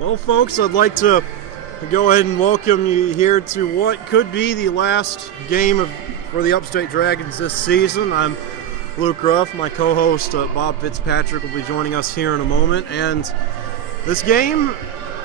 Well, folks, I'd like to go ahead and welcome you here to what could be the last game for the Upstate Dragons this season. I'm Luke Ruff. My co-host Bob Fitzpatrick will be joining us here in a moment. And this game,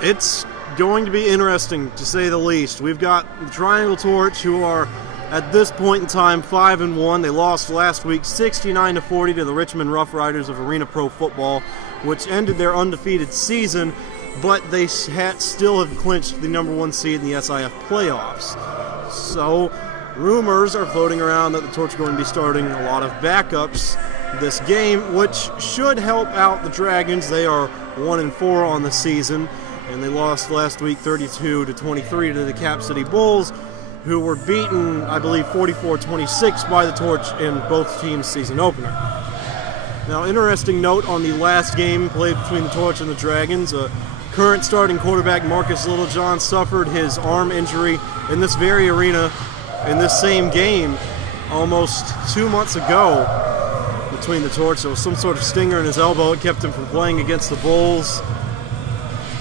it's going to be interesting, to say the least. We've got the Triangle Torch, who are, at this point in time, 5-1. They lost last week 69-40 to the Richmond Rough Riders of Arena Pro Football, which ended their undefeated season, but they still have clinched the number 1 seed in the SIF playoffs. So rumors are floating around that the Torch are going to be starting a lot of backups this game, which should help out the Dragons. They are 1-4 on the season, and they lost last week 32-23 to the Cap City Bulls, who were beaten, I believe, 44-26 by the Torch in both teams' season opener. Now, interesting note on the last game played between the Torch and the Dragons. Current starting quarterback Marcus Littlejohn suffered his arm injury in this very arena in this same game almost 2 months ago between the Torch. There was some sort of stinger in his elbow. It kept him from playing against the Bulls,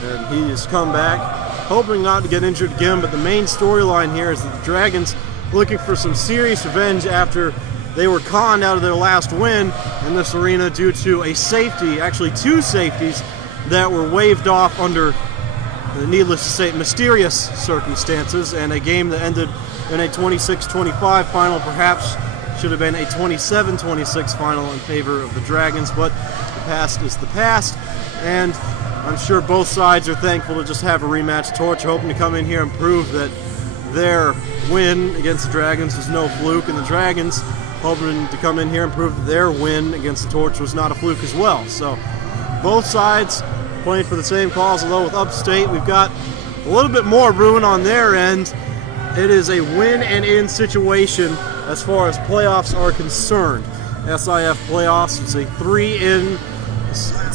and he has come back, hoping not to get injured again. But the main storyline here is that the Dragons looking for some serious revenge after they were conned out of their last win in this arena due to a safety, actually 2 safeties, that were waved off under, needless to say, mysterious circumstances, and a game that ended in a 26-25 final. Perhaps should have been a 27-26 final in favor of the Dragons, but the past is the past, and I'm sure both sides are thankful to just have a rematch. Torch hoping to come in here and prove that their win against the Dragons was no fluke, and the Dragons hoping to come in here and prove that their win against the Torch was not a fluke as well. So both sides playing for the same cause, although with Upstate we've got a little bit more brewing on their end. It is a win and in situation as far as playoffs are concerned. SIF playoffs, it's a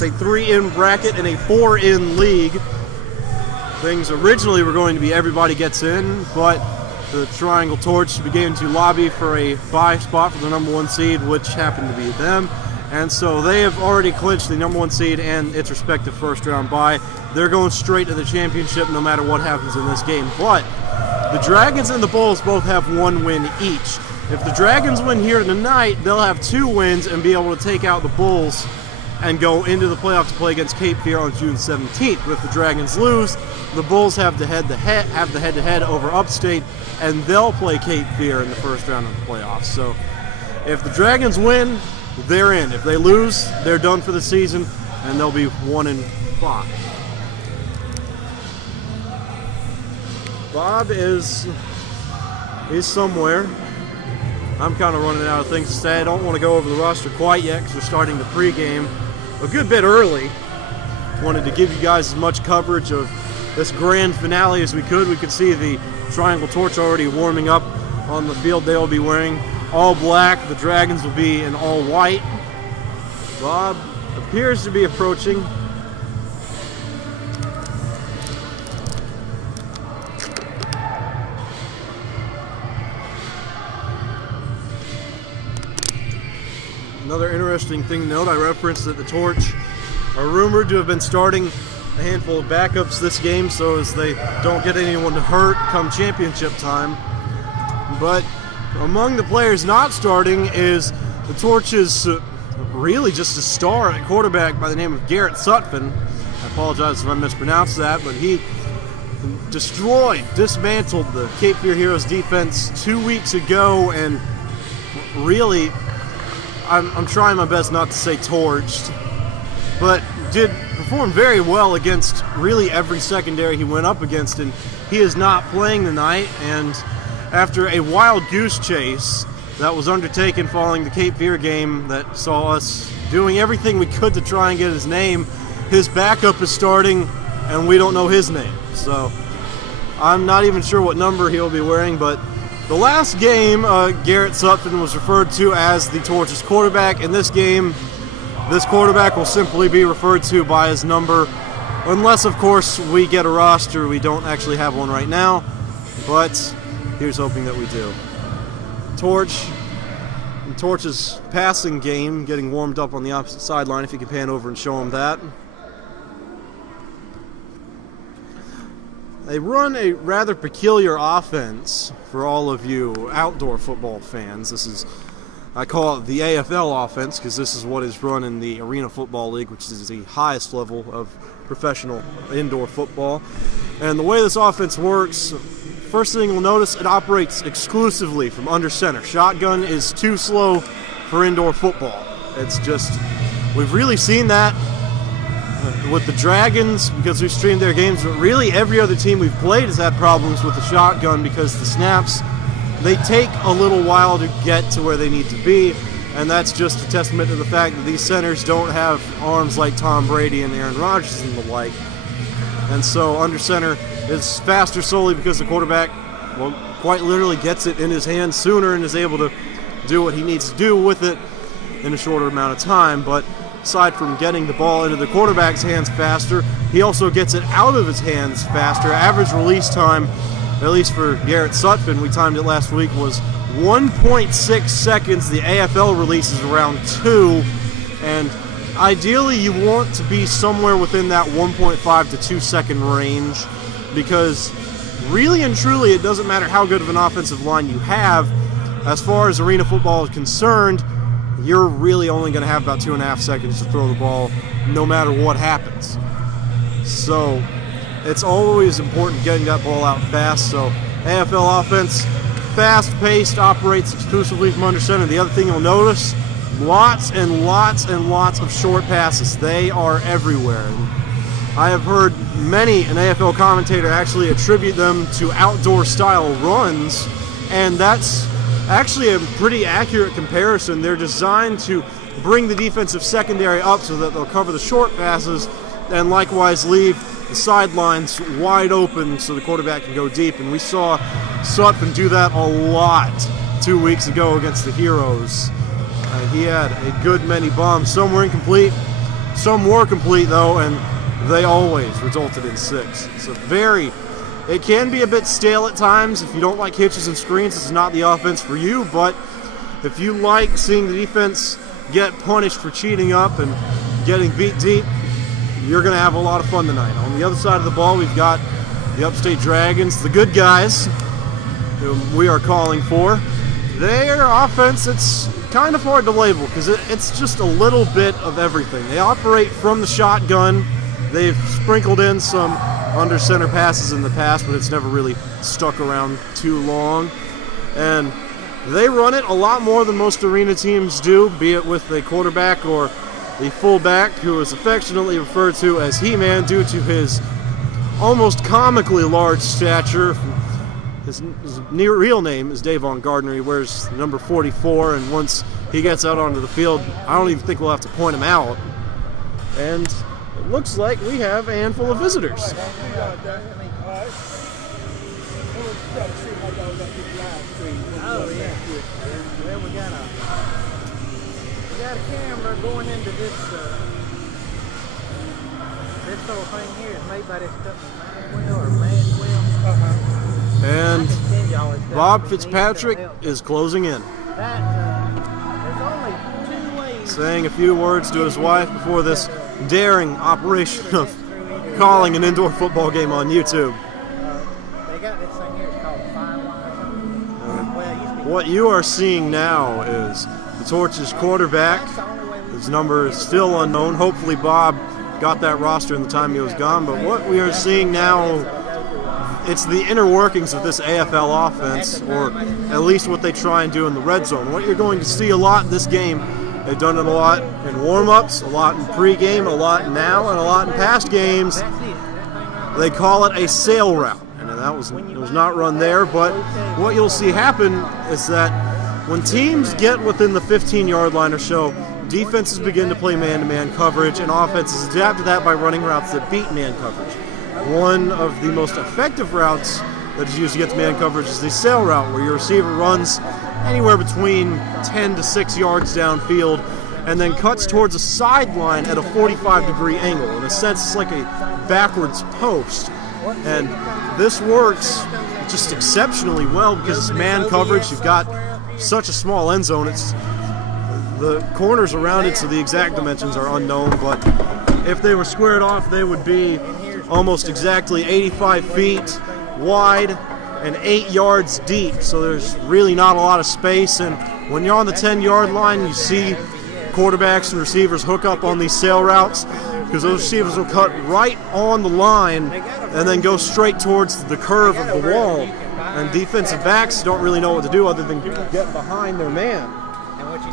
3-in bracket and a 4-in league. Things originally were going to be everybody gets in, but the Triangle Torch began to lobby for a bye spot for the number 1 seed, which happened to be them. And so they have already clinched the number 1 seed and its respective first-round bye. They're going straight to the championship no matter what happens in this game. But the Dragons and the Bulls both have 1 win each. If the Dragons win here tonight, they'll have 2 wins and be able to take out the Bulls and go into the playoffs to play against Cape Fear on June 17th. But if the Dragons lose, the Bulls have the head-to-head over Upstate, and they'll play Cape Fear in the first round of the playoffs. So if the Dragons win, they're in. If they lose, they're done for the season, and they'll be 1-5. Bob is somewhere. I'm kind of running out of things to say. I don't want to go over the roster quite yet because we're starting the pregame a good bit early. Wanted to give you guys as much coverage of this grand finale as we could. We could see the Triangle Torch already warming up on the field. They will be wearing all black. The Dragons will be in all white. Bob appears to be approaching. Another interesting thing to note, I referenced that the Torch are rumored to have been starting a handful of backups this game so as they don't get anyone hurt come championship time. But among the players not starting is the Torch's really just a star at quarterback by the name of Garrett Sutphin. I apologize if I mispronounced that, but he dismantled the Cape Fear Heroes defense 2 weeks ago, and really, I'm trying my best not to say torched, but did perform very well against really every secondary he went up against, and he is not playing tonight. And after a wild goose chase that was undertaken following the Cape Fear game that saw us doing everything we could to try and get his name, his backup is starting, and we don't know his name. So I'm not even sure what number he'll be wearing, but the last game, Garrett Sutphin was referred to as the Torch's quarterback. In this game, this quarterback will simply be referred to by his number, unless, of course, we get a roster. We don't actually have one right now, but here's hoping that we do. Torch's passing game getting warmed up on the opposite sideline, if you can pan over and show him that. They run a rather peculiar offense for all of you outdoor football fans. I call it the AFL offense because this is what is run in the Arena Football League, which is the highest level of professional indoor football. And the way this offense works, first thing you'll notice, it operates exclusively from under center. Shotgun is too slow for indoor football. We've really seen that with the Dragons because we've streamed their games, but really every other team we've played has had problems with the shotgun because the snaps, they take a little while to get to where they need to be, and that's just a testament to the fact that these centers don't have arms like Tom Brady and Aaron Rodgers and the like. And so under center is faster solely because the quarterback, well, quite literally gets it in his hands sooner and is able to do what he needs to do with it in a shorter amount of time. But aside from getting the ball into the quarterback's hands faster, he also gets it out of his hands faster. Average release time, at least for Garrett Sutphin, we timed it last week, was 1.6 seconds. The AFL release is around 2, and ideally you want to be somewhere within that 1.5 to 2 second range, because really and truly it doesn't matter how good of an offensive line you have. As far as arena football is concerned, you're really only going to have about 2.5 seconds to throw the ball no matter what happens. So it's always important getting that ball out fast. So AFL offense, fast-paced, operates exclusively from under center. The other thing you'll notice, lots and lots and lots of short passes. They are everywhere. And I have heard many an AFL commentator actually attribute them to outdoor-style runs, and that's actually a pretty accurate comparison. They're designed to bring the defensive secondary up so that they'll cover the short passes and likewise leave the sidelines wide open so the quarterback can go deep. And we saw Sutphin do that a lot 2 weeks ago against the Heroes. He had a good many bombs. Some were incomplete, some were complete though, and they always resulted in 6. It can be a bit stale at times. If you don't like hitches and screens, it's not the offense for you. But if you like seeing the defense get punished for cheating up and getting beat deep, you're going to have a lot of fun tonight. On the other side of the ball, we've got the Upstate Dragons, the good guys, whom we are calling for. Their offense, it's kind of hard to label because it's just a little bit of everything. They operate from the shotgun. They've sprinkled in some under center passes in the past, but it's never really stuck around too long. And they run it a lot more than most arena teams do, be it with a quarterback or the fullback, who is affectionately referred to as He-Man due to his almost comically large stature. His real name is Davon Gardner. He wears number 44, and once he gets out onto the field, I don't even think we'll have to point him out. And it looks like we have a handful of visitors. Oh, yeah. Well, we got a camera going into this little thing here is made by this company, Maxwell. And Bob Fitzpatrick is closing in. There's only 2 ways. Saying a few words to his wife before this daring operation of calling an indoor football game on YouTube. They got this thing here, it's called Firewire. Well, it used to be. What you are seeing now is the Torch's quarterback. His number is still unknown. Hopefully Bob got that roster in the time he was gone, but what we are seeing now, it's the inner workings of this AFL offense, or at least what they try and do in the red zone. What you're going to see a lot in this game, they've done it a lot in warm-ups, a lot in pregame, a lot now, and a lot in past games. They call it a sail route, and it was not run there, but what you'll see happen is that when teams get within the 15-yard line or so, defenses begin to play man-to-man coverage, and offenses adapt to that by running routes that beat man coverage. One of the most effective routes that is used against man coverage is the sail route, where your receiver runs anywhere between 10 to 6 yards downfield and then cuts towards a sideline at a 45-degree angle. In a sense, it's like a backwards post. And this works just exceptionally well because it's man coverage. You've got such a small end zone. The corners around it, so the exact dimensions are unknown, but if they were squared off, they would be almost exactly 85 feet wide and 8 yards deep. So there's really not a lot of space. And when you're on the 10-yard line, you see quarterbacks and receivers hook up on these sail routes, because those receivers will cut right on the line and then go straight towards the curve of the wall. And defensive backs don't really know what to do other than get behind their man.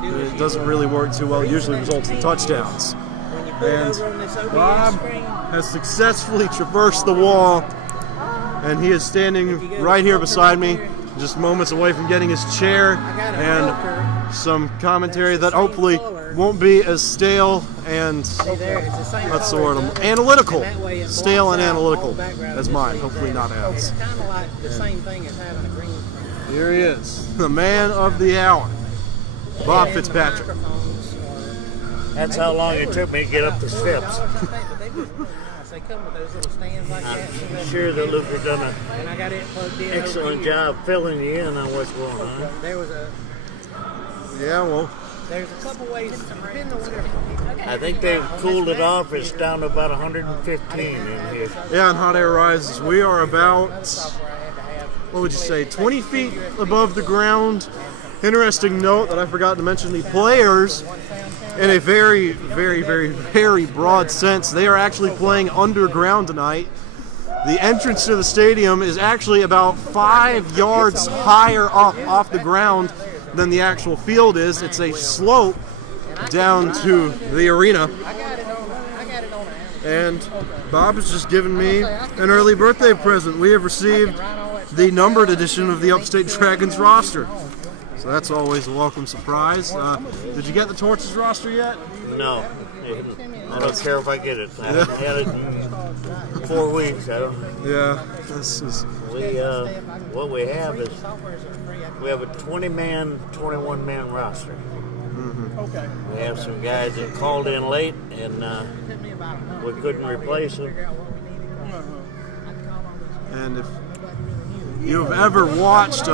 It doesn't really work too well. It usually results in touchdowns. And Bob has successfully traversed the wall, and he is standing right here beside me, just moments away from getting his chair and some commentary that hopefully won't be as stale and, what's the word, analytical, stale and analytical as mine. Hopefully not as. Here he is, the man of the hour, Bob Fitzpatrick. That's how long it took me to get up the steps. I'm sure that Luke done an excellent job filling you in on what's going on. Yeah, well, there's a couple ways. I think they've cooled it off. It's down to about 115 in here. yeah, on Hot Air Rises, we are about, what would you say, 20 feet above the ground. Interesting note that I forgot to mention, the players, in a very, very, very, very broad sense, they are actually playing underground tonight. The entrance to the stadium is actually about 5 yards higher off the ground than the actual field is. It's a slope down to the arena. And Bob has just given me an early birthday present. We have received the numbered edition of the Upstate Dragons roster. So that's always a welcome surprise. Did you get the Torches roster yet? No. I don't care if I get it. I haven't had it in 4 weeks. I don't. Yeah, this is. What we have is we have a 20-man, 21-man roster. Mm-hmm. Okay. We have some guys that called in late, and we couldn't replace them. And if you've ever watched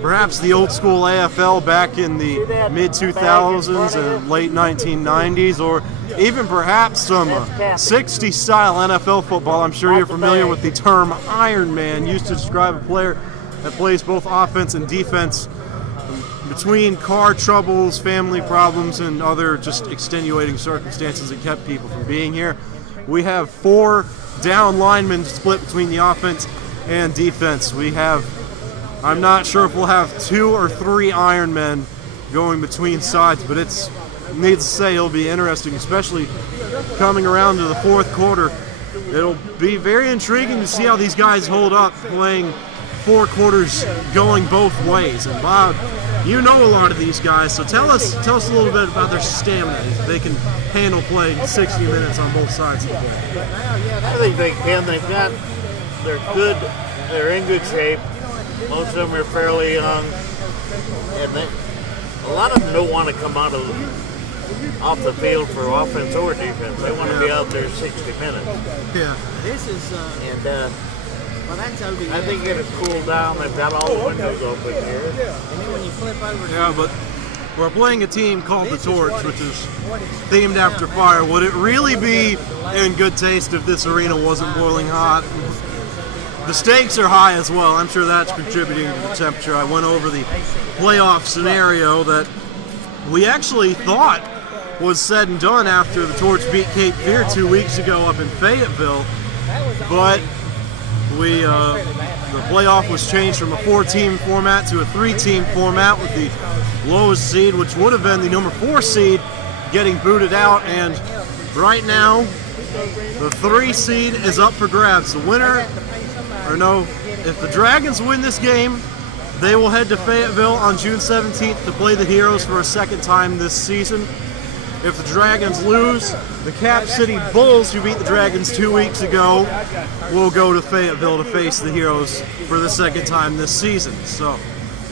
perhaps the old school AFL back in the mid-2000s and late 1990s, or even perhaps some 60s style NFL football, I'm sure you're familiar with the term Iron Man, used to describe a player that plays both offense and defense between car troubles, family problems, and other just extenuating circumstances that kept people from being here. We have 4 down linemen split between the offense and defense. We have, I'm not sure if we'll have 2 or 3 Iron Men going between sides, but it's, needless to say, it'll be interesting, especially coming around to the 4th quarter. It'll be very intriguing to see how these guys hold up playing 4 quarters going both ways. And Bob, you know a lot of these guys, so tell us a little bit about their stamina, if they can handle playing 60 minutes on both sides of the ball. I think they can. They're good. They're in good shape. Most of them are fairly young, and a lot of them don't want to come off the field for offense or defense. They want to be out there 60 minutes. Yeah. This is well, that's ODS. I think it'll cool down. They've got all the windows open here. And then when you flip over, Yeah, but we're playing a team called the Torch, which is themed after fire. Would it really be in good taste if this arena wasn't boiling hot? The stakes are high as well. I'm sure that's contributing to the temperature. I went over the playoff scenario that we actually thought was said and done after the Torch beat Cape Fear 2 weeks ago up in Fayetteville, but the playoff was changed from a 4-team format to a 3-team format, with the lowest seed, which would have been the number 4 seed, getting booted out. And right now, the 3 seed is up for grabs. The winner, or no, if the Dragons win this game, they will head to Fayetteville on June 17th to play the Heroes for a second time this season. If the Dragons lose, the Cap City Bulls, who beat the Dragons 2 weeks ago, will go to Fayetteville to face the Heroes for the second time this season. So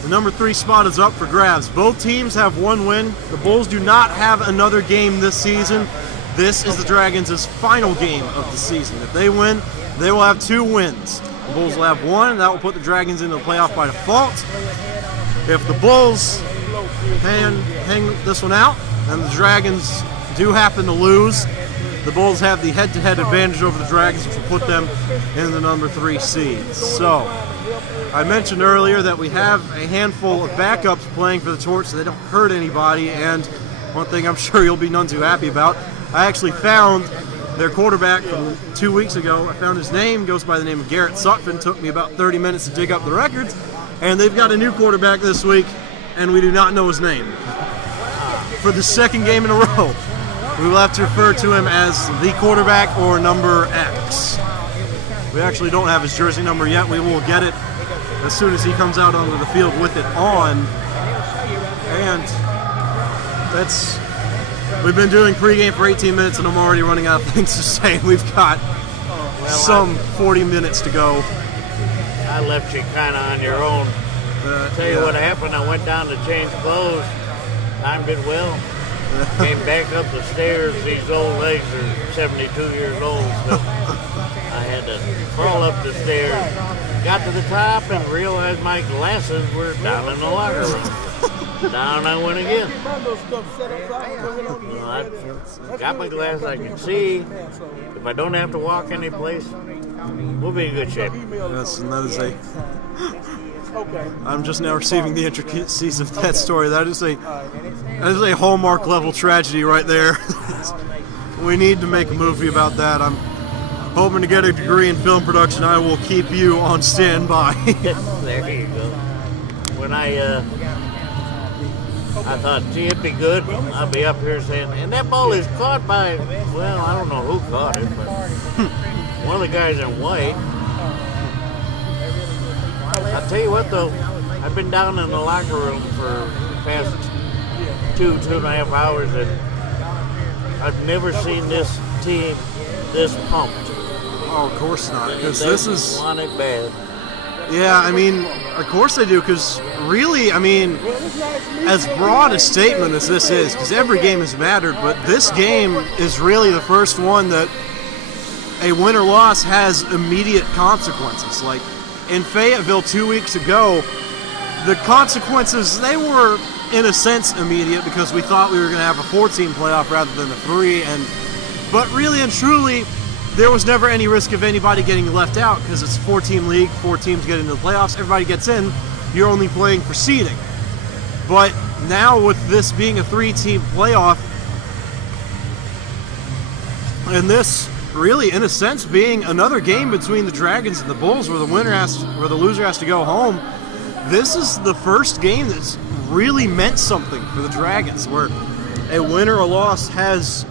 the number 3 spot is up for grabs. Both teams have 1 win. The Bulls do not have another game this season. This is the Dragons' final game of the season. If they win, they will have 2 wins. The Bulls will have 1, and that will put the Dragons into the playoff by default. If the Bulls hang this one out, and the Dragons do happen to lose, the Bulls have the head-to-head advantage over the Dragons, which will put them in the number 3 seed. So, I mentioned earlier that we have a handful of backups playing for the Torch so they don't hurt anybody, and one thing I'm sure you'll be none too happy about, I actually found their quarterback from 2 weeks ago. I found his name, goes by the name of Garrett Sutphin. Took me about 30 minutes to dig up the records, and they've got a new quarterback this week, and we do not know his name. For the second game in a row, we will have to refer to him as the quarterback or number X. We actually don't have his jersey number yet. We will get it as soon as he comes out onto the field with it on. And we've been doing pregame for 18 minutes and I'm already running out of things to say. We've got some 40 minutes to go. I left you kind of on your own. Tell you what happened, I went down to change clothes, timed it well. Came back up the stairs. These old legs are 72 years old, so I had to crawl up the stairs. Got to the top and realized my glasses were down in the locker room. Down I went again. Well, I got my glasses. I can see. If I don't have to walk any place, we'll be in good shape. Yes, and that is I'm just now receiving the intricacies of that story. That is a Hallmark level tragedy right there. We need to make a movie about that. I'm hoping to get a degree in film production. I will keep you on standby. There you go. When I thought, gee, it'd be good. I'll be up here saying, and that ball is caught by, well, I don't know who caught it, but one of the guys in white. I'll tell you what, though, I've been down in the locker room for the past 2.5 hours, and I've never seen this team this pumped. Oh, of course not, because this is... want it bad. Yeah, I mean, of course they do, because really, I mean, as broad a statement as this is, because every game has mattered, but this game is really the first one that a win or loss has immediate consequences. Like, in Fayetteville 2 weeks ago, the consequences, they were, in a sense, immediate because we thought we were going to have a 4-team playoff rather than a 3, but really and truly, there was never any risk of anybody getting left out because it's a 4-team league, 4 teams get into the playoffs, everybody gets in, you're only playing for seeding. But now with this being a 3-team playoff, and this really, in a sense, being another game between the Dragons and the Bulls where the loser has to go home, this is the first game that's really meant something for the Dragons, where a win or a loss has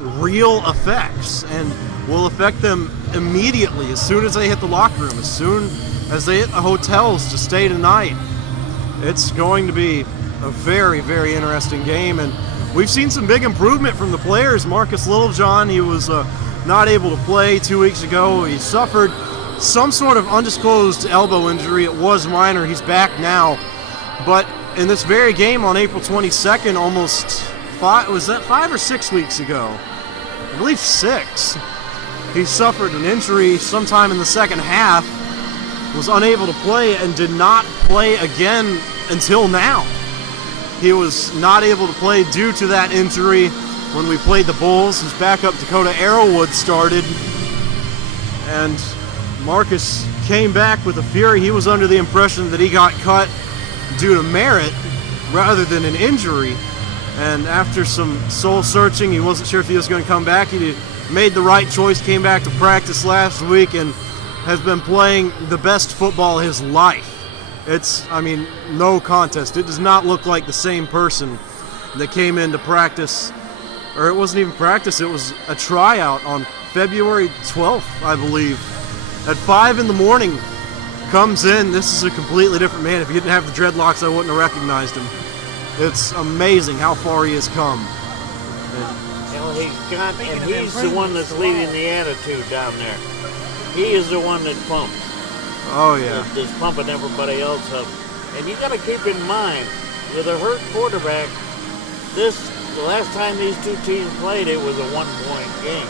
real effects and will affect them immediately as soon as they hit the locker room, as soon as they hit the hotels to stay tonight. It's going to be a very, very interesting game, and we've seen some big improvement from the players. Marcus Littlejohn, he was not able to play 2 weeks ago. He suffered some sort of undisclosed elbow injury. It was minor. He's back now. But in this very game on April 22nd, almost 5 or 6 weeks ago? I believe 6. He suffered an injury sometime in the second half, was unable to play, and did not play again until now. He was not able to play due to that injury when we played the Bulls. His backup Dakota Arrowwood started, and Marcus came back with a fury. He was under the impression that he got cut due to merit rather than an injury, and after some soul searching, he wasn't sure if he was going to come back. He made the right choice, came back to practice last week, and has been playing the best football of his life. It's, I mean, no contest. It does not look like the same person that came into practice, or it wasn't even practice, it was a tryout on February 12th, I believe. At 5 in the morning, comes in. This is a completely different man. If he didn't have the dreadlocks, I wouldn't have recognized him. It's amazing how far he has come. He's the one that's leading the attitude down there. He is the one that pumps. Oh, yeah. That's pumping everybody else up. And you got to keep in mind, with a hurt quarterback, the last time these two teams played, it was a 1-point game.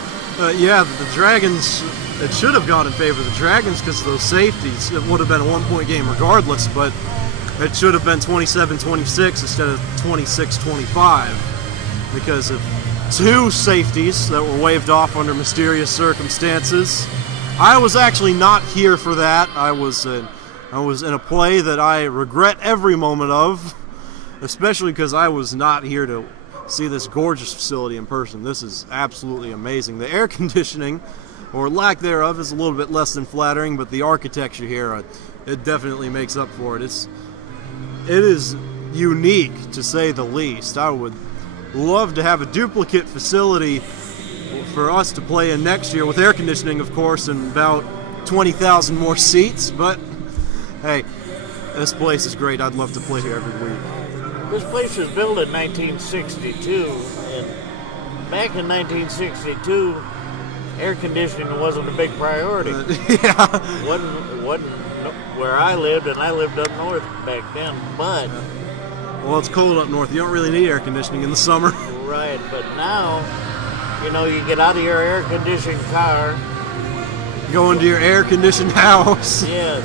Yeah, the Dragons, it should have gone in favor of the Dragons because of those safeties. It would have been a 1-point game regardless, but it should have been 27-26 instead of 26-25 because of 2 safeties that were waved off under mysterious circumstances. I was actually not here for that. I was in a play that I regret every moment of, especially because I was not here to see this gorgeous facility in person. This is absolutely amazing. The air conditioning, or lack thereof, is a little bit less than flattering, but the architecture here, it definitely makes up for it. It is unique, to say the least. I would love to have a duplicate facility for us to play in next year, with air conditioning, of course, and about 20,000 more seats, but hey, this place is great. I'd love to play here every week. This place was built in 1962, and back in 1962, air conditioning wasn't a big priority. Yeah. Wasn't where I lived, and I lived up north back then, but... Well, it's cold up north. You don't really need air conditioning in the summer. Right, but now, you get out of your air-conditioned car. Go into your air-conditioned house. Yes.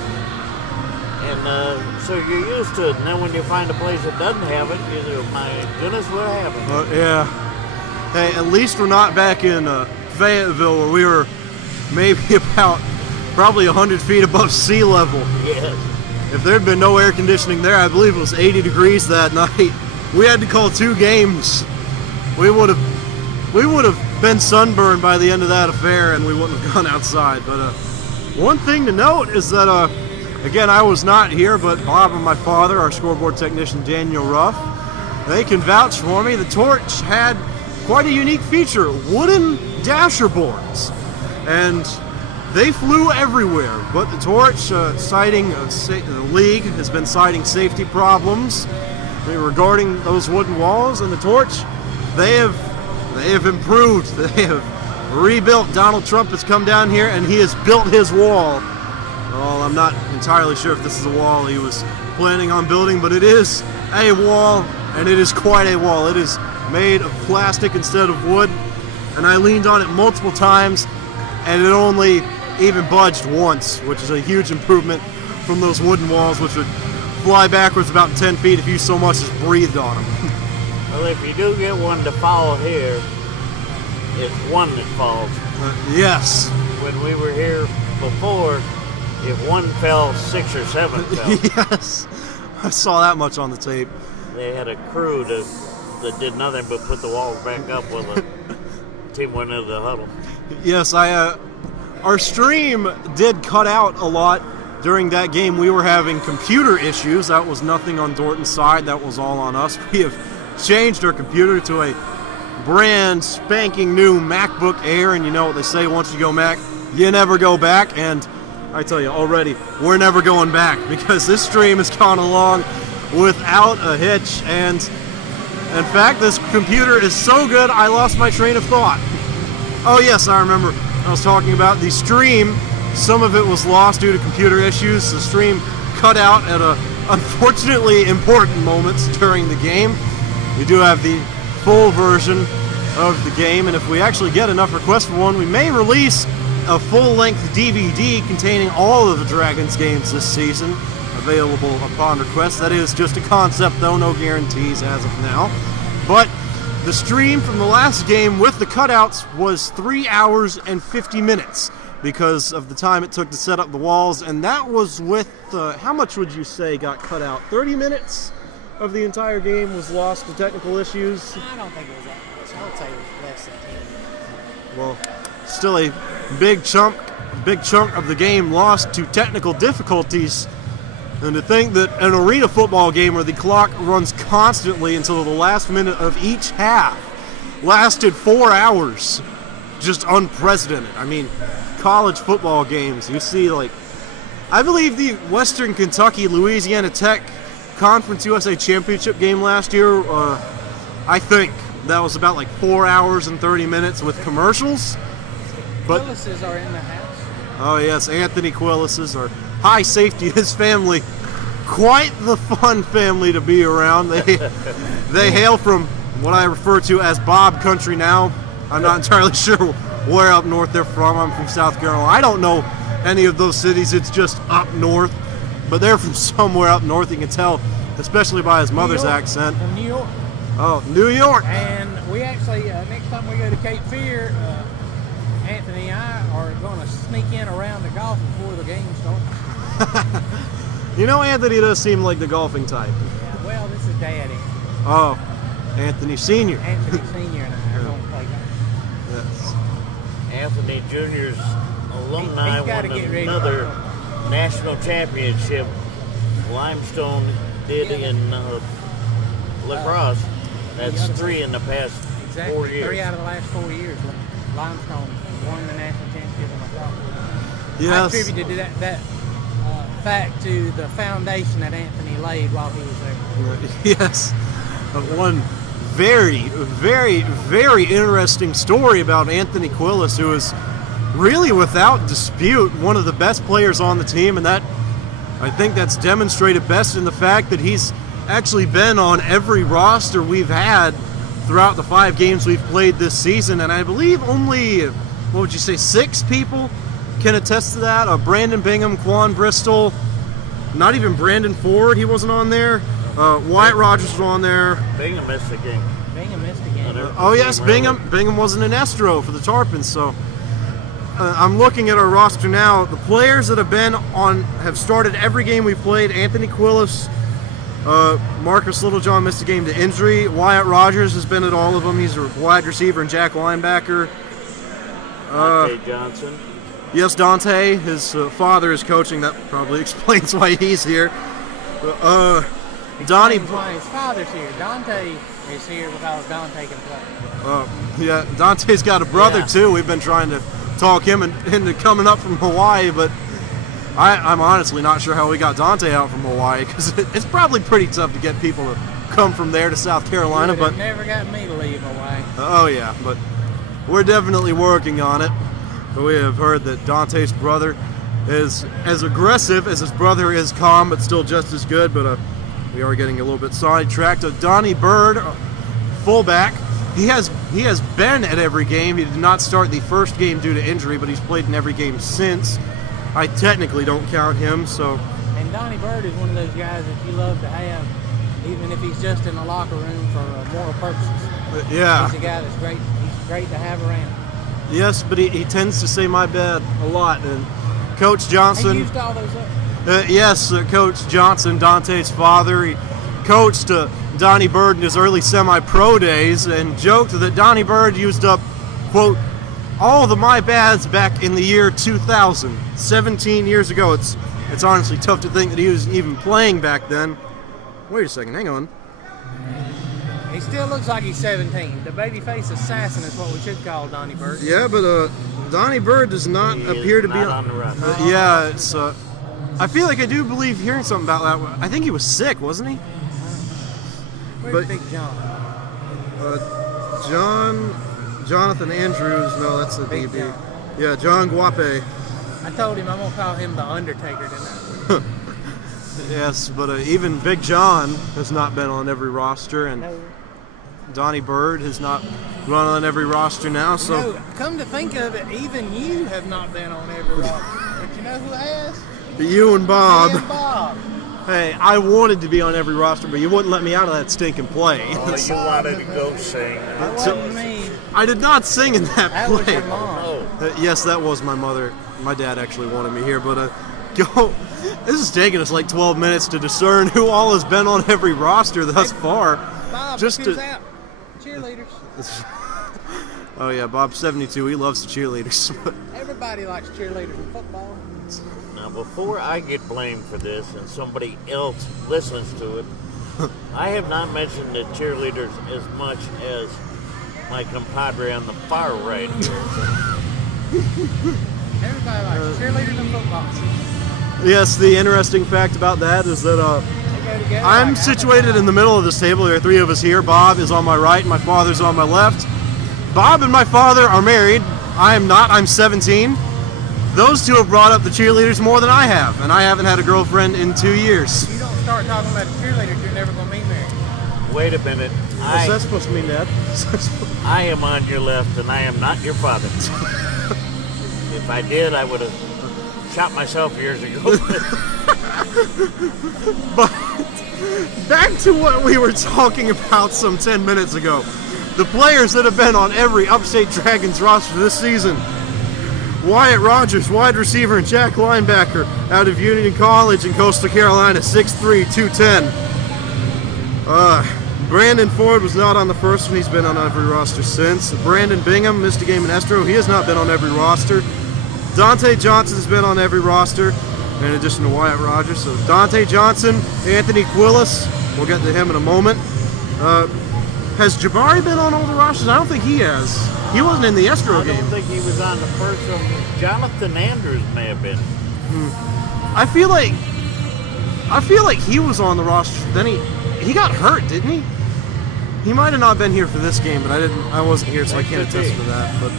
And so you're used to it, and then when you find a place that doesn't have it, you go, my goodness, what happened? Yeah. Hey, at least we're not back in Fayetteville, where we were maybe about probably 100 feet above sea level. Yes. If there had been no air conditioning there, I believe it was 80 degrees that night. We had to call 2 games. We would have been sunburned by the end of that affair, and we wouldn't have gone outside. But one thing to note is that, again, I was not here, but Bob and my father, our scoreboard technician Daniel Ruff, they can vouch for me. The Torch had quite a unique feature: wooden dasher boards, and they flew everywhere. But the Torch, the league has been citing safety problems regarding those wooden walls, and the Torch, they have improved. They have rebuilt. Donald Trump has come down here and he has built his wall. Well, I'm not entirely sure if this is a wall he was planning on building, but it is a wall, and it is quite a wall. It is made of plastic instead of wood, and I leaned on it multiple times, and it only even budged once, which is a huge improvement from those wooden walls, which would fly backwards about 10 feet if you so much as breathed on them. Well, if you do get one to fall here, it's one that falls. Yes. When we were here before, if one fell, 6 or 7 fell. Yes. I saw that much on the tape. They had a crew that did nothing but put the walls back up when the team went into the huddle. Yes, our stream did cut out a lot during that game. We were having computer issues. That was nothing on Dorton's side. That was all on us. We have changed our computer to a brand spanking new MacBook Air, and you know what they say, once you go Mac, you never go back. And I tell you already, we're never going back, because this stream has gone along without a hitch. And in fact, this computer is so good, I lost my train of thought. Oh yes, I remember. I was talking about the stream. Some of it was lost due to computer issues. The stream cut out at unfortunately important moments during the game. We do have the full version of the game, and if we actually get enough requests for one, we may release a full-length DVD containing all of the Dragons games this season, available upon request. That is just a concept, though, no guarantees as of now. But the stream from the last game with the cutouts was 3 hours and 50 minutes because of the time it took to set up the walls, and that was with, how much would you say got cut out? 30 minutes of the entire game was lost to technical issues? I don't think it was that much. I would say it was less than 10. Well, still a big chunk of the game lost to technical difficulties. And to think that an arena football game where the clock runs constantly until the last minute of each half lasted 4 hours, just unprecedented. I mean, college football games, you see, like, I believe the Western Kentucky Louisiana Tech Conference USA Championship game last year, I think that was about like 4 hours and 30 minutes with commercials. But Quilicis are in the house. Oh yes, Anthony Quilicis, our high safety, his family, quite the fun family to be around. They hail from what I refer to as Bob Country now. I'm not entirely sure where up north they're from. I'm from South Carolina. I don't know any of those cities. It's just up north. But they're from somewhere up north. You can tell, especially by his mother's accent. From New York. Oh, New York. And we actually, next time we go to Cape Fear, Anthony and I are going to sneak in around the golf before the game starts. You know, Anthony does seem like the golfing type. Yeah, well, this is Daddy. Oh, Anthony Sr. Anthony Sr. and I are going to play golf. Yes. Anthony Jr.'s alumni He's gotta won get ready. another national championship. Limestone did in lacrosse. That's 3 in the past 4 years. 3 out of the last 4 years. Limestone won the national championship in lacrosse. Yes. I attributed that fact to the foundation that Anthony laid while he was there. Yes. One very, very, very interesting story about Anthony Quilici, who is really, without dispute, one of the best players on the team, and that I think that's demonstrated best in the fact that he's actually been on every roster we've had throughout the 5 games we've played this season, and I believe only, what would you say, 6 people can attest to that. Brandon Bingham, Quan Bristol, not even Brandon Ford, he wasn't on there. Wyatt Rogers was on there. Bingham missed the game. Bingham missed a game. Oh yes, Bingham wasn't an Estro for the Tarpons, so I'm looking at our roster now. The players that have started every game we've played: Anthony Quilici, Marcus Littlejohn missed a game to injury. Wyatt Rogers has been at all of them. He's a wide receiver and jack linebacker. Dante Johnson. Yes, Dante. His father is coaching. That probably explains why he's here. Donnie. Why his father's here. Dante is here because Dante can play. Yeah, Dante's got a brother too. We've been trying to talk him into coming up from Hawaii, but I'm honestly not sure how we got Dante out from Hawaii, because it's probably pretty tough to get people to come from there to South Carolina. But never got me to leave Hawaii. Oh yeah, but we're definitely working on it. We have heard that Dante's brother is as aggressive as his brother is calm, but still just as good. But we are getting a little bit sidetracked. Donnie Bird, fullback. He has been at every game. He did not start the first game due to injury, but he's played in every game since. I technically don't count him, so. And Donnie Bird is one of those guys that you love to have, even if he's just in the locker room for moral purposes. Yeah. He's a guy that's great. He's great to have around. Yes, but he tends to say my bad a lot. And Coach Johnson. He used all those up. Yes, Coach Johnson, Dante's father, he coached Donnie Bird in his early semi-pro days and joked that Donnie Bird used up, quote, all the my bads back in the year 2000, 17 years ago. It's honestly tough to think that he was even playing back then. Wait a second, hang on. He still looks like he's 17. The babyface assassin is what we should call Donnie Bird. Yeah, but Donnie Bird does not appear to be on the roster. Yeah, it's. I feel like I do believe hearing something about that. I think he was sick, wasn't he? Where's Big John? Jonathan Andrews. No, that's the Big DB. John. Yeah, John Guape. I told him I'm gonna call him the Undertaker tonight. Yes, but even Big John has not been on every roster, and No. Donnie Bird has not run on every roster now. So No, come to think of it, even you have not been on every roster. But you know who has? you and Bob. Me and Bob. Hey, I wanted to be on every roster, but you wouldn't let me out of that stinking play. Oh, you wanted to go sing. That wasn't me. I did not sing in that That was play. your mom. Oh, Yes, that was my mother. My dad actually wanted me here, but go. This is taking us like 12 minutes to discern who all has been on every roster thus far. Bob, Just who's to- out? Cheerleaders. Oh yeah, Bob's 72. He loves the cheerleaders. Everybody likes cheerleaders in football. now before I get blamed for this and somebody else listens to it, I have not mentioned the cheerleaders as much as my compadre on the far right here. Everybody likes cheerleaders in football. Yes, the interesting fact about that is that They go together I'm like situated in the middle of this table. There are 3 of us here. Bob is on my right, and my father's on my left. Bob and my father are married. I am not. I'm 17. Those 2 have brought up the cheerleaders more than I have, and I haven't had a girlfriend in 2 years. If you don't start talking about the cheerleaders, you're never going to be married. Wait a minute. What's that supposed to mean, Dad? I am on your left and I am not your father. If I did, I would have shot myself years ago. back to what we were talking about some 10 minutes ago. The players that have been on every Upstate Dragons roster this season. Wyatt Rogers, wide receiver and jack linebacker out of Union College in Coastal Carolina, 6'3", 210. Brandon Ford was not on the first one. He's been on every roster since. Brandon Bingham missed a game in Estro. He has not been on every roster. Dante Johnson has been on every roster, in addition to Wyatt Rogers. So Dante Johnson, Anthony Quilici, we'll get to him in a moment. Has Jabari been on all the rosters? I don't think he has. He wasn't in the Estro game. I don't think he was on the first one. Jonathan Andrews may have been. I feel like he was on the roster. Then he got hurt, didn't he? He might have not been here for this game, but I wasn't here, so I can't attest for that. But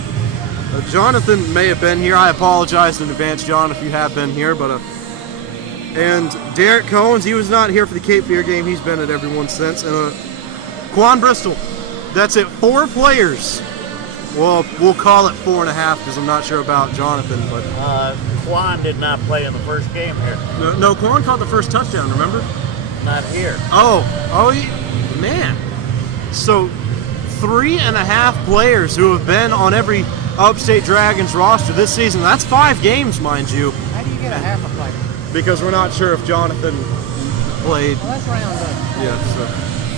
Jonathan may have been here. I apologize in advance, John, if you have been here. But and Derek Cohns, he was not here for the Cape Fear game. He's been at every one since. And Quan Bristol, that's it. 4 players. Well, we'll call it 4.5 because I'm not sure about Jonathan. But Quan did not play in the first game here. No, Quan caught the first touchdown. Remember? Not here. Man. So 3.5 players who have been on every Upstate Dragons roster this season. That's 5 games, mind you. How do you get a half a player? Because we're not sure if Jonathan played. Well, let's round up. Yeah, so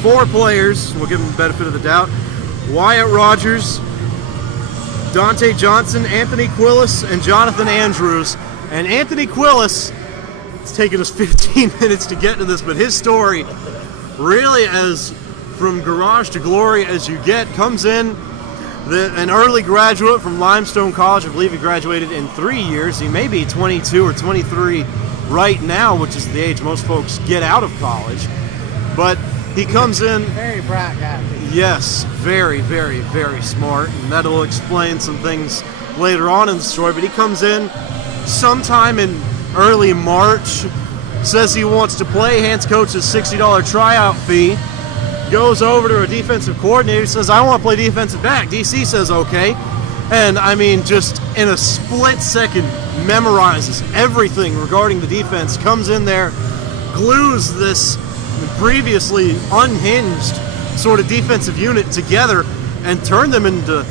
4 players. We'll give them the benefit of the doubt. Wyatt Rogers, Dante Johnson, Anthony Quilici, and Jonathan Andrews. And Anthony Quilici, it's taken us 15 minutes to get to this, but his story really as from garage to glory as you get. Comes in an early graduate from Limestone College. I believe he graduated in 3 years. He may be 22 or 23 right now, which is the age most folks get out of college. But he comes in. Very bright guy. Yes, very, very, very smart. And that'll explain some things later on in the story. But he comes in sometime in early March, says he wants to play, hands coach a $60 tryout fee. Goes over to a defensive coordinator, says, I want to play defensive back. DC says, okay. And, I mean, just in a split second, memorizes everything regarding the defense, comes in there, glues this previously unhinged sort of defensive unit together and turned them into,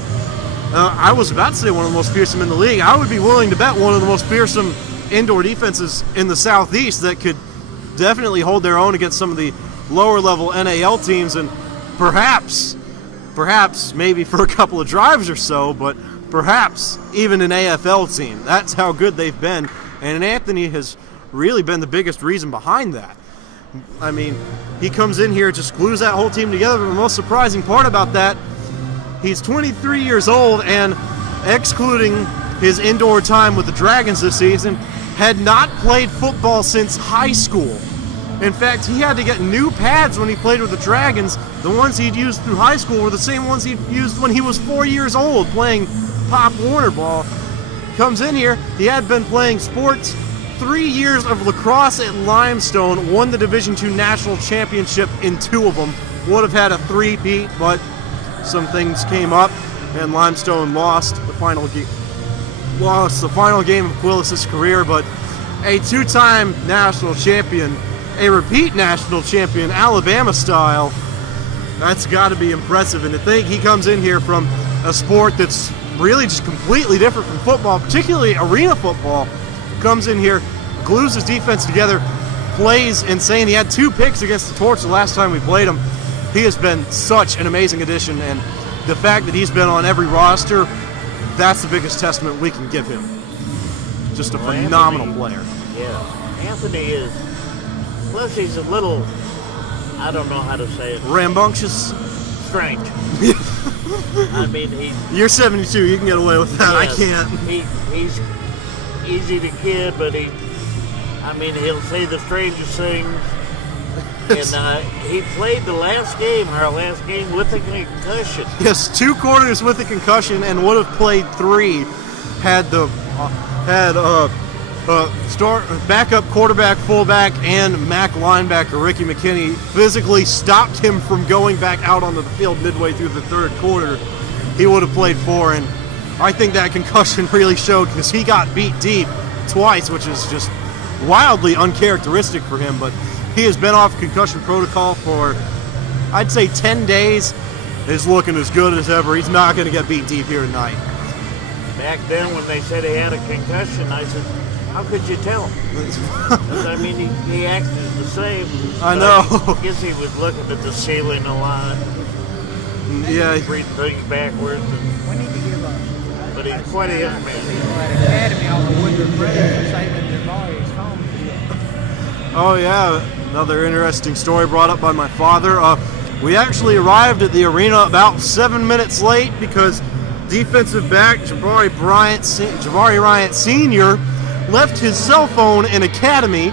I was about to say one of the most fearsome in the league. I would be willing to bet one of the most fearsome indoor defenses in the Southeast that could definitely hold their own against some of the lower level NAL teams, and perhaps maybe for a couple of drives or so, but perhaps even an AFL team. That's how good they've been, and Anthony has really been the biggest reason behind that. I mean, he comes in here, just glues that whole team together, but the most surprising part about that, he's 23 years old, and excluding his indoor time with the Dragons this season, had not played football since high school. In fact, he had to get new pads when he played with the Dragons. The ones he'd used through high school were the same ones he'd used when he was 4 years old playing Pop Warner ball. Comes in here, he had been playing sports, 3 years of lacrosse at Limestone, won the Division II National Championship in 2 of them. Would have had a 3-peat, but some things came up, and Limestone lost the final game of Quilici's career, but a 2-time national champion, a repeat national champion, Alabama style. That's got to be impressive. And to think he comes in here from a sport that's really just completely different from football, particularly arena football, comes in here, glues his defense together, plays insane. He had 2 picks against the Torch the last time we played him. He has been such an amazing addition, and the fact that he's been on every roster, that's the biggest testament we can give him. Just a phenomenal player. Yeah. Anthony is, plus he's a little, I don't know how to say it. Rambunctious? Strange. I mean, You're 72, you can get away with that. Yes, I can't. He's easy to kid, but he'll say the strangest things. And he played our last game, with a concussion. Yes, 2 quarters with a concussion, and would have played 3 had backup quarterback, fullback, and MAC linebacker Ricky McKinney physically stopped him from going back out onto the field midway through the 3rd quarter. He would have played 4, and I think that concussion really showed because he got beat deep twice, which is just wildly uncharacteristic for him, but he has been off concussion protocol for, I'd say, 10 days. Is looking as good as ever. He's not going to get beat deep here tonight. Back then when they said he had a concussion, I said, how could you tell? 'Cause, I mean, he acted the same. I know. I guess he was looking at the ceiling a lot. Yeah. Reading things backwards. We need to give But he's quite a young man. an academy on the Woodruff Road for saving Jabari's phone. Oh yeah, another interesting story brought up by my father. We actually arrived at the arena about 7 minutes late because defensive back Jabari Bryant Sr. left his cell phone in Academy.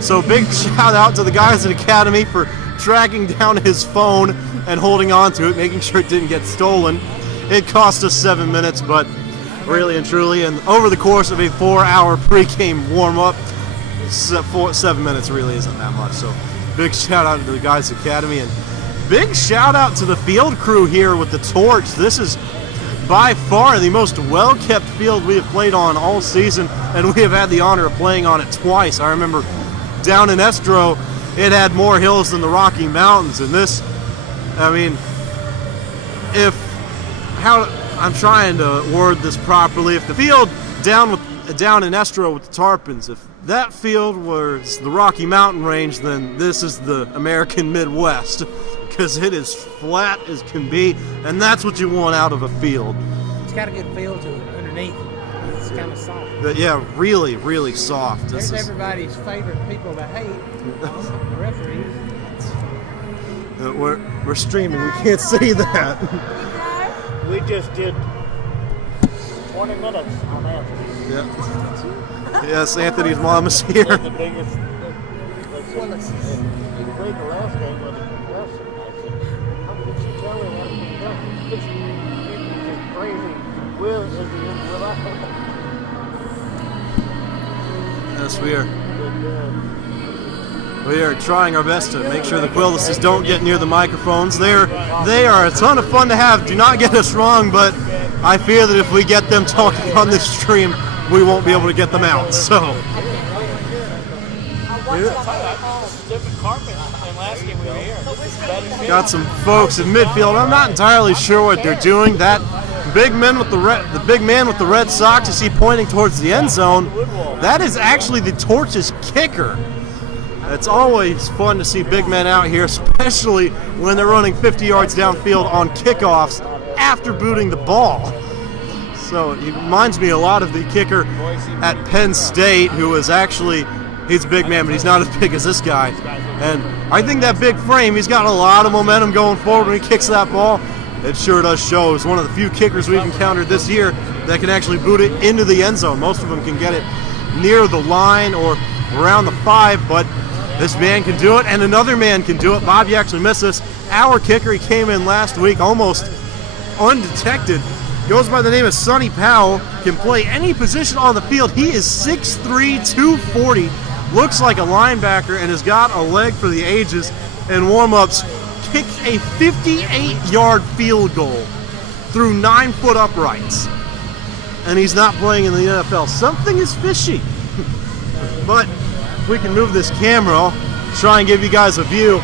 So big shout out to the guys at Academy for tracking down his phone and holding on to it, making sure it didn't get stolen. It cost us 7 minutes, but really and truly, and over the course of a 4-hour pregame warm-up, 7 minutes really isn't that much. So big shout out to the guys at Academy, and big shout out to the field crew here with the torch. This is by far the most well-kept field we have played on all season, and we have had the honor of playing on it twice. I remember down in Estro, it had more hills than the Rocky Mountains, and this, I mean, I'm trying to word this properly. If the field down in Estro with the Tarpons, if that field was the Rocky Mountain range, then this is the American Midwest, because it is flat as can be, and that's what you want out of a field. It's got a good feel to it underneath. It's kind of soft. But yeah, really, really soft. There's everybody's favorite people to hate, the referees. We're streaming. We can't say that. We just did 20 minutes on Anthony. Yeah. Yes, Anthony's mom is here. The biggest. He played the last game with a concussion. I said, how could you tell him what he done? He's just crazy. Will is without. Yes, we are. We are trying our best to make sure the Quilicis don't get near the microphones. They are a ton of fun to have. Do not get us wrong, but I fear that if we get them talking on this stream, we won't be able to get them out. So. Got some folks in midfield. I'm not entirely sure what they're doing. That big man with the red socks you see pointing towards the end zone, that is actually the Torch's kicker. It's always fun to see big men out here, especially when they're running 50 yards downfield on kickoffs after booting the ball. So he reminds me a lot of the kicker at Penn State, who is actually, he's a big man, but he's not as big as this guy. And I think that big frame, he's got a lot of momentum going forward when he kicks that ball. It sure does show. He's one of the few kickers we've encountered this year that can actually boot it into the end zone. Most of them can get it near the line or around the 5, but this man can do it, and another man can do it. Bob, you actually missed this. Our kicker, he came in last week almost undetected. Goes by the name of Sonny Powell. Can play any position on the field. He is 6'3", 240. Looks like a linebacker and has got a leg for the ages. In warm-ups, kicked a 58-yard field goal through 9-foot uprights. And he's not playing in the NFL. Something is fishy. But if we can move this camera, I'll try and give you guys a view.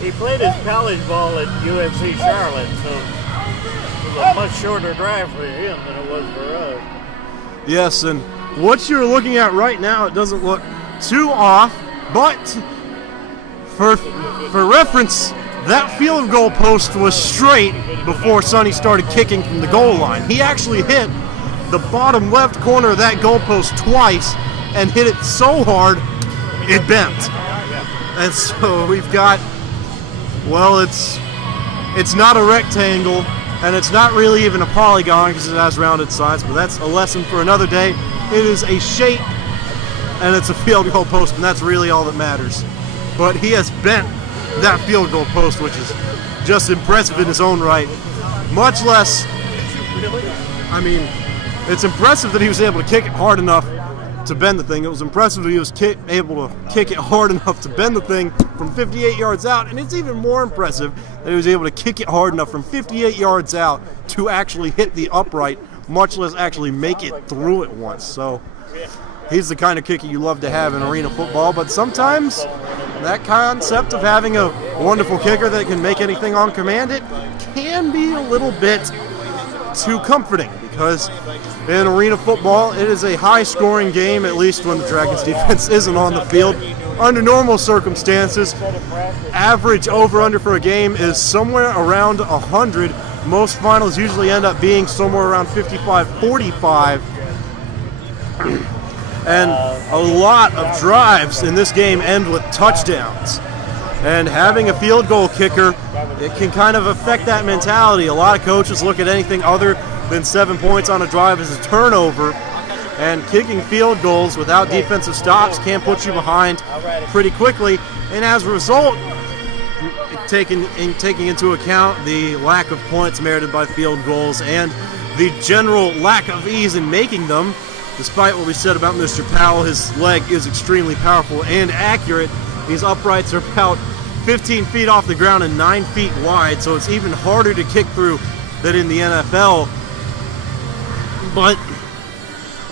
He played his college ball at UNC Charlotte, so it was a much shorter drive for him than it was for us. Yes, and what you're looking at right now, it doesn't look too off, but for reference, that field goal post was straight before Sonny started kicking from the goal line. He actually hit the bottom left corner of that goal post twice and hit it so hard it bent. And so we've got, well, it's not a rectangle and it's not really even a polygon because it has rounded sides, but that's a lesson for another day. It is a shape and it's a field goal post, and that's really all that matters. But he has bent that field goal post, which is just impressive in his own right. Much less, I mean, it's impressive that he was able to kick it hard enough to bend the thing. It was impressive that he was able to kick it hard enough to bend the thing from 58 yards out, and it's even more impressive that he was able to kick it hard enough from 58 yards out to actually hit the upright, much less actually make it through it once. So he's the kind of kicker you love to have in arena football. But sometimes that concept of having a wonderful kicker that can make anything on command, it can be a little bit too comforting, because in arena football, it is a high-scoring game, at least when the Dragons defense isn't on the field. Under normal circumstances, average over-under for a game is somewhere around 100. Most finals usually end up being somewhere around 55-45. And a lot of drives in this game end with touchdowns. And having a field goal kicker, it can kind of affect that mentality. A lot of coaches look at anything other than 7 points on a drive as a turnover. And kicking field goals without defensive stops can put you behind pretty quickly. And as a result, taking into account the lack of points merited by field goals and the general lack of ease in making them, despite what we said about Mr. Powell, his leg is extremely powerful and accurate. These uprights are about 15 feet off the ground and 9 feet wide, so it's even harder to kick through than in the NFL. But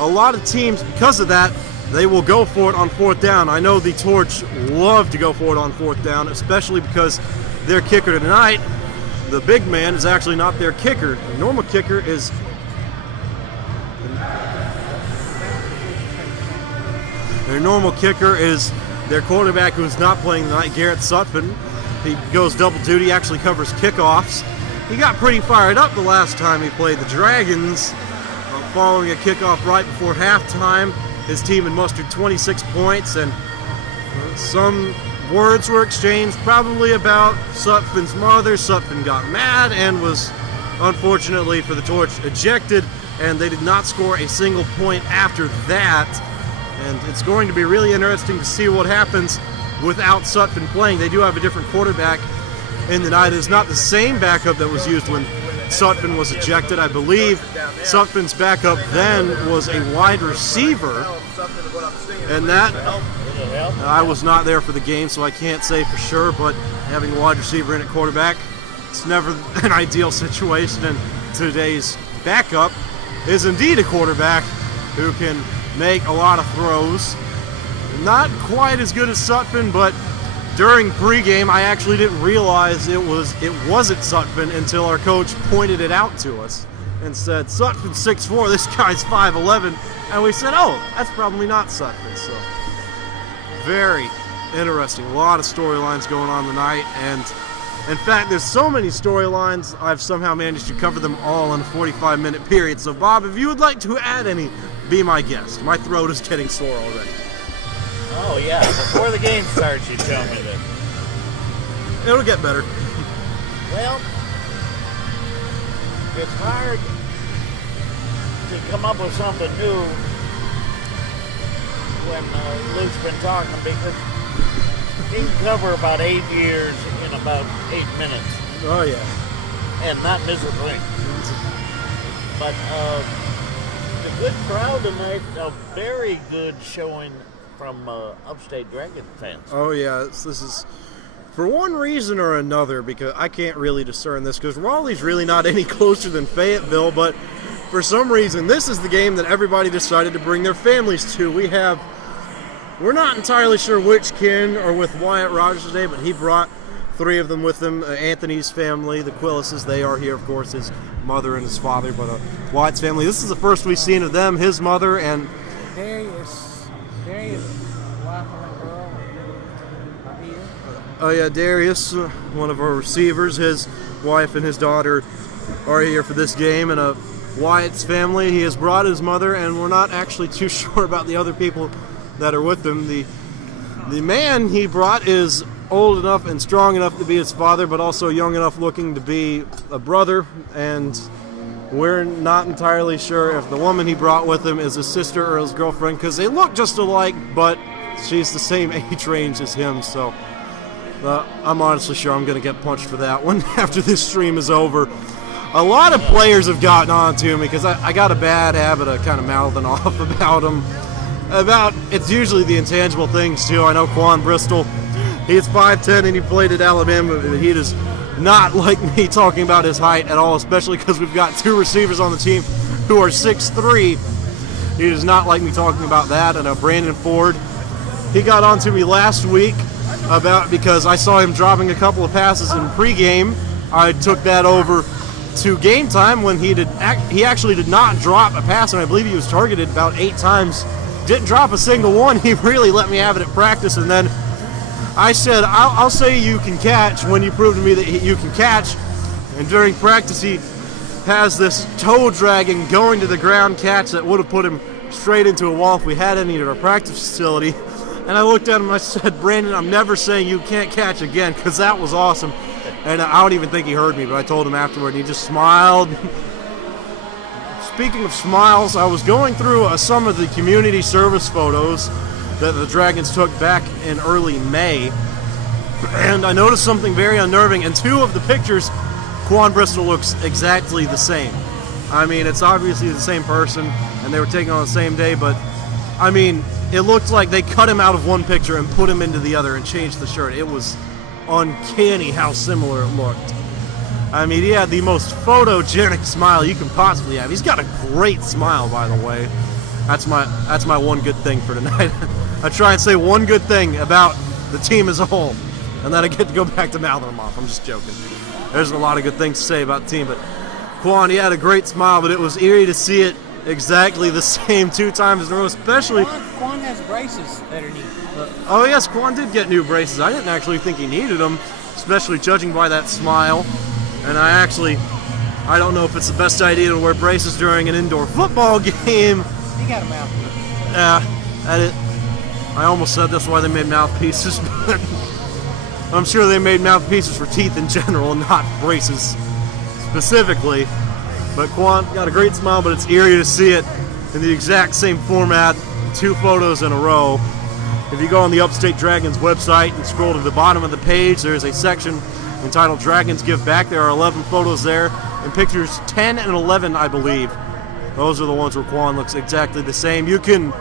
a lot of teams, because of that, they will go for it on fourth down. I know the Torch love to go for it on fourth down, especially because their kicker tonight, the big man, is actually not their kicker. The normal kicker is their quarterback, who's not playing tonight, Garrett Sutphin. He goes double duty, actually covers kickoffs. He got pretty fired up the last time he played the Dragons. Following a kickoff right before halftime, his team had mustered 26 points, and some words were exchanged, probably about Sutphin's mother. Sutphin got mad and was, unfortunately for the Torch, ejected, and they did not score a single point after that. And it's going to be really interesting to see what happens without Sutphin playing. They do have a different quarterback in the night. It's not the same backup that was used when Sutphin was ejected. I believe Sutphin's backup then was a wide receiver, and that I was not there for the game, so I can't say for sure, but having a wide receiver in at quarterback, it's never an ideal situation, and today's backup is indeed a quarterback who can make a lot of throws. Not quite as good as Sutphin, but during pregame, I actually didn't realize it wasn't Sutphin until our coach pointed it out to us and said, Sutphin's 6'4", this guy's 5'11", and we said, oh, that's probably not Sutphin. So, very interesting. A lot of storylines going on tonight, and in fact, there's so many storylines, I've somehow managed to cover them all in a 45-minute period. So, Bob, if you would like to add any, be my guest. My throat is getting sore already. Oh, yeah. Before the game starts, you tell me that. It'll get better. Well, it's hard to come up with something new when Luke's been talking, because he can cover about 8 years in about 8 minutes. Oh, yeah. And not miss a thing. But the good crowd tonight, a very good showing from Upstate Dragon fans. Oh, yeah. This is, for one reason or another, because I can't really discern this, because Raleigh's really not any closer than Fayetteville, but for some reason, this is the game that everybody decided to bring their families to. We're not entirely sure which kin are with Wyatt Rogers today, but he brought 3 of them with him. Anthony's family, the Quilicis, they are here, of course, his mother and his father, but Wyatt's family. This is the first we've seen of them, his mother, and Darius, wife and girl are here. Oh yeah, Darius, one of our receivers, his wife and his daughter are here for this game, and Wyatt's family, he has brought his mother, and we're not actually too sure about the other people that are with him. The man he brought is old enough and strong enough to be his father, but also young enough looking to be a brother, and we're not entirely sure if the woman he brought with him is his sister or his girlfriend, because they look just alike, but she's the same age range as him, so I'm honestly sure I'm going to get punched for that one after this stream is over. A lot of players have gotten on to me because I got a bad habit of kind of mouthing off about them. It's usually the intangible things, too. I know Quan Bristol, he's 5'10", and he played at Alabama, but he does not like me talking about his height at all, especially because we've got 2 receivers on the team who are 6'3", He does not like me talking about that. And Brandon Ford, he got on to me last week because I saw him dropping a couple of passes in pregame. I took that over to game time when he actually did not drop a pass, and I believe he was targeted about 8 times. Didn't drop a single one. He really let me have it at practice, and then I said, I'll say you can catch when you prove to me that you can catch. And during practice, he has this toe dragging, going to the ground catch that would have put him straight into a wall if we had any at our practice facility. And I looked at him and I said, Brandon, I'm never saying you can't catch again, because that was awesome. And I don't even think he heard me, but I told him afterward, and he just smiled. Speaking of smiles, I was going through some of the community service photos that the Dragons took back in early May, and I noticed something very unnerving. In 2 of the pictures, Quan Bristol looks exactly the same. I mean, it's obviously the same person, and they were taken on the same day, but, I mean, it looked like they cut him out of one picture and put him into the other and changed the shirt. It was uncanny how similar it looked. I mean, he had the most photogenic smile you can possibly have. He's got a great smile, by the way. That's my one good thing for tonight. I try and say one good thing about the team as a whole, and then I get to go back to mouthing them off. I'm just joking. There's a lot of good things to say about the team, but Quan, he had a great smile, but it was eerie to see it exactly the same 2 times in a row, especially... Quan has braces that are neat. Oh yes, Quan did get new braces. I didn't actually think he needed them, especially judging by that smile. And I don't know if it's the best idea to wear braces during an indoor football game. He got a mouthpiece. I almost said that's why they made mouthpieces, but I'm sure they made mouthpieces for teeth in general, not braces specifically. But Quan got a great smile, but it's eerie to see it in the exact same format, 2 photos in a row. If you go on the Upstate Dragons website and scroll to the bottom of the page, there's a section entitled Dragons Give Back. There are 11 photos there, and pictures 10 and 11, I believe. Those are the ones where Quan looks exactly the same. You can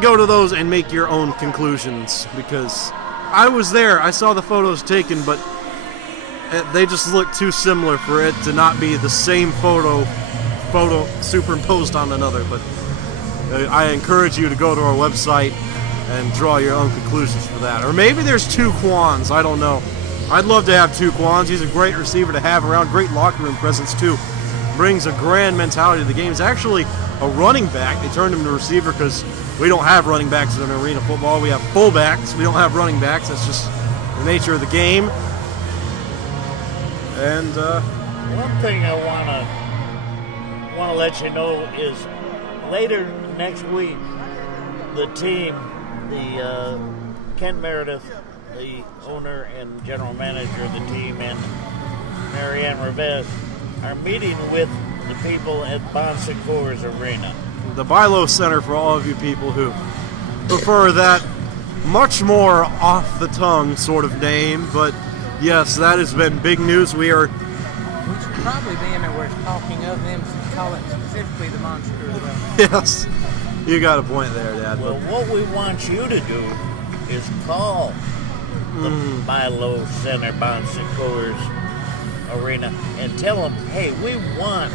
go to those and make your own conclusions, because I was there. I saw the photos taken, but they just look too similar for it to not be the same photo superimposed on another. But I encourage you to go to our website and draw your own conclusions for that. Or maybe there's 2 Quans, I don't know. I'd love to have 2 Quans. He's a great receiver to have around, great locker room presence too. Brings a grand mentality to the game. He's actually a running back. They turned him to receiver because we don't have running backs in arena football. We have fullbacks. We don't have running backs. That's just the nature of the game. And one thing I want to let you know is later next week, the team, the Kent Meredith, the owner and general manager of the team, and Marianne Revesz are meeting with the people at Bon Secours Arena. The Bilo Center, for all of you people who prefer that much more off-the-tongue sort of name. But yes, that has been big news. We should probably be in there, we're talking of them, call it specifically the Bon Secours. Yes, you got a point there, Dad. Well, what we want you to do is call the Bilo Center Bon Secours Arena and tell them, hey, we want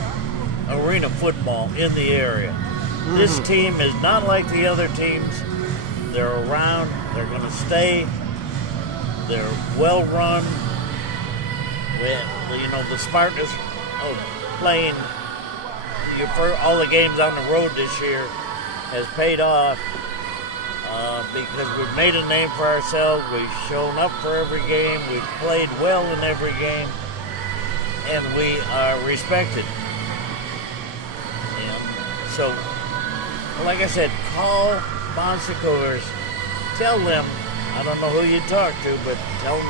arena football in the area. This team is not like the other teams. They're around. They're going to stay. They're well run. The Spartans playing all the games on the road this year has paid off because we've made a name for ourselves. We've shown up for every game. We've played well in every game. And we are respected. And so, like I said, call Bon Secours. Tell them, I don't know who you talk to, but tell them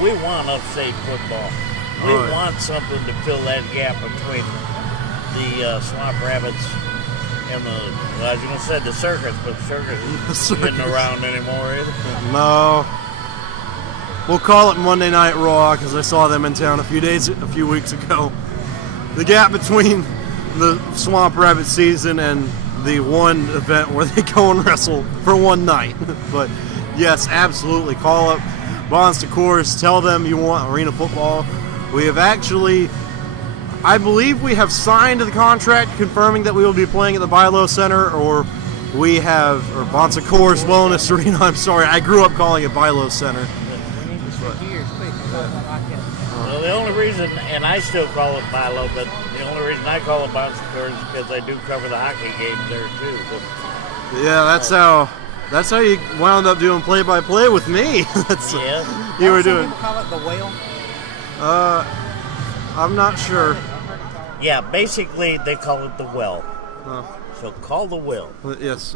we want Upstate football. We want something to fill that gap between the Swamp Rabbits and I was going to say the circus, but the circus isn't around anymore either. No. We'll call it Monday Night Raw because I saw them in town a few weeks ago. The gap between the Swamp Rabbit season and the one event where they go and wrestle for one night. But yes, absolutely. Call up Bon Secours. Tell them you want arena football. We have actually I believe we have signed the contract confirming that we will be playing at the Bilo Center, or we have, or Bonsa Coors Wellness Arena. I'm sorry, I grew up calling it Bilo Center. Well, the only reason, and I still call it Bilo, but the only reason I call it Bonsa Coors is because I do cover the hockey games there too. But, yeah, that's how you wound up doing play-by-play with me. yeah. You were doing. People call it the whale. I'm not sure. Yeah, basically they call it the well. So call the well. Yes.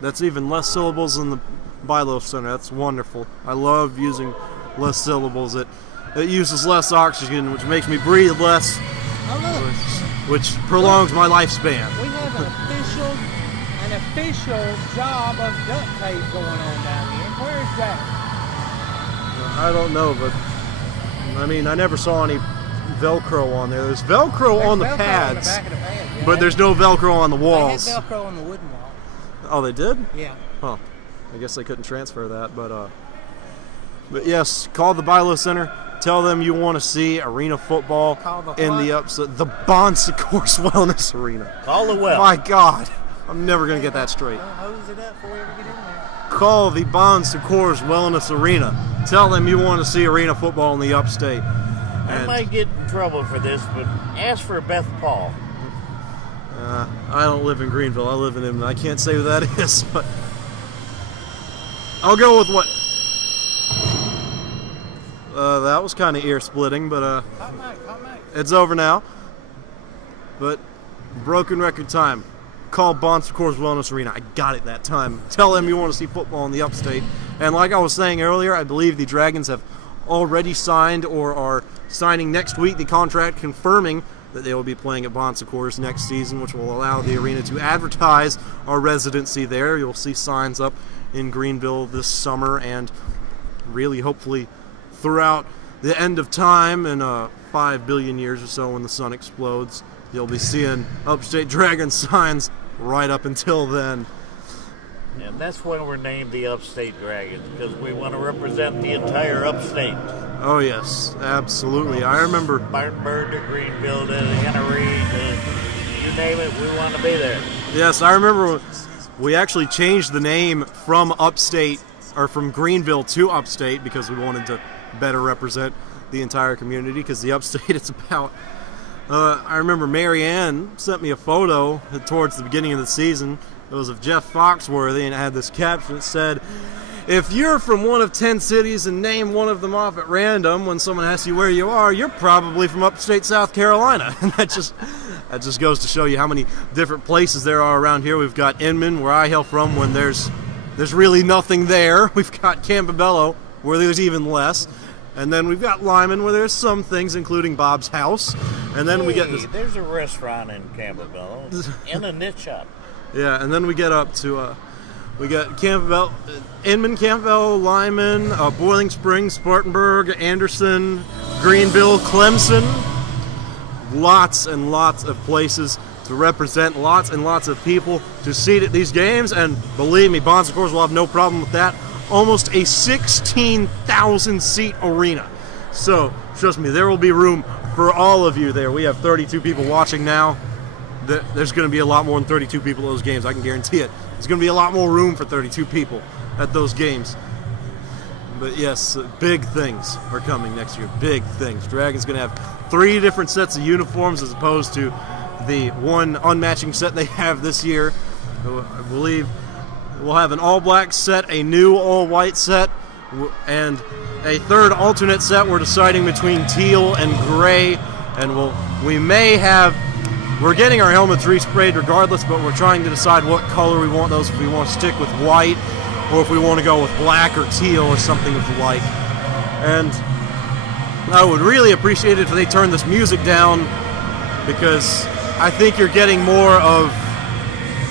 That's even less syllables than the Bilo Center. That's wonderful. I love using less syllables. It uses less oxygen, which makes me breathe less, which prolongs my lifespan. We have an official job of duct tape going on down here. Where's that? I don't know, but I mean, I never saw any Velcro on there. There's Velcro on the Velcro pads, on the back of the pad. Yeah, but there's no Velcro on the walls. They had Velcro on the wooden wall. Oh, they did? Yeah. Huh. I guess they couldn't transfer that, but yes, call the Bilo Center. Tell them you want to see arena football in the Upstate, the Bonsa Coors Wellness Arena. Call the well. My God, I'm never gonna get that straight. Don't hose it up before we ever get in there. Call the Bonsa Coors Wellness Arena. Tell them you want to see arena football in the Upstate. I might get in trouble for this, but ask for Beth Paul. I don't live in Greenville. I live in Inman. I can't say who that is, but I'll go with what. That was kind of ear-splitting, but it's over now. But broken record time. Call Bonsa Coors Wellness Arena. I got it that time. Tell them you want to see football in the Upstate. And like I was saying earlier, I believe the Dragons have already signed or are signing next week the contract confirming that they will be playing at Bonsa Coors next season, which will allow the arena to advertise our residency there. You'll see signs up in Greenville this summer and really hopefully throughout the end of time in 5 billion years or so when the sun explodes. You'll be seeing Upstate Dragon signs right up until then. And that's why we're named the Upstate Dragons, because we want to represent the entire Upstate. Oh, yes, absolutely. I remember Spartanburg to Greenville to Henry to you name it, we want to be there. Yes, I remember we actually changed the name from Upstate, or from Greenville to Upstate, because we wanted to better represent the entire community, because the Upstate, it's about... I remember Mary Ann sent me a photo towards the beginning of the season. It was of Jeff Foxworthy, and it had this caption that said, "If you're from one of 10 cities and name one of them off at random when someone asks you where you are, you're probably from upstate South Carolina." And that just goes to show you how many different places there are around here. We've got Inman, where I hail from, when there's really nothing there. We've got Campobello, where there's even less. And then we've got Lyman, where there's some things, including Bob's house. And then we get this. There's a restaurant in Campobello and a knit shop. Yeah, and then we get up to, we got Campbell, Inman, Campbell, Lyman, Boiling Springs, Spartanburg, Anderson, Greenville, Clemson. Lots and lots of places to represent, lots and lots of people to seat at these games, and believe me, Bonsa Coors will have no problem with that. Almost a 16,000 seat arena. So, trust me, there will be room for all of you there. We have 32 people watching now. There's going to be a lot more than 32 people at those games, I can guarantee it. There's going to be a lot more room for 32 people at those games. But yes, big things are coming next year, big things. Dragon's going to have 3 different sets of uniforms as opposed to the one unmatching set they have this year. I believe we'll have an all-black set, a new all-white set, and a third alternate set. We're deciding between teal and gray, and we're getting our helmets resprayed regardless, but we're trying to decide what color we want those, if we want to stick with white, or if we want to go with black or teal or something of the like. And I would really appreciate it if they turn this music down, because I think you're getting more of,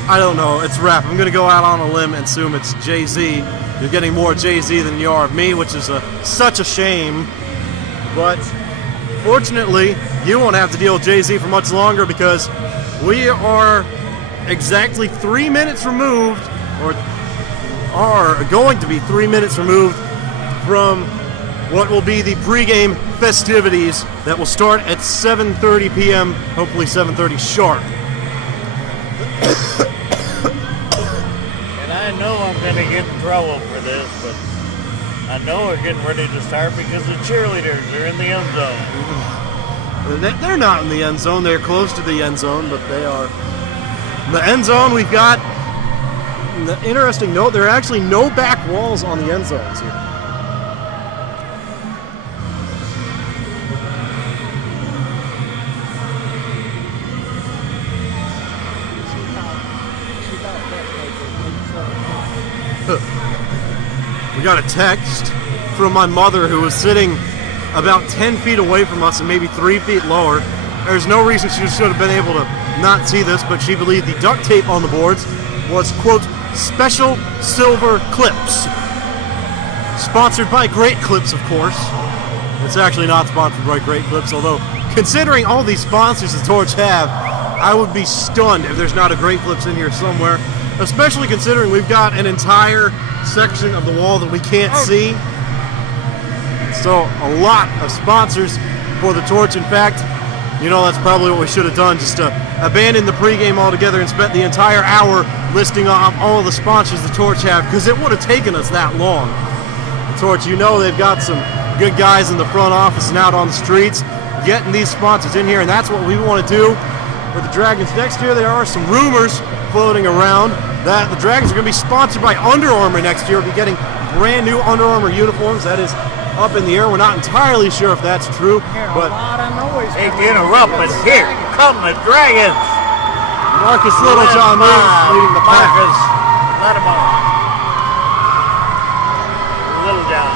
I don't know, it's rap. I'm going to go out on a limb and assume it's Jay-Z. You're getting more Jay-Z than you are of me, which is such a shame. But fortunately, you won't have to deal with Jay-Z for much longer, because we are exactly 3 minutes removed, or are going to be 3 minutes removed from what will be the pregame festivities that will start at 7:30 p.m., hopefully 7:30 sharp. And I know I'm going to get in trouble for this, but I know we're getting ready to start because the cheerleaders are in the end zone. They're not in the end zone. They're close to the end zone, but they are. In the end zone, we've got, the interesting note, there are actually no back walls on the end zones here. We got a text from my mother who was sitting about 10 feet away from us and maybe 3 feet lower. There's no reason she should have been able to not see this, but she believed the duct tape on the boards was, quote, special silver clips. Sponsored by Great Clips, of course. It's actually not sponsored by Great Clips, although considering all these sponsors the Torch have, I would be stunned if there's not a Great Clips in here somewhere, especially considering we've got an entire section of the wall that we can't see. So a lot of sponsors for the Torch. In fact, you know, that's probably what we should have done, just to abandon the pregame altogether and spent the entire hour listing off all of the sponsors the Torch have, because it would have taken us that long. The Torch, you know, they've got some good guys in the front office and out on the streets getting these sponsors in here, and that's what we want to do with the Dragons next year. There are some rumors floating around that the Dragons are going to be sponsored by Under Armour next year. We'll be getting brand new Under Armour uniforms. That is up in the air. We're not entirely sure if that's true, but Hey, to interrupt, but here come the Dragons. Marcus Littlejohn leading the pack. Marcus, let him on. Littlejohn.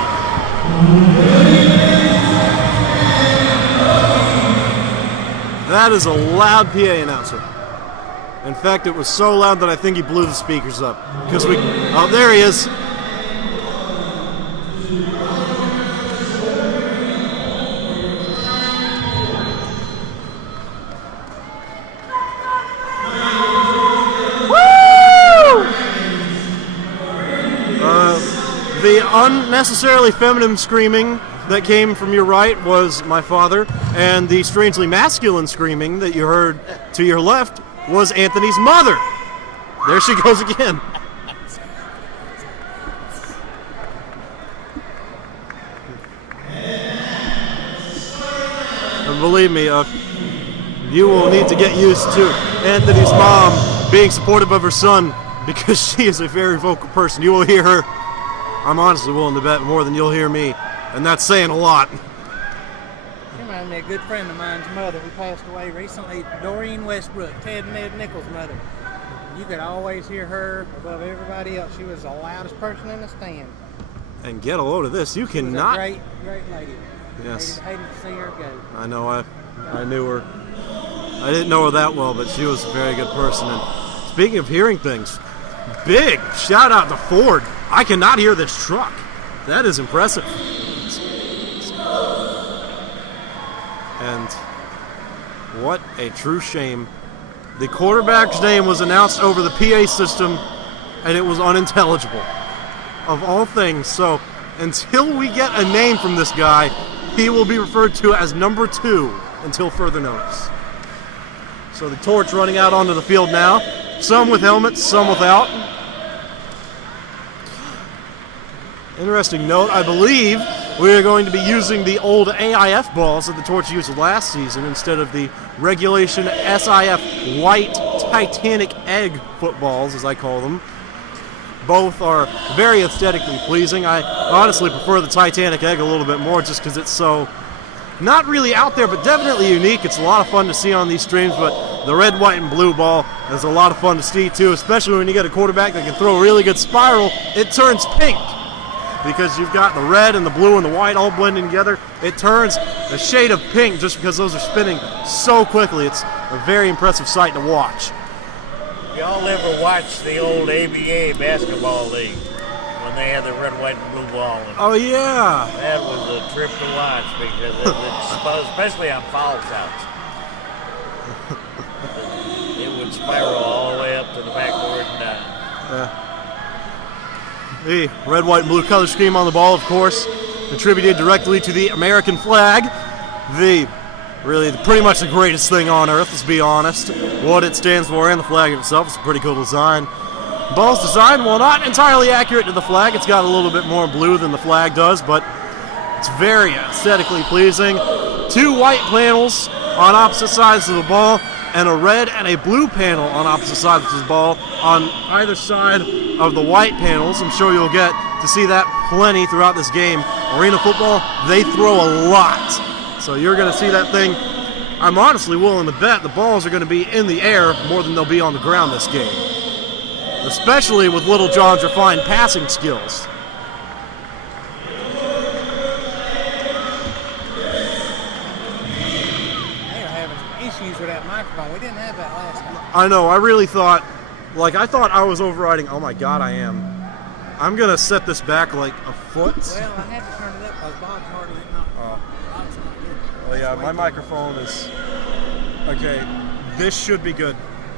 That is a loud PA announcer. In fact, it was so loud that I think he blew the speakers up. Because oh, there he is. The unnecessarily feminine screaming that came from your right was my father, and the strangely masculine screaming that you heard to your left was Anthony's mother. There she goes again. And believe me, you will need to get used to Anthony's mom being supportive of her son, because she is a very vocal person. You will hear her, I'm honestly willing to bet, more than you'll hear me, and that's saying a lot. Reminds me of a good friend of mine's mother who passed away recently, Doreen Westbrook, Ted and Ned Nichols' mother. You could always hear her above everybody else. She was the loudest person in the stand. And get a load of this. You cannot. She was a great lady. Yes. Hated to see her go. I know. I knew her. I didn't know her that well, but she was a very good person. And speaking of hearing things, big shout out to Ford. I cannot hear this truck. That is impressive. And what a true shame. The quarterback's name was announced over the PA system, and it was unintelligible, of all things. So until we get a name from this guy, he will be referred to as number 2 until further notice. So the Torch running out onto the field now. Some with helmets, some without. Interesting note, I believe we are going to be using the old AIF balls that the Torch used last season instead of the regulation SIF white Titanic egg footballs, as I call them. Both are very aesthetically pleasing. I honestly prefer the Titanic egg a little bit more just because it's so not really out there, but definitely unique. It's a lot of fun to see on these streams, but the red, white, and blue ball is a lot of fun to see too, especially when you get a quarterback that can throw a really good spiral. It turns pink because you've got the red and the blue and the white all blending together. It turns a shade of pink just because those are spinning so quickly. It's a very impressive sight to watch. Y'all ever watch the old ABA basketball league when they had the red, white, and blue ball? Oh, yeah. That was a trip to watch because it's especially on foul shots. It would spiral all the way up to the backboard and down. The red, white, and blue color scheme on the ball, of course, attributed directly to the American flag, pretty much the greatest thing on earth, let's be honest. What it stands for and the flag itself is a pretty cool design. The ball's design, while not entirely accurate to the flag, it's got a little bit more blue than the flag does, but it's very aesthetically pleasing. 2 white panels on opposite sides of the ball, and a red and a blue panel on opposite sides of the ball on either side of the white panels. I'm sure you'll get to see that plenty throughout this game. Arena football, they throw a lot. So you're going to see that thing. I'm honestly willing to bet the balls are going to be in the air more than they'll be on the ground this game, especially with Little John's refined passing skills. They are having some issues with that microphone. We didn't have that last time. I know, I really thought, I thought I was overriding. Oh my God, I am. I'm going to set this back like a foot. Well, I had to turn it up because Bob's already not. Bob's not good. Well, yeah, my microphone is okay. This should be good.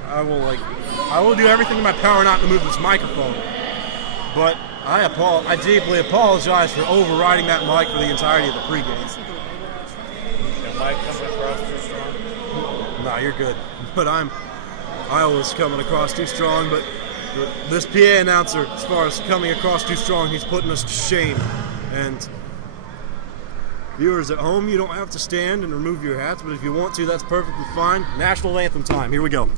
I will do everything in my power not to move this microphone. But I deeply apologize for overriding that mic for the entirety of the pregame. The mic coming across too strong? Nah, you're good. But I was coming across too strong. But this PA announcer, as far as coming across too strong, he's putting us to shame. And viewers at home, you don't have to stand and remove your hats, but if you want to, that's perfectly fine. National anthem time. Here we go.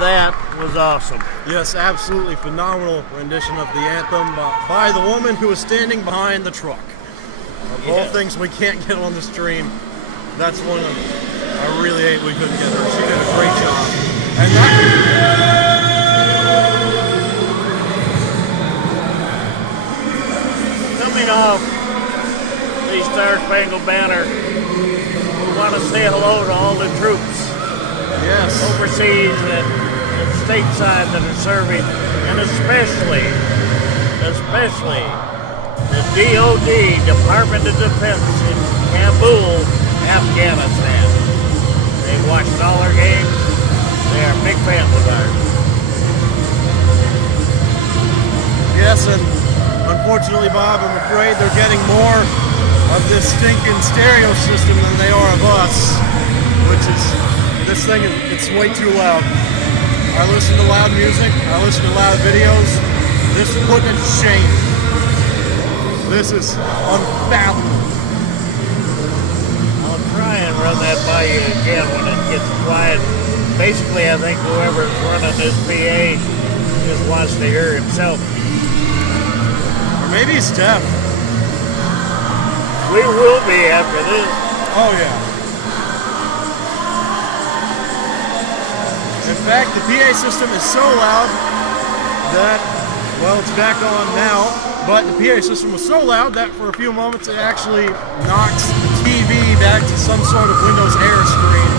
That was awesome. Yes, absolutely phenomenal rendition of the anthem by the woman who is standing behind the truck. Of all things we can't get on the stream, that's one of them. I really hate we couldn't get her. She did a great job. And Coming off the Star Spangled Banner, we want to say hello to all the troops overseas and stateside that are serving, and especially the DOD, Department of Defense in Kabul, Afghanistan. They've watched all our games. They are big fans of ours. yes, and unfortunately, Bob, I'm afraid they're getting more of this stinking stereo system than they are of us, which is, this thing, it's way too loud. I listen to loud music, I listen to loud videos. This is putting it to shame. This is unfathomable. I'll try and run that by you again when it gets quiet. Basically, I think whoever's running this PA just wants to hear himself. Or maybe he's deaf. We will be after this. Oh, yeah. In fact, the PA system is so loud that, well, it's back on now, but the PA system was so loud that for a few moments it actually knocked the TV back to some sort of Windows Air screen.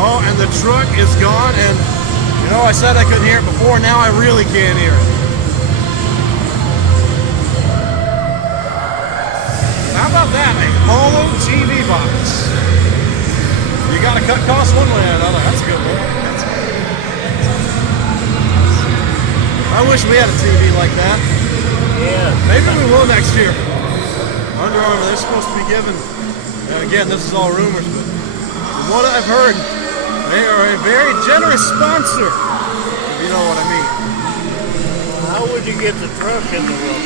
Oh, and the truck is gone, and you know, I said I couldn't hear it before, now I really can't hear it. How about that, a hollow TV box? You gotta cut costs one way or another. That's a good one. I wish we had a TV like that. Yeah. Maybe we will next year. Under Armour, they're supposed to be given, and again, this is all rumors, but from what I've heard, they are a very generous sponsor, if you know what I mean. How would you get the truck in the room?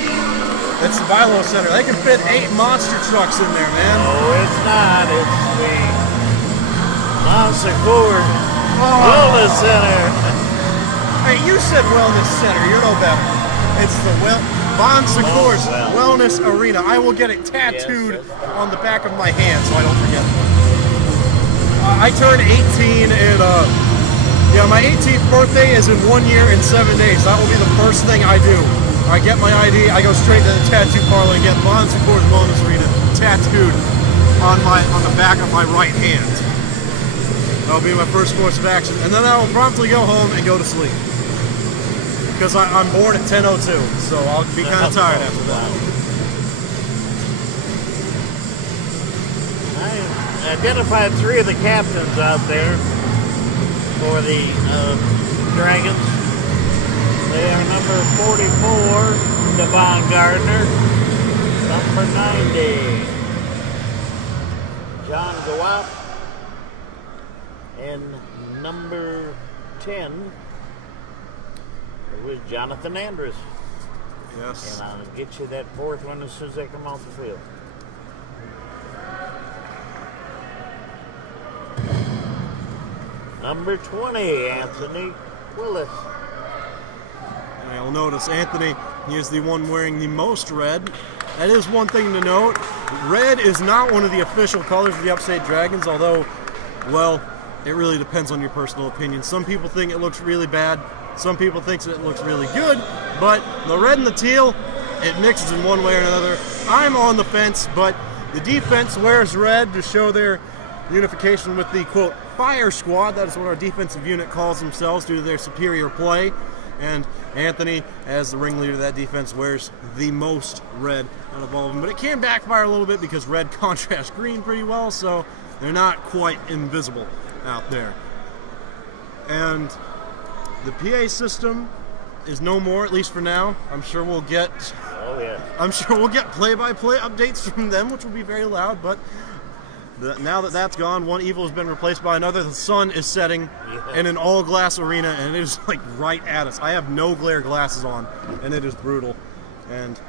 It's the Bilo Center. They can fit 8 monster trucks in there, man. No, it's not. It's the Monsecourt Wellness Center. Hey, you said Wellness Center. You're no better. It's the Monsecourt Wellness Arena. I will get it tattooed on the back of my hand so I don't forget it. I turned 18 and my 18th birthday is in 1 year and 7 days. That will be the first thing I do. I get my ID, I go straight to the tattoo parlor and get Monsecourt Wellness Arena tattooed on the back of my right hand. That'll be my first course of action, and then I will promptly go home and go to sleep. Because I'm born at 10:02, so I'll be kind of tired after that. I identified 3 of the captains out there for the Dragons. They are number 44, Devon Gardner, number 90, John Gawap, and number 10, it was Jonathan Andrus. Yes. And I'll get you that 4th one as soon as they come off the field. Number 20, Anthony Willis. You'll notice Anthony, he is the one wearing the most red. That is one thing to note. Red is not one of the official colors of the Upstate Dragons, although, well, it really depends on your personal opinion. Some people think it looks really bad. Some people think it looks really good. But the red and the teal, it mixes in one way or another. I'm on the fence, but the defense wears red to show their unification with the, quote, fire squad. That is what our defensive unit calls themselves due to their superior play. And Anthony, as the ringleader of that defense, wears the most red out of all of them. But it can backfire a little bit because red contrasts green pretty well, so they're not quite invisible out there. And the PA system is no more, at least for now. I'm sure we'll get play-by-play updates from them, which will be very loud, but now that that's gone, one evil has been replaced by another. The sun is setting in an all-glass arena, and it is like right at us. I have no glare glasses on, and it is brutal. And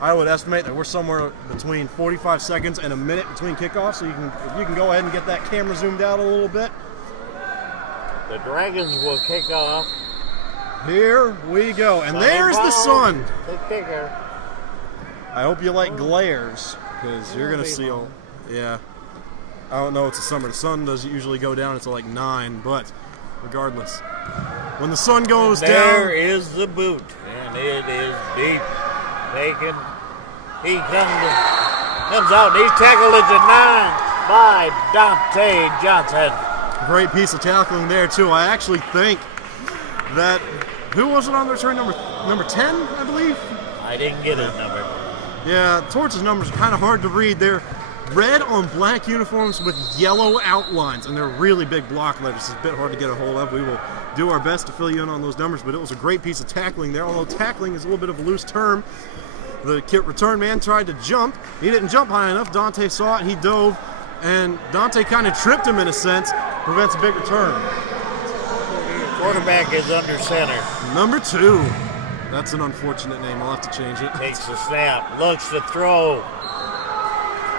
I would estimate that we're somewhere between 45 seconds and a minute between kickoff, so if you can go ahead and get that camera zoomed out a little bit. The Dragons will kick off. Here we go, and there's the sun. The kicker. I hope you like glares, because you're going to see all... Yeah. I don't know, it's the summer. The sun doesn't usually go down until like 9, but regardless. When the sun goes down... There is the boot, and it is deep. Taken. He comes out, and he's tackled at the 9 by Dante Johnson. Great piece of tackling there, too. I actually think that... Who was it on the return? Number 10, I believe? I didn't get his number. Yeah, Torch's numbers are kind of hard to read. They're red on black uniforms with yellow outlines, and they're really big block letters. It's a bit hard to get a hold of. We will do our best to fill you in on those numbers, but it was a great piece of tackling there, although tackling is a little bit of a loose term. The return man tried to jump. He didn't jump high enough. Dante saw it, he dove, and Dante kind of tripped him in a sense, prevents a big return. Quarterback is under center. Number 2. That's an unfortunate name. I'll have to change it. Takes the snap, looks to throw.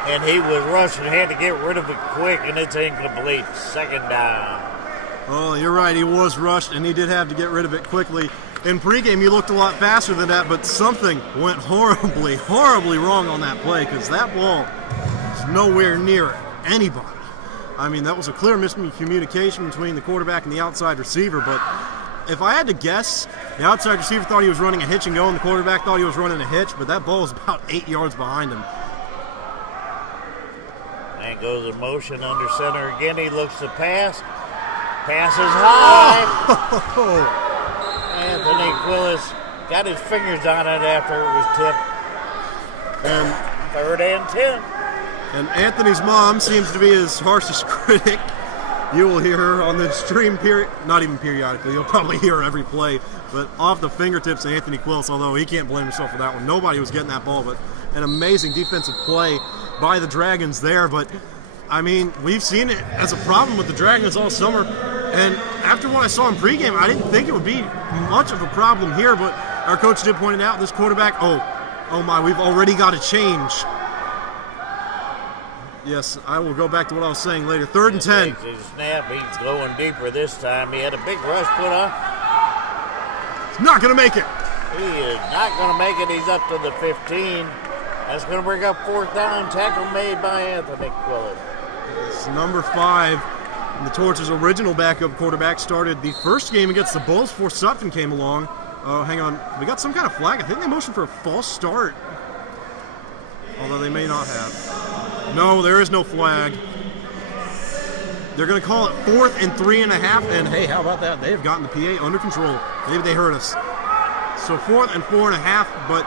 and he was rushing, had to get rid of it quick, and it's incomplete. Second down. Oh, you're right. He was rushed, and he did have to get rid of it quickly. In pregame, you looked a lot faster than that, but something went horribly, horribly wrong on that play because that ball was nowhere near anybody. I mean, that was a clear miscommunication between the quarterback and the outside receiver, but if I had to guess, the outside receiver thought he was running a hitch and go, and the quarterback thought he was running a hitch, but that ball was about 8 yards behind him. And goes in motion under center again. He looks to pass. Passes high. Oh. Anthony Quilici got his fingers on it after it was tipped. And 3rd and 10. And Anthony's mom seems to be his harshest critic. You will hear her on the stream, not even periodically. You'll probably hear her every play. But off the fingertips of Anthony Quilici, although he can't blame himself for that one. Nobody was getting that ball, but an amazing defensive play by the Dragons there. But, I mean, we've seen it as a problem with the Dragons all summer. And after what I saw in pregame, I didn't think it would be much of a problem here. But our coach did point it out, this quarterback, oh my, we've already got to change. Yes, I will go back to what I was saying later. 3rd and 10. Takes his snap. He's going deeper this time. He had a big rush put on. He's not going to make it. He is not going to make it. He's up to the 15. That's going to bring up 4th down. Tackle made by Anthony Quilici. It's number 5. And the Torches' original backup quarterback started the first game against the Bulls before Sutton came along. Oh, hang on. We got some kind of flag. I think they motioned for a false start. Although they may not have. No, there is no flag. They're going to call it 4th and 3.5. And hey, how about that? They have gotten the PA under control. Maybe they heard us. So 4th and 4.5. But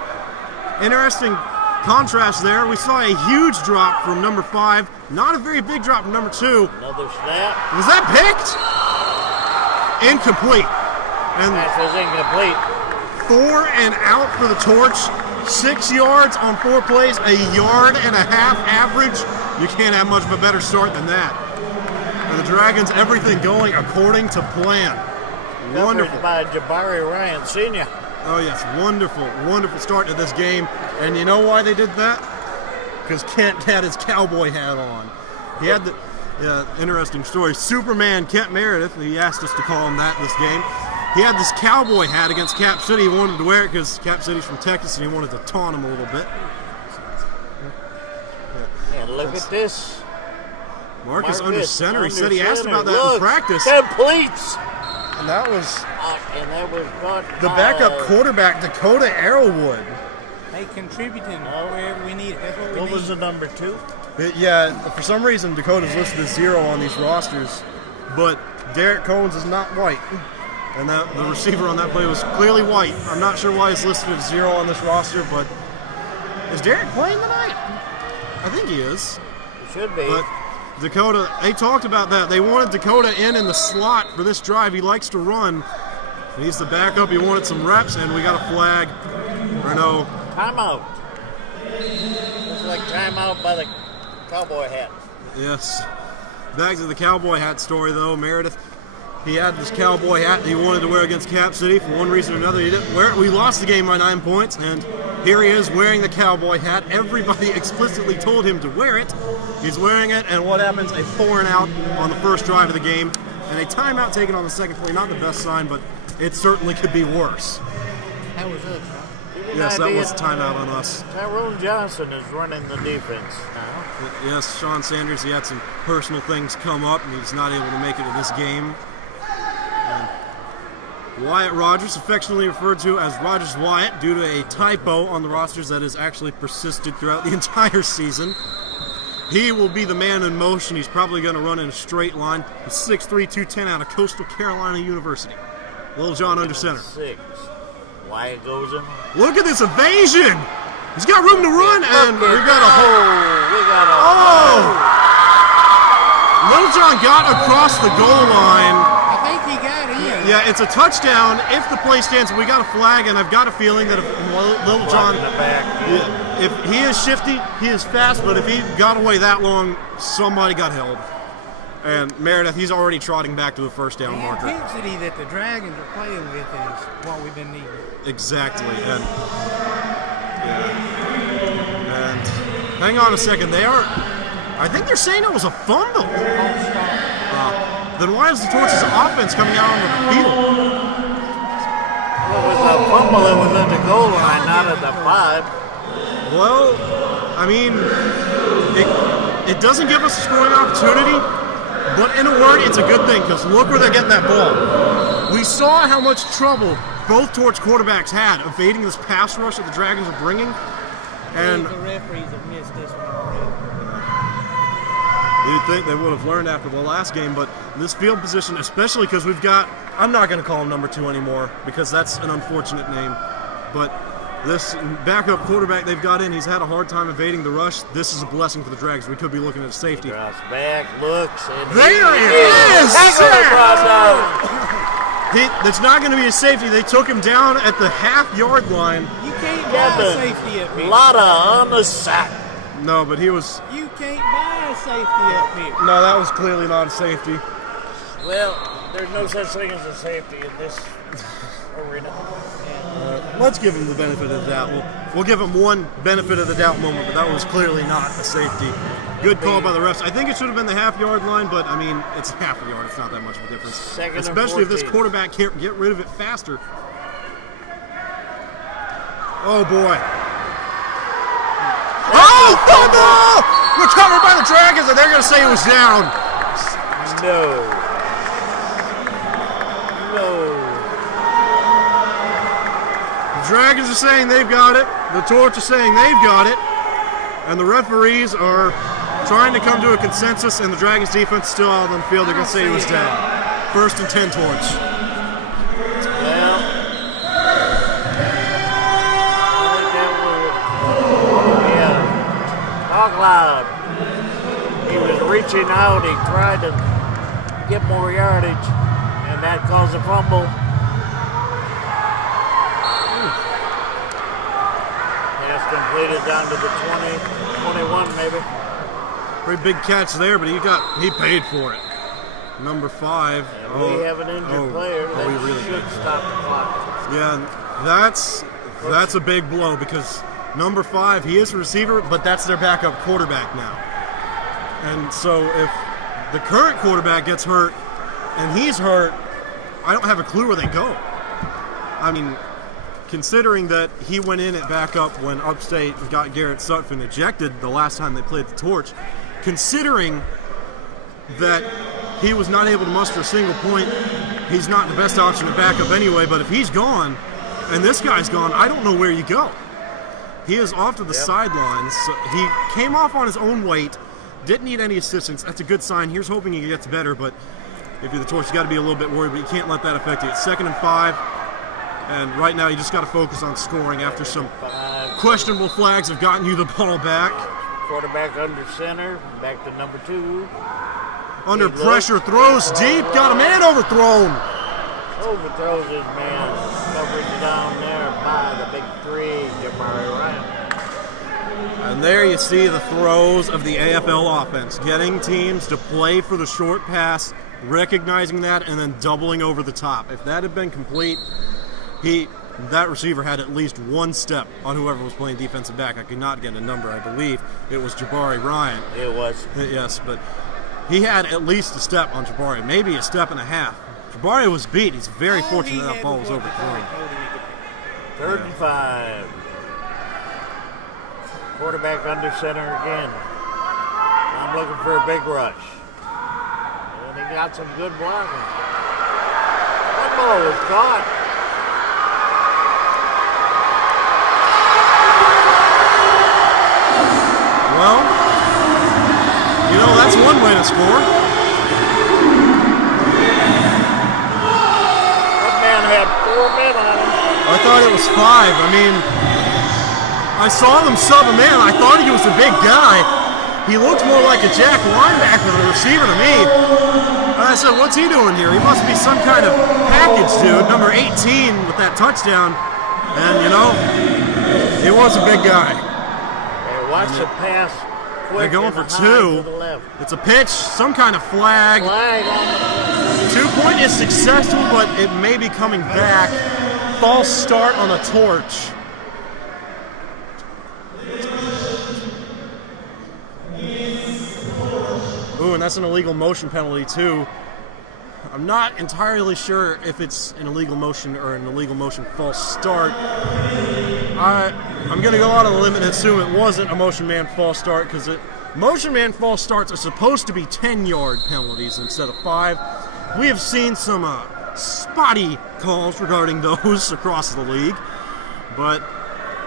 interesting contrast there. We saw a huge drop from number 5. Not a very big drop from number 2. Another snap. Was that picked? Incomplete. And That was incomplete. 4 and out for the Torch. 6 yards on 4 plays, 1.5 yards average. You can't have much of a better start than that. And the Dragons, everything going according to plan. Wonderful. Covered by Jabari Ryan Sr. Oh yes, wonderful, wonderful start to this game. And you know why they did that? Because Kent had his cowboy hat on. He had the, interesting story. Superman Kent Meredith, he asked us to call him that this game. He had this cowboy hat against Cap City. He wanted to wear it because Cap City's from Texas and he wanted to taunt him a little bit. And look at this. Marcus under center. He said he asked about that Look, in practice. Completes. And that was caught the backup quarterback, Dakota Arrowwood. Hey, contributing wherever we need it. That's what we need. What was the number 2? For some reason, Dakota's listed as 0 on these rosters. But Derek Combs is not white. And the receiver on that play was clearly white. I'm not sure why he's listed as 0 on this roster, but is Derek playing tonight? I think he is. It should be. But Dakota, they talked about that. They wanted Dakota in the slot for this drive. He likes to run. He's the backup. He wanted some reps, and we got a flag. Or no. Timeout. Looks like timeout by the cowboy hat. Yes. Back to the cowboy hat story, though. Meredith, he had this cowboy hat that he wanted to wear against Cap City. For one reason or another, he didn't wear it. We lost the game by 9 points, and here he is wearing the cowboy hat. Everybody explicitly told him to wear it. He's wearing it, and what happens? A 4 and out on the first drive of the game, and a timeout taken on the second play. Not the best sign, but it certainly could be worse. That was us, huh? Yes, that was a timeout on us. Tyrone Johnson is running the defense now. Yes, Sean Sanders, he had some personal things come up, and he's not able to make it to this game. And Wyatt Rogers, affectionately referred to as Rogers Wyatt, due to a typo on the rosters that has actually persisted throughout the entire season. He will be the man in motion. He's probably going to run in a straight line. He's 6'3", 210 out of Coastal Carolina University. Little John under center. 6. Wyatt goes in. Look at this evasion! He's got room to run, and we got a hole. We got a hole. Little John got across the goal line. I think he got in. Yeah, it's a touchdown if the play stands. We got a flag, and I've got a feeling that if Little John, if he is shifty, he is fast, but if he got away that long, somebody got held. And Meredith, he's already trotting back to the first down The marker. intensity that the Dragons are playing with is what we've been needing. Exactly, and Hang on a second. I think they're saying it was a fumble. Then why is the Torches' offense coming out on the field? Well, it was a fumble. It was at the goal line, not at the 5. Well, I mean, it doesn't give us a scoring opportunity, but in a word, it's a good thing because look where they're getting that ball. We saw how much trouble both Torch quarterbacks had evading this pass rush that the Dragons are bringing. And the referees have missed this one already. You'd think they would have learned after the last game, but this field position, especially because we've got, I'm not going to call him number 2 anymore because that's an unfortunate name, but this backup quarterback they've got in, he's had a hard time evading the rush. This is a blessing for the Dragons. We could be looking at a safety. Drops back, looks, and there it is! It's not going to be a safety. They took him down at the half-yard line. You can't buy a safety up here. Lotta on the sack. No, but he was... You can't buy a safety up here. No, that was clearly not a safety. Well, there's no such thing as a safety in this arena. Let's give him the benefit of the doubt. We'll give him one benefit of the doubt moment, but that was clearly not a safety. Good call by the refs. I think it should have been the half-yard line, but, I mean, it's half a yard. It's not that much of a difference. Especially if this quarterback can't get rid of it faster. Oh, boy. Oh, fumble! Recovered by the Dragons, and they're going to say it was down. No. The Dragons are saying they've got it. The Torch are saying they've got it. And the referees are trying to come to a consensus, and the Dragons defense still out on the field. They're going to say it was down. 1st and 10 Torch. Well, talk loud. He was reaching out. He tried to get more yardage, and that caused a fumble. Pass completed down to the 20, 21 maybe. Pretty big catch there, but he paid for it. Number 5. And we have an injured player that we really should stop the clock. Yeah, that's a big blow because number 5, he is a receiver, but that's their backup quarterback now. And so if the current quarterback gets hurt and he's hurt, I don't have a clue where they go. I mean, considering that he went in at backup when Upstate got Garrett Sutphin ejected the last time they played the Torch, considering that he was not able to muster a single point, he's not the best option at backup anyway, but if he's gone and this guy's gone, I don't know where you go. He is off to the sidelines. So he came off on his own weight, didn't need any assistance. That's a good sign. Here's hoping he gets better, but if you're the Torch, you got to be a little bit worried, but you can't let that affect you. It's 2nd and 5, and right now you just got to focus on scoring after some questionable flags have gotten you the ball back. Quarterback under center, back to number 2. Under pressure, throws deep, got a man overthrown. Overthrows his man. Coverage down there by the big 3, Jabari Ryan. And there you see the throws of the AFL offense, getting teams to play for the short pass, recognizing that, and then doubling over the top. If that had been complete, that receiver had at least one step on whoever was playing defensive back. I could not get a number, I believe. It was Jabari Ryan. It was. Yes, but he had at least a step on Jabari, maybe a step and a half. Jabari was beat. He's very fortunate that ball was overthrown. 3rd and 5. Quarterback under center again. I'm looking for a big rush. And he got some good blocking. That ball was caught. Well, you know, that's one way to score. That man had 4 men on him. I thought it was 5. I mean, I saw them sub him in. I thought he was a big guy. He looked more like a jack linebacker than a receiver to me. And I said, what's he doing here? He must be some kind of package dude, number 18 with that touchdown. And, you know, he was a big guy. Hey, watch the pass. They're going for 2. It's a pitch, some kind of flag. Flag on the 2-point is successful, but it may be coming back. False start on the Torch. Ooh, and that's an illegal motion penalty, too. I'm not entirely sure if it's an illegal motion or an illegal motion false start. I'm going to go out on a limb and assume it wasn't a motion man false start, because motion man false starts are supposed to be 10-yard penalties instead of 5. We have seen some spotty calls regarding those across the league, but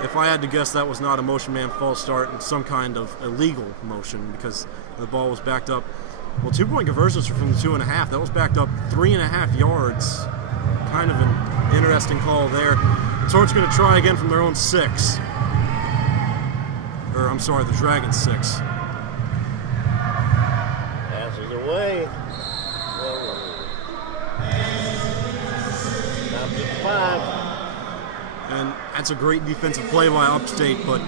if I had to guess, that was not a motion man false start and some kind of illegal motion, because the ball was backed up. Well, 2-point conversions from the 2.5. That was backed up 3.5 yards. Kind of an interesting call there. The Torch going to try again from their own 6. Or, I'm sorry, the Dragons 6. Passes away. Down to 5. And that's a great defensive play by Upstate, but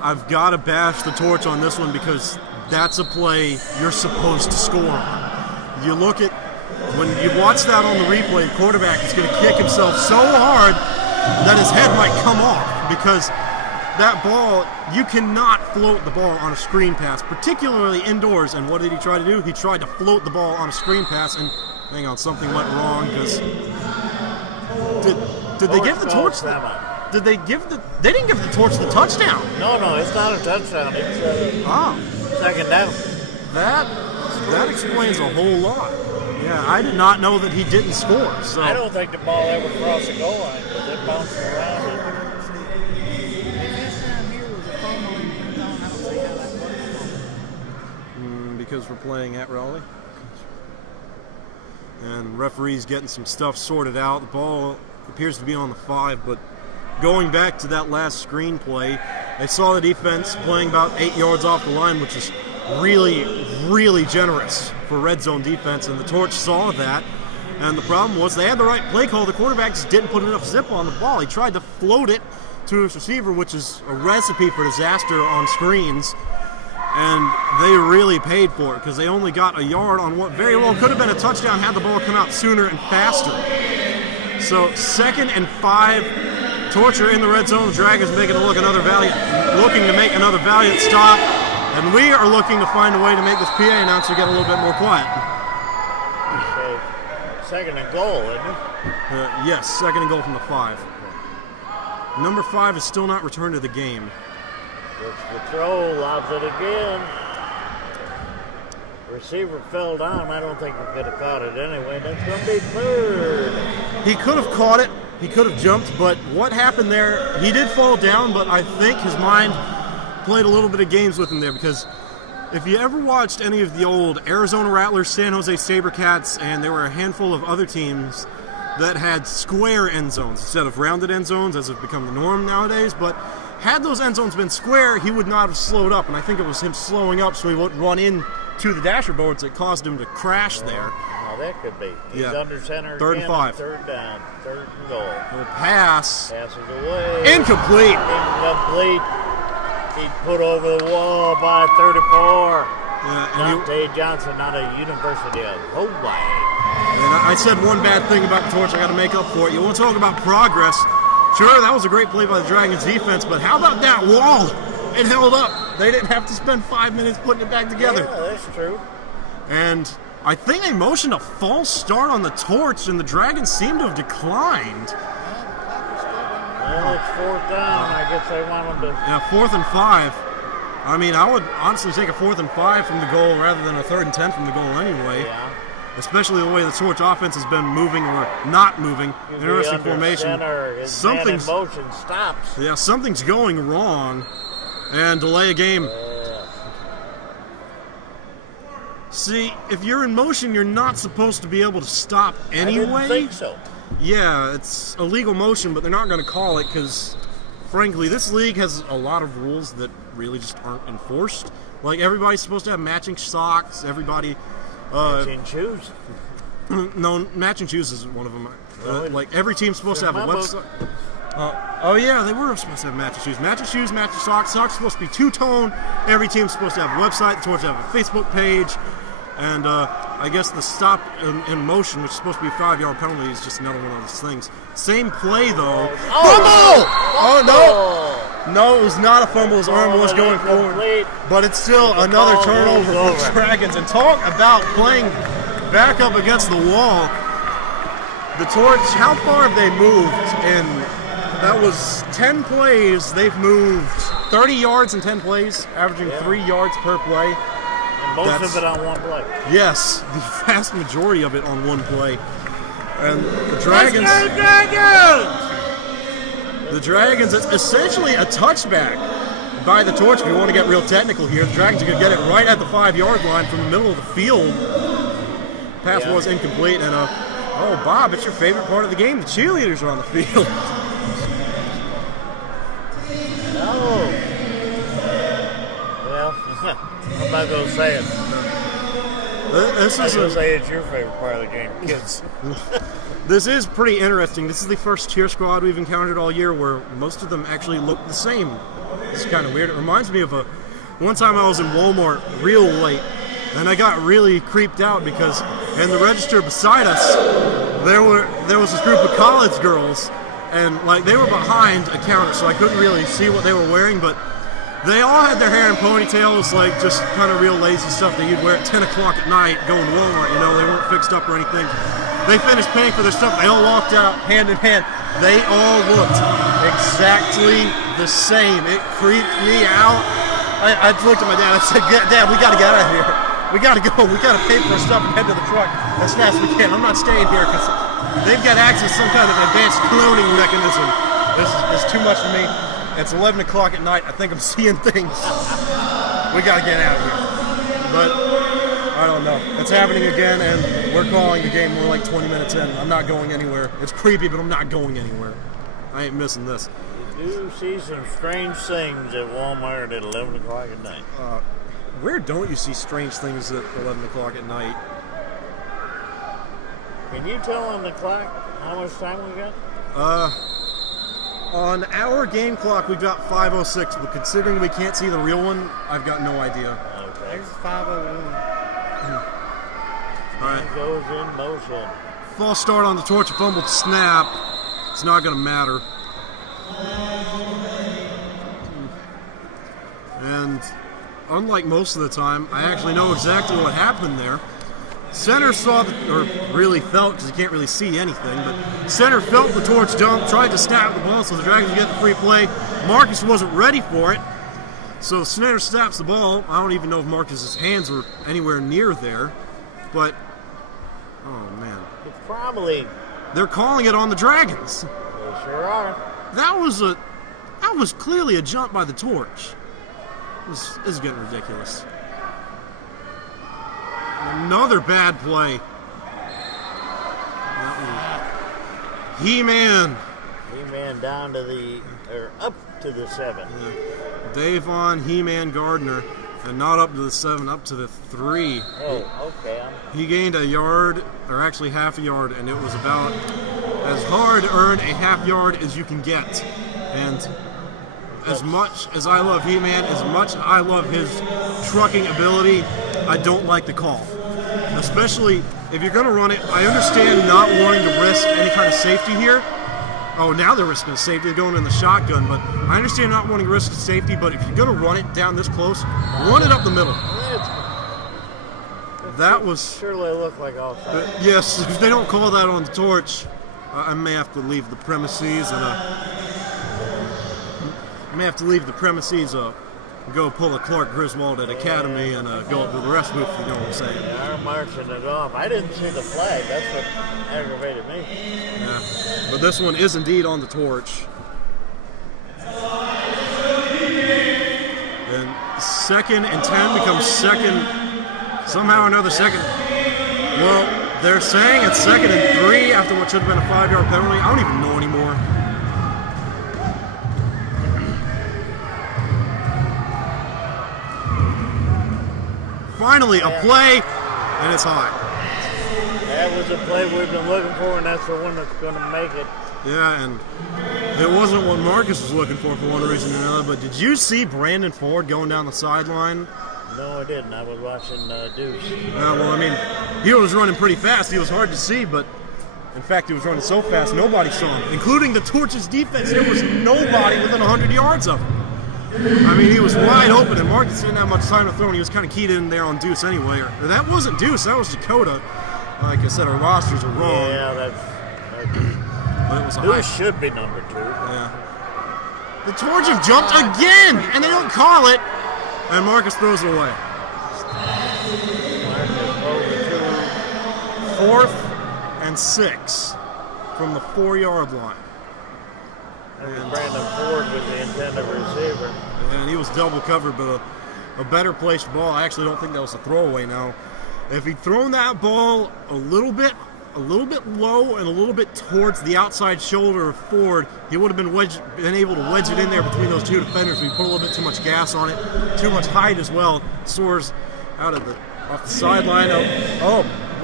I've got to bash the Torch on this one because that's a play you're supposed to score on. You look at, when you watch that on the replay, the quarterback is going to kick himself so hard that his head might come off, because that ball, you cannot float the ball on a screen pass, particularly indoors. And what did he try to do? He tried to float the ball on a screen pass, and hang on, something went wrong, because did they give the Torch they didn't give the Torch the touchdown. No, it's not a touchdown. It's second down. That explains a whole lot. Yeah, I did not know that he didn't score. So I don't think the ball ever crossed the goal line because it bounced around. Because we're playing at Raleigh. And referee's getting some stuff sorted out. The ball appears to be on the 5, but going back to that last screen play, they saw the defense playing about 8 yards off the line, which is really, really generous for red zone defense, and the Torch saw that. And the problem was they had the right play call. The quarterback just didn't put enough zip on the ball. He tried to float it to his receiver, which is a recipe for disaster on screens. And they really paid for it because they only got a yard on what very well could have been a touchdown had the ball come out sooner and faster. So 2nd and 5, Torture in the red zone. The Dragons looking to make another valiant stop, and we are looking to find a way to make this PA announcer get a little bit more quiet. Okay. 2nd and goal, isn't it? Yes, 2nd and goal from the 5. Number 5 is still not returned to the game. It's the throw, lobs it again. Receiver fell down. I don't think he could have caught it anyway. That's going to be 3rd. He could have caught it. He could have jumped, but what happened there, he did fall down, but I think his mind played a little bit of games with him there, because if you ever watched any of the old Arizona Rattlers, San Jose SaberCats, and there were a handful of other teams that had square end zones instead of rounded end zones, as have become the norm nowadays, but had those end zones been square, he would not have slowed up, and I think it was him slowing up so he wouldn't run into the dasher boards that caused him to crash there. Oh, that could be. He's under center. 3rd and 5. 3rd down. 3rd and goal. The pass. Passes away. Incomplete. He put over the wall by 34. Yeah, Dante Johnson, not a University of Hawaii. And I said one bad thing about the Torch. I got to make up for it. You want to talk about progress? Sure, that was a great play by the Dragons defense, but how about that wall? It held up. They didn't have to spend 5 minutes putting it back together. Yeah, that's true. And I think they motioned a false start on the Torch, and the Dragons seem to have declined. Well, it's 4th down. I guess they want them to... Yeah, 4th and 5. I mean, I would honestly take a 4th and 5 from the goal rather than a 3rd and 10 from the goal anyway. Yeah. Especially the way the Torch offense has been moving or not moving. Interesting formation. Something's motion stops. Yeah, something's going wrong. And delay a game. See, if you're in motion, you're not supposed to be able to stop anyway. I didn't think so. Yeah, it's illegal motion, but they're not going to call it because, frankly, this league has a lot of rules that really just aren't enforced. Like, everybody's supposed to have matching socks. Everybody... matching shoes? No, matching shoes isn't one of them. Really? Like, every team's supposed to have a website. Oh, yeah, they were supposed to have matching shoes. Matching shoes, matching socks. Socks are supposed to be two-tone. Every team's supposed to have a website. The Torch have a Facebook page. And I guess the stop in motion, which is supposed to be a 5-yard penalty, is just another one of those things. Same play, though. Oh, no! No, it was not a fumble. His arm was going forward. But it's still another turnover for the Dragons. And talk about playing back up against the wall. The Torch, how far have they moved? And that was 10 plays. They've moved 30 yards in 10 plays, averaging 3 yards per play. And most of it on one play. Yes, the vast majority of it on one play. And the Dragons... Let's go, Dragons! The Dragons, it's essentially a touchback by the Torch. If you want to get real technical here, the Dragons are going to get it right at the 5-yard line from the middle of the field. Pass was incomplete, and oh, Bob, it's your favorite part of the game. The cheerleaders are on the field. Oh. Well, I'm not going to say it. This is I'm going to say it's your favorite part of the game, kids. This is pretty interesting. This is the first cheer squad we've encountered all year where most of them actually look the same. It's kind of weird. It reminds me of one time I was in Walmart real late, and I got really creeped out because in the register beside us, there was this group of college girls, and like they were behind a counter, so I couldn't really see what they were wearing, but they all had their hair in ponytails, like just kind of real lazy stuff that you'd wear at 10 o'clock at night going to Walmart. You know, they weren't fixed up or anything. They finished paying for their stuff. They all walked out hand in hand. They all looked exactly the same. It creeped me out. I looked at my dad. I said, Dad, we got to get out of here. We got to go. We got to pay for our stuff and head to the truck as fast as we can. I'm not staying here because they've got access to some kind of advanced cloning mechanism. This is too much for me. It's 11 o'clock at night. I think I'm seeing things. We got to get out of here. But I don't know. It's happening again, and we're calling the game. We're like 20 minutes in. I'm not going anywhere. It's creepy, but I'm not going anywhere. I ain't missing this. You do see some strange things at Walmart at 11 o'clock at night. Where don't you see strange things at 11 o'clock at night? Can you tell on the clock how much time we got? On our game clock, we've got 5:06, but considering we can't see the real one, I've got no idea. Okay. There's 5:01. All right. Goes in motion. False start on the Torch, fumbled snap. It's not going to matter. And unlike most of the time, I actually know exactly what happened there. Center saw, or really felt, because you can't really see anything, but center felt the Torch jump, tried to snap the ball so the Dragons would get the free play. Marcus wasn't ready for it, so center snaps the ball. I don't even know if Marcus's hands were anywhere near there, but, oh man. It's probably. They're calling it on the Dragons. They sure are. That was clearly a jump by the Torch. This is getting ridiculous. Another bad play. He-Man. He-Man down to up to the 7. Davon He-Man Gardner, and not up to the 7, up to the 3. Oh, okay. He gained a yard, or actually half a yard, and it was about as hard earned a half yard as you can get. And as much as I love He-Man, as much as I love his trucking ability, I don't like the call. Especially if you're going to run it, I understand not wanting to risk any kind of safety here. Oh, now they're risking a safety. They're going in the shotgun, but I understand not wanting to risk safety, but if you're going to run it down this close, run it up the middle. That was... Surely look like offside. Yes, if they don't call that on the Torch, I may have to leave the premises go pull a Clark Griswold at Academy and go up to the rest booth, if you know what I'm saying. They are marching it off. I didn't see the flag. That's what aggravated me. Yeah, but this one is indeed on the Torch. And 2nd and 10 becomes somehow another second. Well, they're saying it's 2nd and 3 after what should have been a 5-yard penalty. I don't even know anymore. Finally, a play, and it's high. That was a play we've been looking for, and that's the one that's going to make it. Yeah, and it wasn't what Marcus was looking for one reason or another, but did you see Brandon Ford going down the sideline? No, I didn't. I was watching Deuce. Well, I mean, he was running pretty fast. He was hard to see, but in fact, he was running so fast, nobody saw him, including the Torch's defense. There was nobody within 100 yards of him. I mean, he was wide open, and Marcus didn't have much time to throw, and he was kind of keyed in there on Deuce anyway. Or that wasn't Deuce, that was Dakota. Like I said, our rosters are wrong. Yeah, but it was a Deuce high. should be number 2. Yeah. The Georgia jumped again, and they don't call it, and Marcus throws it away. Fourth and 6 from the 4-yard line. And Brandon Ford was the intended receiver. And he was double covered, but a better placed ball. I actually don't think that was a throwaway now. If he'd thrown that ball a little bit low and a little bit towards the outside shoulder of Ford, he would have been able to wedge it in there between those two defenders. We put a little bit too much gas on it, too much height as well. Soars off the sideline.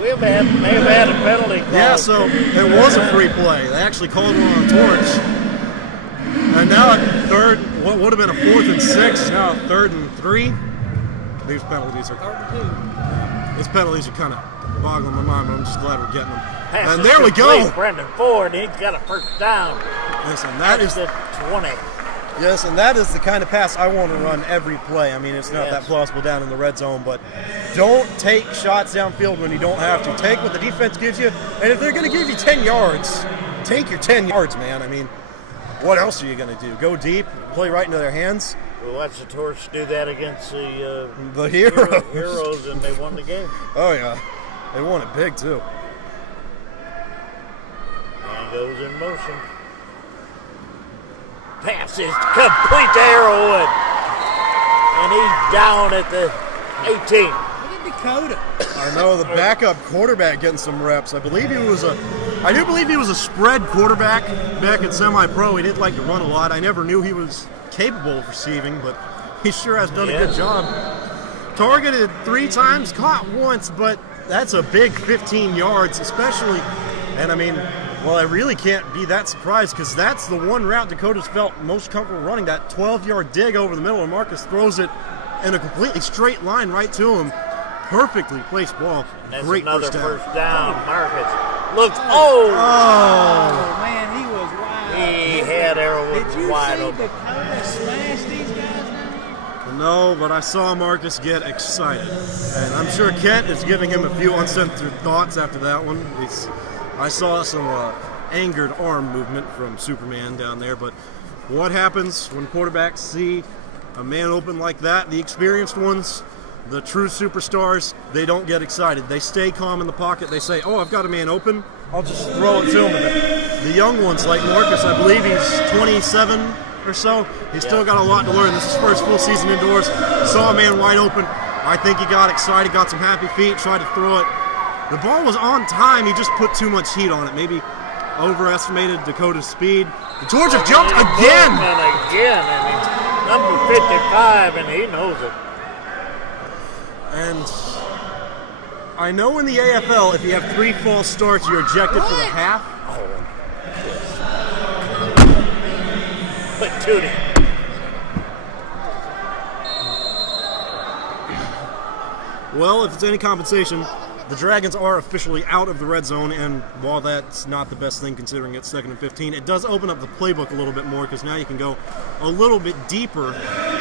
May have had a penalty call. Yeah, so it was a free play. They actually called one on a torch. And now at third, what would have been a 4th and 6 is now a 3rd and 3. These penalties are kind of boggling my mind, but I'm just glad we're getting them. Pass and there we go. Brandon Ford, he's got a first down. Yes, and that is the 20. Yes, and that is the kind of pass I want to run every play. I mean, it's not that plausible down in the red zone, but don't take shots downfield when you don't have to. Take what the defense gives you, and if they're going to give you 10 yards, take your 10 yards, man. I mean, what else are you going to do? Go deep, play right into their hands? Well, watch the Torch do that against the Heroes, and they won the game. Oh, yeah. They won it big, too. And goes in motion. Pass is complete to Arrowwood. And he's down at the 18. Look at Dakota. I know, the backup quarterback getting some reps. I do believe he was a spread quarterback back in semi-pro. He did like to run a lot. I never knew he was capable of receiving, but he sure has done a good job. Targeted 3 times, caught once, but that's a big 15 yards, especially. And I mean, well, I really can't be that surprised because that's the one route Dakota's felt most comfortable running, that 12-yard dig over the middle, and Marcus throws it in a completely straight line right to him. Perfectly placed ball. That's great another first down. Marcus looks. Oh, man, he was wide. He had Arrowwood wide open. Did you see Dakota smash these guys down here? No, but I saw Marcus get excited. And I'm sure Kent is giving him a few uncensored thoughts after that one. I saw some angered arm movement from Superman down there, but what happens when quarterbacks see a man open like that? The experienced ones, the true superstars, they don't get excited. They stay calm in the pocket. They say, oh, I've got a man open, I'll just throw it to him. And the young ones, like Marcus, I believe he's 27 or so, he's still got a lot to learn. This is his first full season indoors. Saw a man wide open. I think he got excited, got some happy feet, tried to throw it. The ball was on time. He just put too much heat on it. Maybe overestimated Dakota's speed. Georgia jumped again. And number 55, and he knows it. And I know in the AFL, if you have 3 false starts, you're ejected for the half. But Tootie. Well, if it's any compensation, the Dragons are officially out of the red zone, and while that's not the best thing considering it's 2nd and 15, it does open up the playbook a little bit more because now you can go a little bit deeper.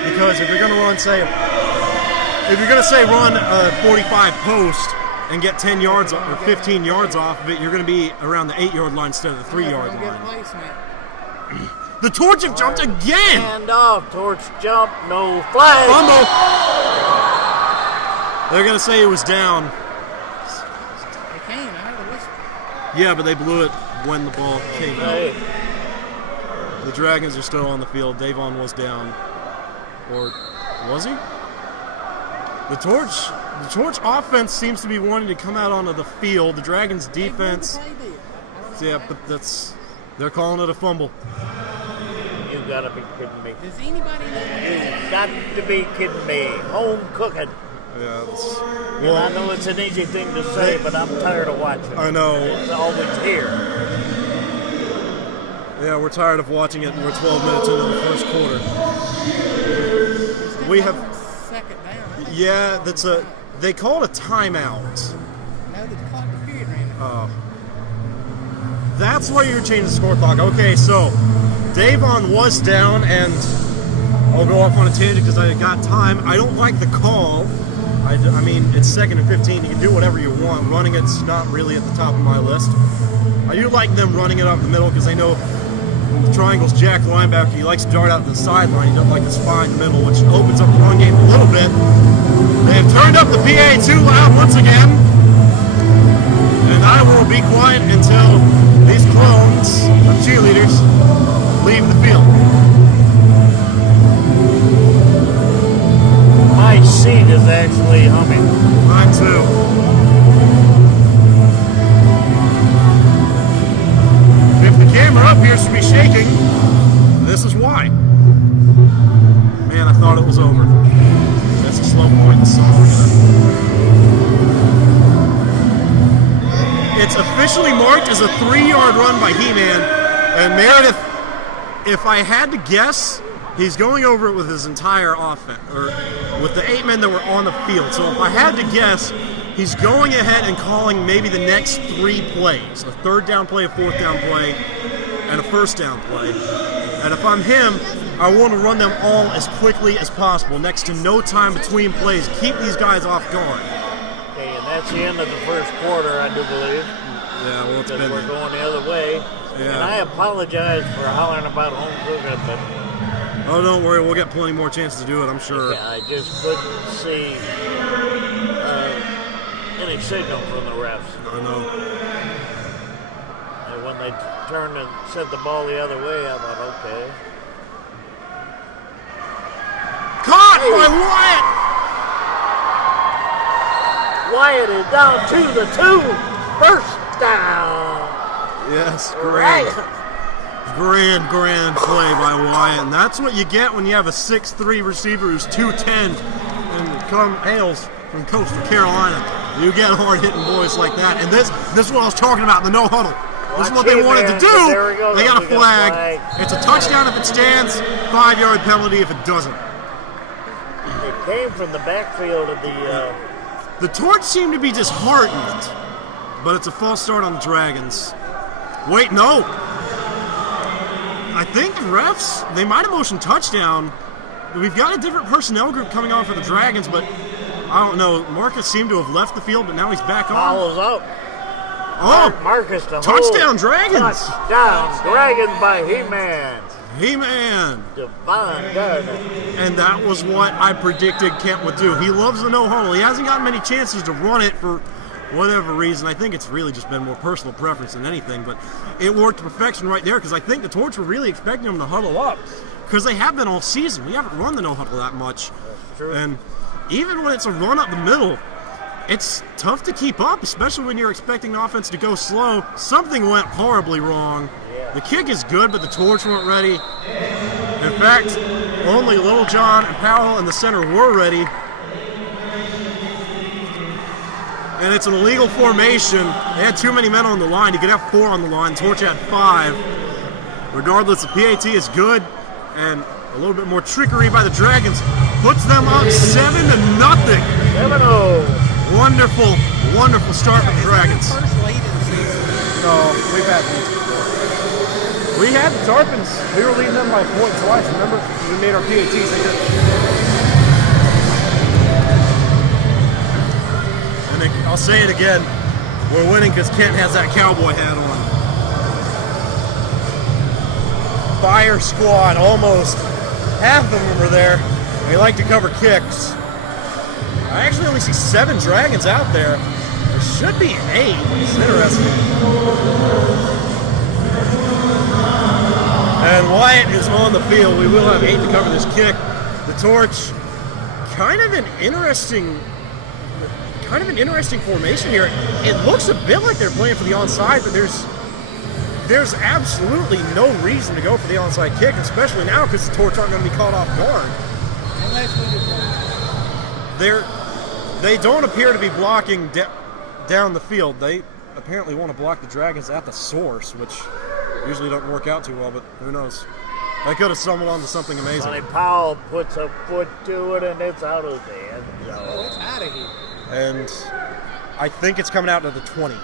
Because if you're going to run, run a 45 post and get 10 yards or 15 yards off of it, you're going to be around the 8-yard line instead of the 3-yard line. The Torch have jumped again. Hand off, Torch jump, no flag. Fumble. They're going to say it was down. Yeah, but they blew it when the ball came out. The Dragons are still on the field. Davon was down. Or was he? The Torch offense seems to be wanting to come out onto the field. The Dragons defense. Yeah, but they're calling it a fumble. You gotta be kidding me. Does anybody know? You got to be kidding me. Home cooking. Yeah, well, I know it's an easy thing to say, but I'm tired of watching. I know. It's always here. Yeah, we're tired of watching it, and we're 12 minutes into the first quarter. We have. Second down. Yeah, they called a timeout. No, the clock period ran. Oh. That's why you're changing the score clock. Okay, so Davon was down, and I'll go off on a tangent because I got time. I don't like the call. I mean, it's 2nd and 15. You can do whatever you want. Running it's not really at the top of my list. I do like them running it up the middle because I know Triangle's Jack linebacker. He likes to dart out to the sideline. He doesn't like to spy in the middle, which opens up the run game a little bit. They have turned up the PA too loud once again. And I will be quiet until these clones of cheerleaders leave the field. My seat is actually humming. Mine too. If the camera up appears to be shaking, this is why. Man, I thought it was over. That's a slow point in the song. It's officially marked as a 3-yard run by He-Man. And Meredith, if I had to guess, he's going over it with his entire offense, or with the 8 men that were on the field. So if I had to guess, he's going ahead and calling maybe the next 3 plays. A 3rd down play, a 4th down play, and a 1st down play. And if I'm him, I want to run them all as quickly as possible. Next to no time between plays. Keep these guys off guard. Okay, and that's the end of the first quarter, I do believe. Yeah, well, it's because been... we're going the other way. Yeah. And I apologize for hollering about home cooking, but... Oh, don't worry. We'll get plenty more chances to do it, I'm sure. Yeah, I just couldn't see any signal from the refs. I know. And when they turned and sent the ball the other way, I thought, okay. Caught by Wyatt! Wyatt is down to the 2. First down. Yes, great. Grand play by Wyatt. And that's what you get when you have a 6'3 receiver who's 210 and hails from Coastal Carolina. You get hard-hitting boys like that. And this is what I was talking about, the no huddle. This is what they wanted to do. They got a flag. It's a touchdown if it stands, 5-yard penalty if it doesn't. It came from the backfield of the... The Torch seemed to be disheartened, but it's a false start on the Dragons. Wait, no. I think the refs, they might have motioned touchdown. We've got a different personnel group coming on for the Dragons, but I don't know. Marcus seemed to have left the field, but now he's back on. Follows up. Oh, Marcus to touchdown hold. Dragons. Touchdown Dragons by He-Man. He-Man. Divine Gardner. And that was what I predicted Kent would do. He loves the no huddle. He hasn't gotten many chances to run it for whatever reason. I think it's really just been more personal preference than anything, but it worked to perfection right there because I think the Torch were really expecting them to huddle up because they have been all season. We haven't run the no huddle that much. That's true. And even when it's a run up the middle, it's tough to keep up, especially when you're expecting the offense to go slow. Something went horribly wrong. Yeah. The kick is good, but the Torch weren't ready. In fact, only Little John and Powell in the center were ready. And it's an illegal formation. They had too many men on the line. You could have 4 on the line. Torch had 5. Regardless, the PAT is good. And a little bit more trickery by the Dragons puts them up 7-0. 7-0. Wonderful, wonderful start for the Dragons. First lead of the season. No, we've had leads before. We had the Tarpons. We were leading them by a point twice. Remember? We made our PATs. They did. I'll say it again. We're winning because Kent has that cowboy hat on. Fire squad, almost. Half of them are there. They like to cover kicks. I actually only see 7 Dragons out there. There should be 8. It's interesting. And Wyatt is on the field. We will have 8 to cover this kick. The Torch, kind of an interesting formation here. It looks a bit like they're playing for the onside, but there's absolutely no reason to go for the onside kick, especially now because the Torch aren't going to be caught off guard. Unless we do. They don't appear to be blocking down the field. They apparently want to block the Dragons at the source, which usually don't work out too well, but who knows. I could have stumbled onto something amazing. Sonny Powell puts a foot to it, and it's out of the end zone. Oh, it's out of here. And I think it's coming out to the 20.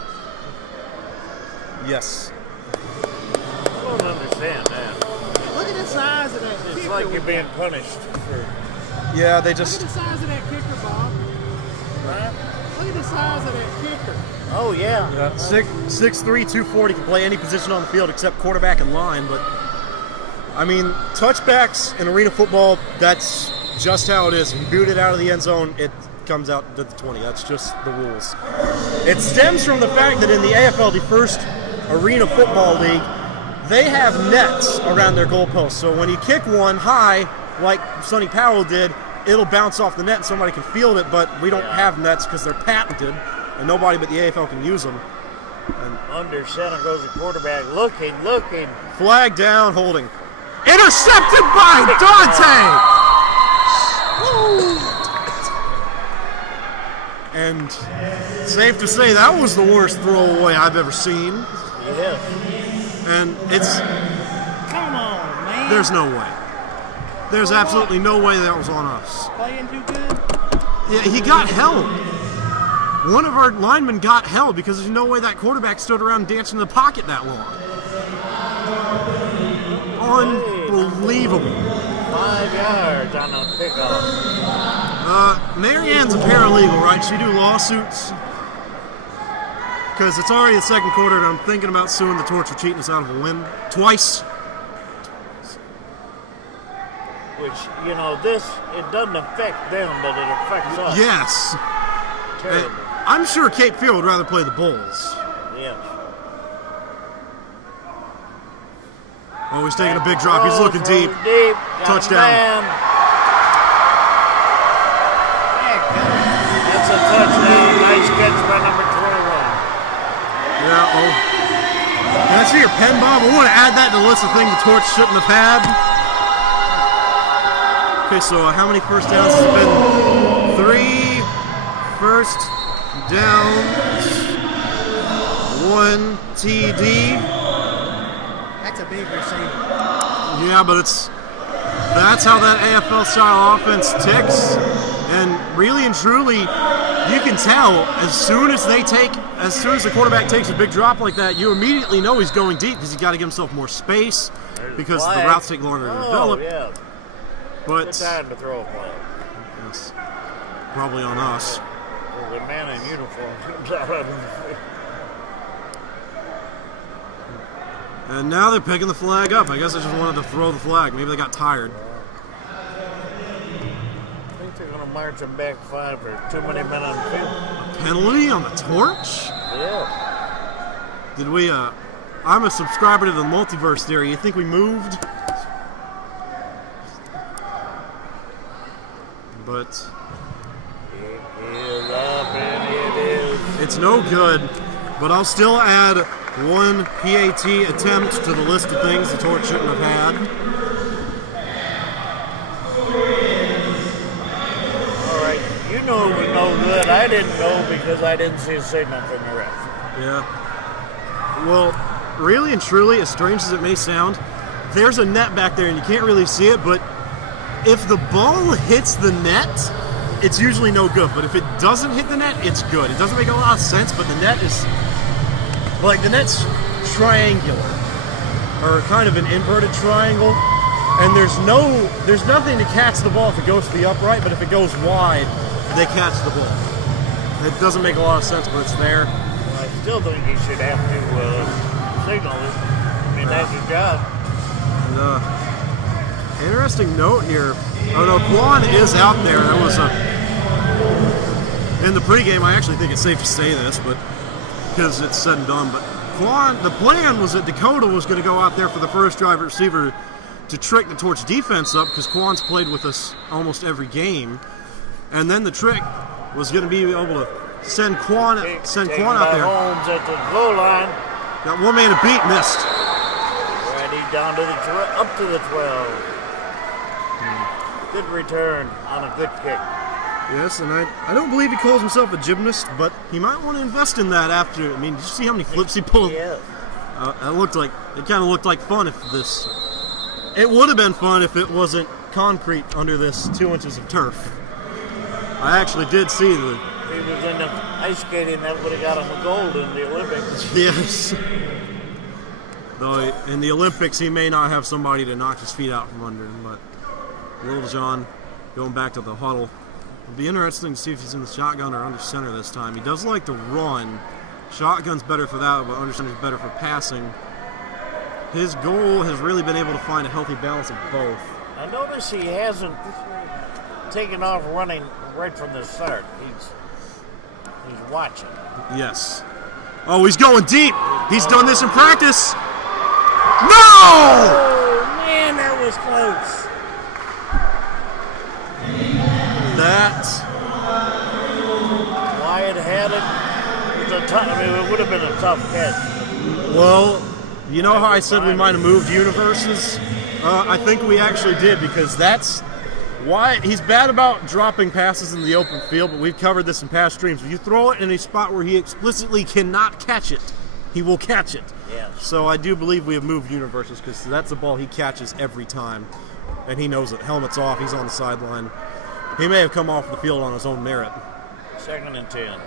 Yes. I don't understand that. Look at this size of that kicker. It's like you're being punished. Yeah, they Look just. at the size of that kicker, Bob. Right? Look at the size of that kicker. Oh, yeah. 6'3", 240, can play any position on the field except quarterback and line. But I mean, touchbacks in arena football, that's just how it is. If you boot it out of the end zone, it comes out to the 20. That's just the rules. It stems from the fact that in the AFL, the first arena football league, they have nets around their goalposts. So when you kick one high, like Sonny Powell did, it'll bounce off the net and somebody can field it, but we don't have nets because they're patented and nobody but the AFL can use them. And under center goes the quarterback, looking. flag down, holding. Intercepted by Dante! And safe to say that was the worst throwaway I've ever seen. Yeah. And it's, Come on, man. there's no way. There's absolutely no way that was on us. Playing too good? Yeah, he got held. One of our linemen got held because there's no way that quarterback stood around dancing in the pocket that long. Unbelievable. 5 yards on a pickoff. Marianne's a paralegal, right? She do lawsuits. Because it's already the second quarter and I'm thinking about suing the Torch for cheating us out of a win. Twice. Which, it doesn't affect them, but it affects us. Yes. Terrible. I'm sure Cape Fear would rather play the Bulls. Yes. Oh, he's taking a big drop. He's looking deep. Touchdown. That's a touchdown. Nice catch by number 21. Yeah, oh. Can I see your pen, Bob? I want to add that to the list of things the Torch shouldn't have had. Okay, so how many first downs has it been? 3 first downs, 1 TD. That's a big receiver. Yeah, but that's how that AFL style offense ticks. And really and truly, you can tell as soon as the quarterback takes a big drop like that, you immediately know he's going deep because he's got to give himself more space because the routes take longer to develop. Yeah. But Good time to throw a flag. it's probably on us. Well, the man in uniform comes out of him. And now they're picking the flag up. I guess they just wanted to throw the flag. Maybe they got tired. I think they're going to march them back 5 for too many men on the field. Penalty on the Torch? Yeah. Did we, I'm a subscriber to the multiverse theory. You think we moved? But It is up and it is. it's no good. But I'll still add 1 PAT attempt to the list of things the Torch shouldn't have had. All right. You know it was no good. I didn't know because I didn't see a signal from the ref. Yeah. Well, really and truly, as strange as it may sound, there's a net back there and you can't really see it, but if the ball hits the net, it's usually no good. But if it doesn't hit the net, it's good. It doesn't make a lot of sense, but the net is, the net's triangular, or kind of an inverted triangle, and there's nothing to catch the ball if it goes to the upright, but if it goes wide, they catch the ball. It doesn't make a lot of sense, but it's there. I still think you should have to signal it. I mean, that's your job. And, interesting note here. Oh no, Quan is out there. That was in the pregame. I actually think it's safe to say this, but because it's said and done. But Quan, the plan was that Dakota was going to go out there for the first drive receiver to trick the Torch defense up because Quan's played with us almost every game, and then the trick was going to be able to send Quan out there. Holmes at the goal line. Got one man to beat, missed. Ready down to up to the 12. Good return on a good kick. Yes, and I don't believe he calls himself a gymnast, but he might want to invest in that after. I mean, did you see how many flips he pulled? Yeah. It kind of looked like fun if this. It would have been fun if it wasn't concrete under this 2 inches of turf. I actually did see the. If he was in the ice skating, that would have got him a gold in the Olympics. Yes. Though in the Olympics, he may not have somebody to knock his feet out from under him. But Little John going back to the huddle. It'll be interesting to see if he's in the shotgun or under center this time. He does like to run. Shotgun's better for that, but under center's better for passing. His goal has really been able to find a healthy balance of both. I notice he hasn't taken off running right from the start. He's watching. Yes. Oh, he's going deep. He's done this in practice. No! Oh, man, that was close. That. Wyatt had it. It was a tough, it would have been a tough catch. Well, you know how I said we might have moved universes? I think we actually did, because that's Wyatt. He's bad about dropping passes in the open field, but we've covered this in past streams. If you throw it in a spot where he explicitly cannot catch it, he will catch it. Yes. So I do believe we have moved universes, because that's a ball he catches every time, and he knows it. Helmet's off. He's on the sideline. He may have come off the field on his own merit. 2nd and 10.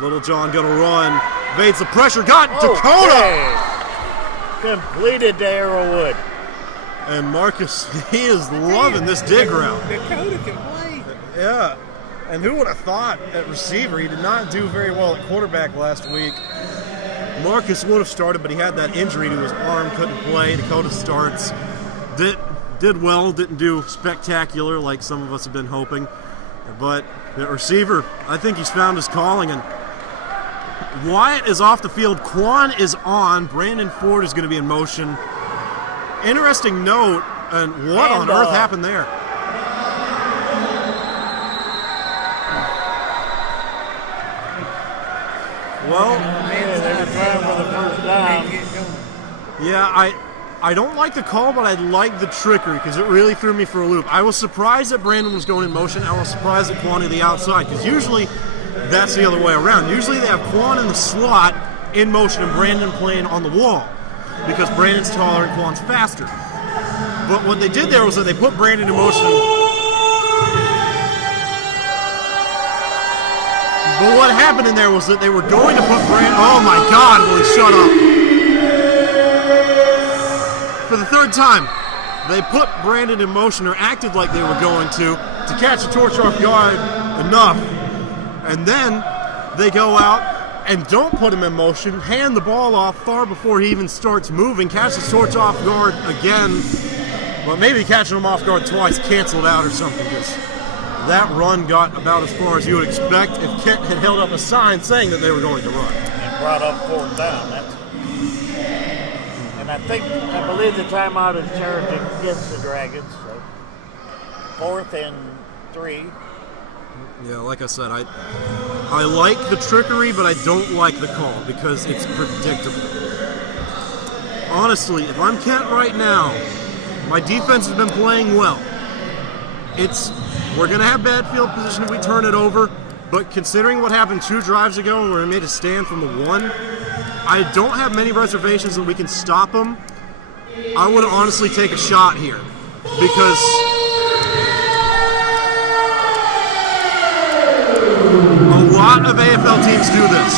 Little John gonna run. Evades the pressure. Got Dakota! Completed to Arrowwood. And Marcus, he is loving this dig route. Dakota can play. Yeah. And who would have thought at receiver? He did not do very well at quarterback last week. Marcus would have started, but he had that injury to his arm, couldn't play. Dakota starts. Did well, didn't do spectacular like some of us have been hoping. But the receiver, I think he's found his calling. And Wyatt is off the field. Quan is on. Brandon Ford is going to be in motion. Interesting note, and what on earth happened there? Well, they were trying for the first down. yeah, I don't like the call, but I like the trickery because it really threw me for a loop. I was surprised that Brandon was going in motion. I was surprised that Quan to the outside, because usually that's the other way around. Usually they have Quan in the slot in motion and Brandon playing on the wall, because Brandon's taller and Quan's faster. But what they did there was that they put Brandon in motion. But what happened in there was that they were going to put Brandon. Oh my God! Will he shut up? For the third time, they put Brandon in motion, or acted like they were going to catch the torch off guard enough. And then they go out and don't put him in motion, hand the ball off far before he even starts moving, catch the torch off guard again. But maybe catching him off guard twice canceled out or something, because that run got about as far as you would expect if Kent had held up a sign saying that they were going to run. And brought up 4th down. And I believe the timeout is charged against the Dragons. So 4th and 3. Yeah, like I said, I like the trickery, but I don't like the call because it's predictable. Honestly, if I'm Kent right now, my defense has been playing well. We're going to have bad field position if we turn it over, but considering what happened 2 drives ago where we made a stand from the 1, I don't have many reservations that we can stop them. I would honestly take a shot here, because a lot of AFL teams do this.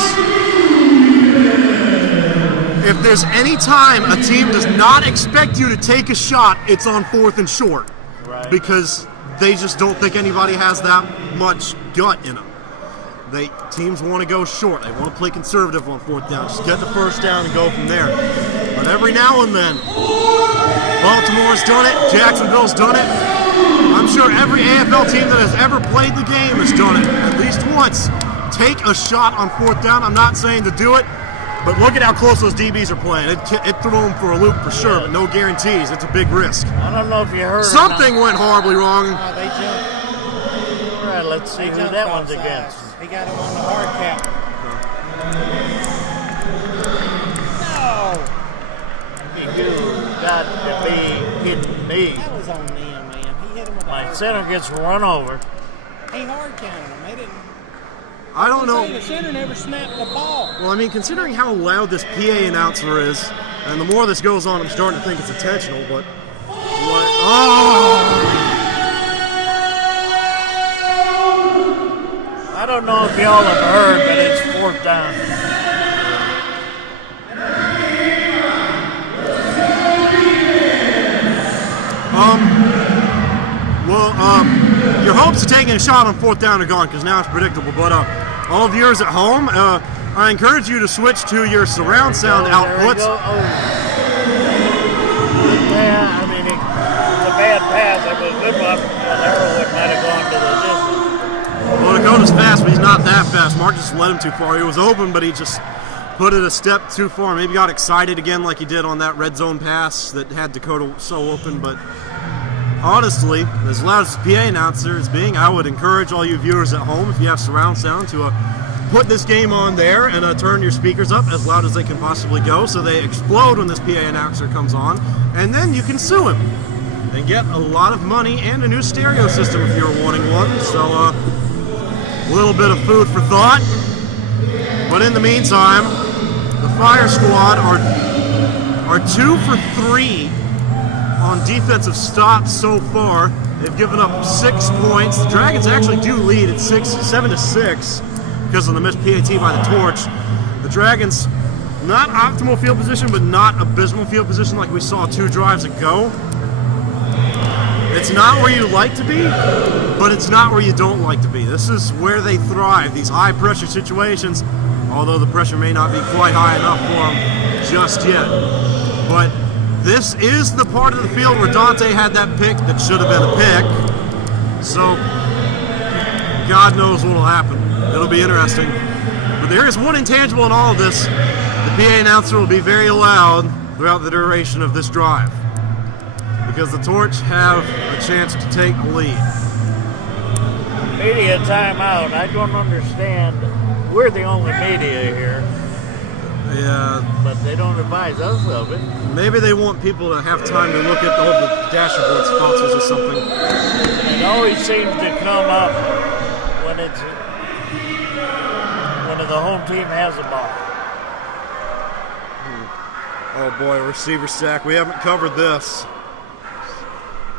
If there's any time a team does not expect you to take a shot, it's on 4th and short. Right. Because they just don't think anybody has that much gut in them. Teams want to go short. They want to play conservative on 4th down. Just get the first down and go from there. But every now and then, Baltimore's done it. Jacksonville's done it. I'm sure every AFL team that has ever played the game has done it at least once. Take a shot on 4th down. I'm not saying to do it, but look at how close those DBs are playing. It threw them for a loop for sure, but no guarantees. It's a big risk. I don't know if you heard. Something went horribly wrong. They jumped. All right, let's see who that one's against. He got him on the hard cap. No! You got to be kidding me. That was on them, man. He hit him with a My hard center cap. gets run over. He hard counted him. They didn't. I don't know. The center never snapped the ball. Well, I mean, considering how loud this PA announcer is, and the more this goes on, I'm starting to think it's intentional, but what? Oh! I don't know if y'all have heard, but it's 4th down. taking a shot on 4th down or gone because now it's predictable. But all viewers at home, I encourage you to switch to your surround sound outputs. Yeah, I mean, it's a bad pass. It was a good one. Arrowwood might have gone to the distance. Well, Dakota's fast, but he's not that fast. Mark just let him too far. He was open, but he just put it a step too far. Maybe got excited again like he did on that red zone pass that had Dakota so open. But honestly, as loud as the PA announcer is being, I would encourage all you viewers at home, if you have surround sound, to put this game on there and turn your speakers up as loud as they can possibly go so they explode when this PA announcer comes on, and then you can sue him and get a lot of money and a new stereo system if you're wanting one. So a little bit of food for thought. But in the meantime, the Fire Squad are 2 for 3 on defensive stops so far. They've given up 6 points. The Dragons actually do lead at 7-6 because of the missed PAT by the Torch. The Dragons, not optimal field position, but not abysmal field position like we saw 2 drives ago. It's not where you like to be, but it's not where you don't like to be. This is where they thrive, these high-pressure situations, although the pressure may not be quite high enough for them just yet. But this is the part of the field where Dante had that pick that should have been a pick. So God knows what will happen. It'll be interesting. But there is one intangible in all of this. The PA announcer will be very loud throughout the duration of this drive because the Torch have a chance to take the lead. Media timeout. I don't understand. We're the only media here. Yeah. But they don't advise us of it. Maybe they want people to have time to look at all the dashboard sponsors or something. It always seems to come up when the home team has the ball. Oh boy, receiver sack. We haven't covered this.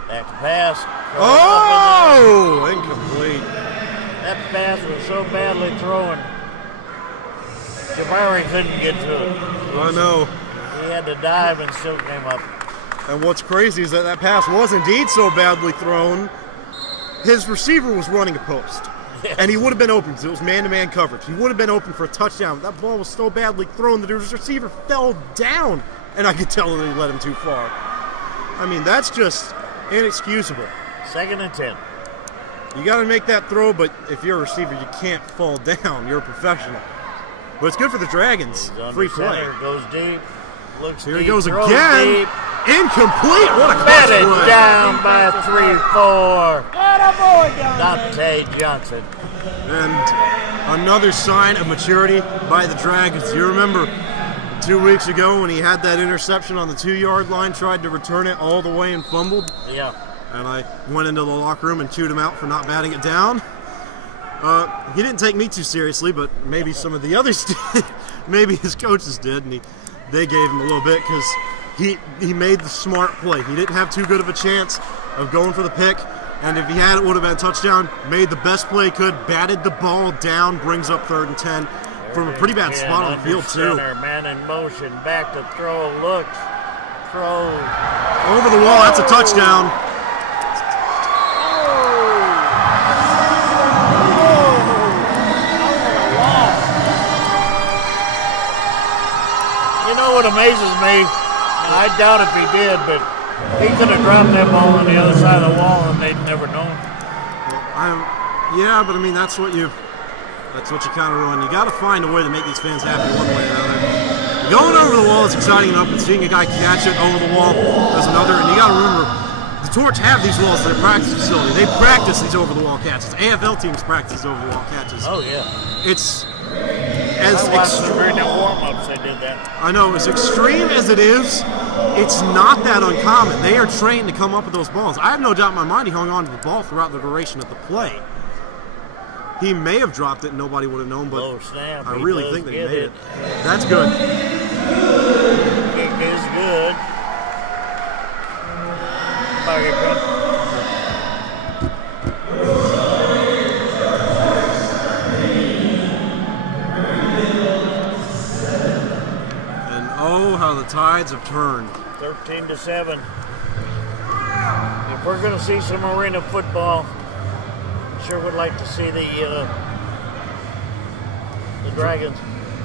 Back to pass. Oh! Incomplete. That pass was so badly thrown. Jabari couldn't get to it. I know. He had to dive and still came up. And what's crazy is that pass was indeed so badly thrown. His receiver was running a post. And he would have been open because it was man-to-man coverage. He would have been open for a touchdown. That ball was so badly thrown that his receiver fell down. And I could tell that he let him too far. I mean, that's just inexcusable. 2nd and 10. You got to make that throw, but if you're a receiver, you can't fall down. You're a professional. But it's good for the Dragons. Free play. Goes deep. Looks Here deep, he goes throws again. Deep. Incomplete. What a clutch Batted play. down by 3-4. Attaboy, Dante Johnson. And another sign of maturity by the Dragons. You remember 2 weeks ago when he had that interception on the 2-yard line, tried to return it all the way and fumbled? Yeah. And I went into the locker room and chewed him out for not batting it down. He didn't take me too seriously, but maybe some of the others did. Maybe his coaches did, and they gave him a little bit because he made the smart play. He didn't have too good of a chance of going for the pick, and if he had, it would have been a touchdown. Made the best play he could, batted the ball down, brings up 3rd and 10 from a pretty bad spot on the field, too. Man in motion, back to throw, looks, throw. Over the wall, that's a touchdown. You know what amazes me? And I doubt if he did, but he could have dropped that ball on the other side of the wall and they'd never known. Yeah, but I mean that's what you kind of run. You got to find a way to make these fans happy one way or another. Going over the wall is exciting enough, but seeing a guy catch it over the wall is another. And you got to remember, the Torch have these walls at their practice facility. They practice these over the wall catches. AFL teams practice over the wall catches. Oh yeah. It's I watched them during the warm-ups. They did that. I know, as extreme as it is, it's not that uncommon. They are trained to come up with those balls. I have no doubt in my mind he hung on to the ball throughout the duration of the play. He may have dropped it and nobody would have known, but snap. I really think that he made it. That's good. Kick is good. And oh, how the tides have turned. 13-7. If we're going to see some arena football, sure would like to see the Dragons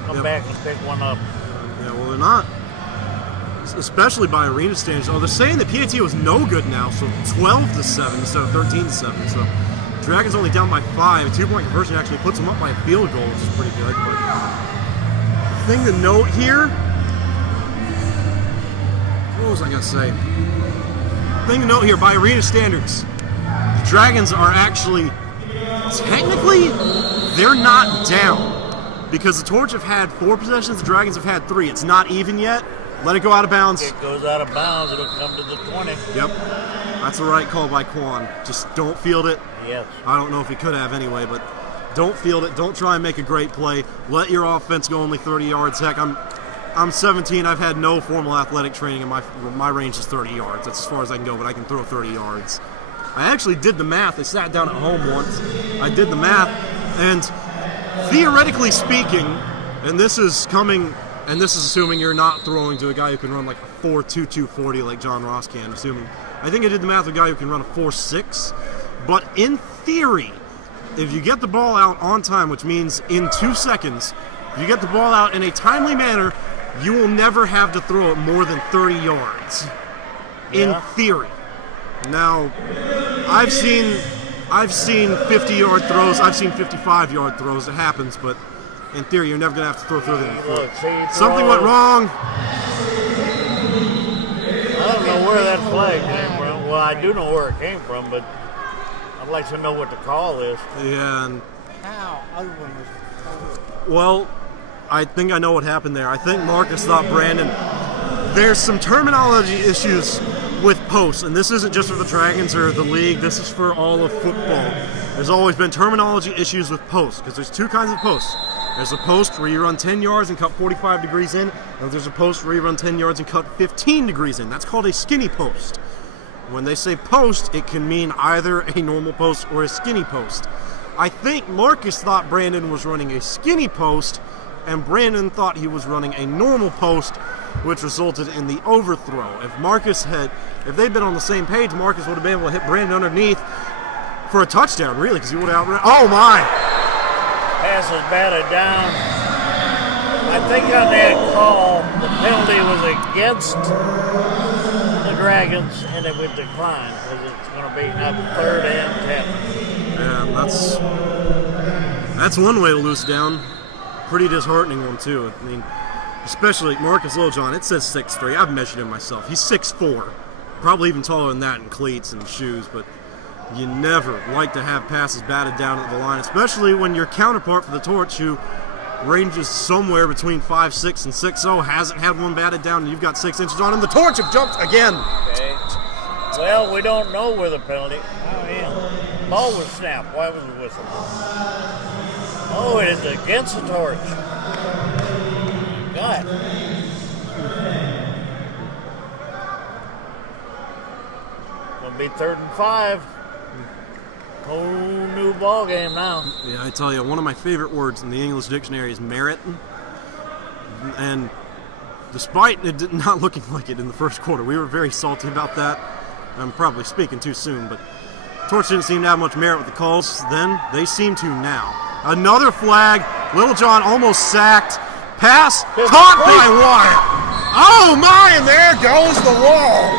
come back and pick one up. Yeah, well, they're not. Especially by arena standards. Oh, they're saying that PAT was no good now, so 12-7 instead of 13-7. So Dragons only down by 5. A 2-point conversion actually puts them up by a field goal, which is pretty good. But the thing to note here, what was I gonna say? Thing to note here, by arena standards, the Dragons are actually technically they're not down. Because the Torch have had 4 possessions, the Dragons have had 3. It's not even yet. Let it go out of bounds. It goes out of bounds, it'll come to the 20. Yep. That's the right call by Quan. Just don't field it. Yes. I don't know if he could have anyway, but don't field it. Don't try and make a great play. Let your offense go only 30 yards. Heck, I'm 17. I've had no formal athletic training, and my range is 30 yards. That's as far as I can go, but I can throw 30 yards. I actually did the math. I sat down at home once. I did the math, and theoretically speaking, and this is assuming you're not throwing to a guy who can run like a 4.22 40 like John Ross can, I think I did the math with a guy who can run a 4.6, but in theory, if you get the ball out on time, which means in 2 seconds, if you get the ball out in a timely manner, you will never have to throw it more than 30 yards. In theory. Now, I've seen 50-yard throws. I've seen 55-yard throws. It happens, but in theory, you're never going to have to throw further than 4. Something went wrong. I don't know where that flag came from. Well, I do know where it came from, but I'd like to know what the call is. Yeah. And, How open was well, I think I know what happened there. I think Marcus thought Brandon. There's some terminology issues with posts, and this isn't just for the Dragons or the league, this is for all of football. There's always been terminology issues with posts, because there's 2 kinds of posts. There's a post where you run 10 yards and cut 45 degrees in, and there's a post where you run 10 yards and cut 15 degrees in. That's called a skinny post. When they say post, it can mean either a normal post or a skinny post. I think Marcus thought Brandon was running a skinny post, and Brandon thought he was running a normal post, which resulted in the overthrow. If they'd been on the same page, Marcus would have been able to hit Brandon underneath for a touchdown, really, because he would have outrun. Oh my! Pass is batted down. I think on that call, the penalty was against the Dragons, and it would decline because it's going to be up 3rd and 10. Yeah, that's one way to lose down. Pretty disheartening one too. I mean, especially Marcus Littlejohn. It says 6'3". I've measured him myself. He's 6'4", probably even taller than that in cleats and shoes. But you never like to have passes batted down at the line, especially when your counterpart for the Torch, who ranges somewhere between 5'6" and 6'0", hasn't had one batted down, and you've got 6 inches on him. The Torch have jumped again. Okay. Well, we don't know where the penalty. Oh yeah. Ball was snapped. Why was it whistled? Oh, it is against the Torch. God. Gonna be 3rd and 5. Whole new ball game now. Yeah, I tell you, one of my favorite words in the English dictionary is merit. And despite it not looking like it in the first quarter, we were very salty about that. I'm probably speaking too soon, but Torch didn't seem to have much merit with the calls then. They seem to now. Another flag. Littlejohn almost sacked. Pass caught by Wyatt. Oh my, and there goes the wall.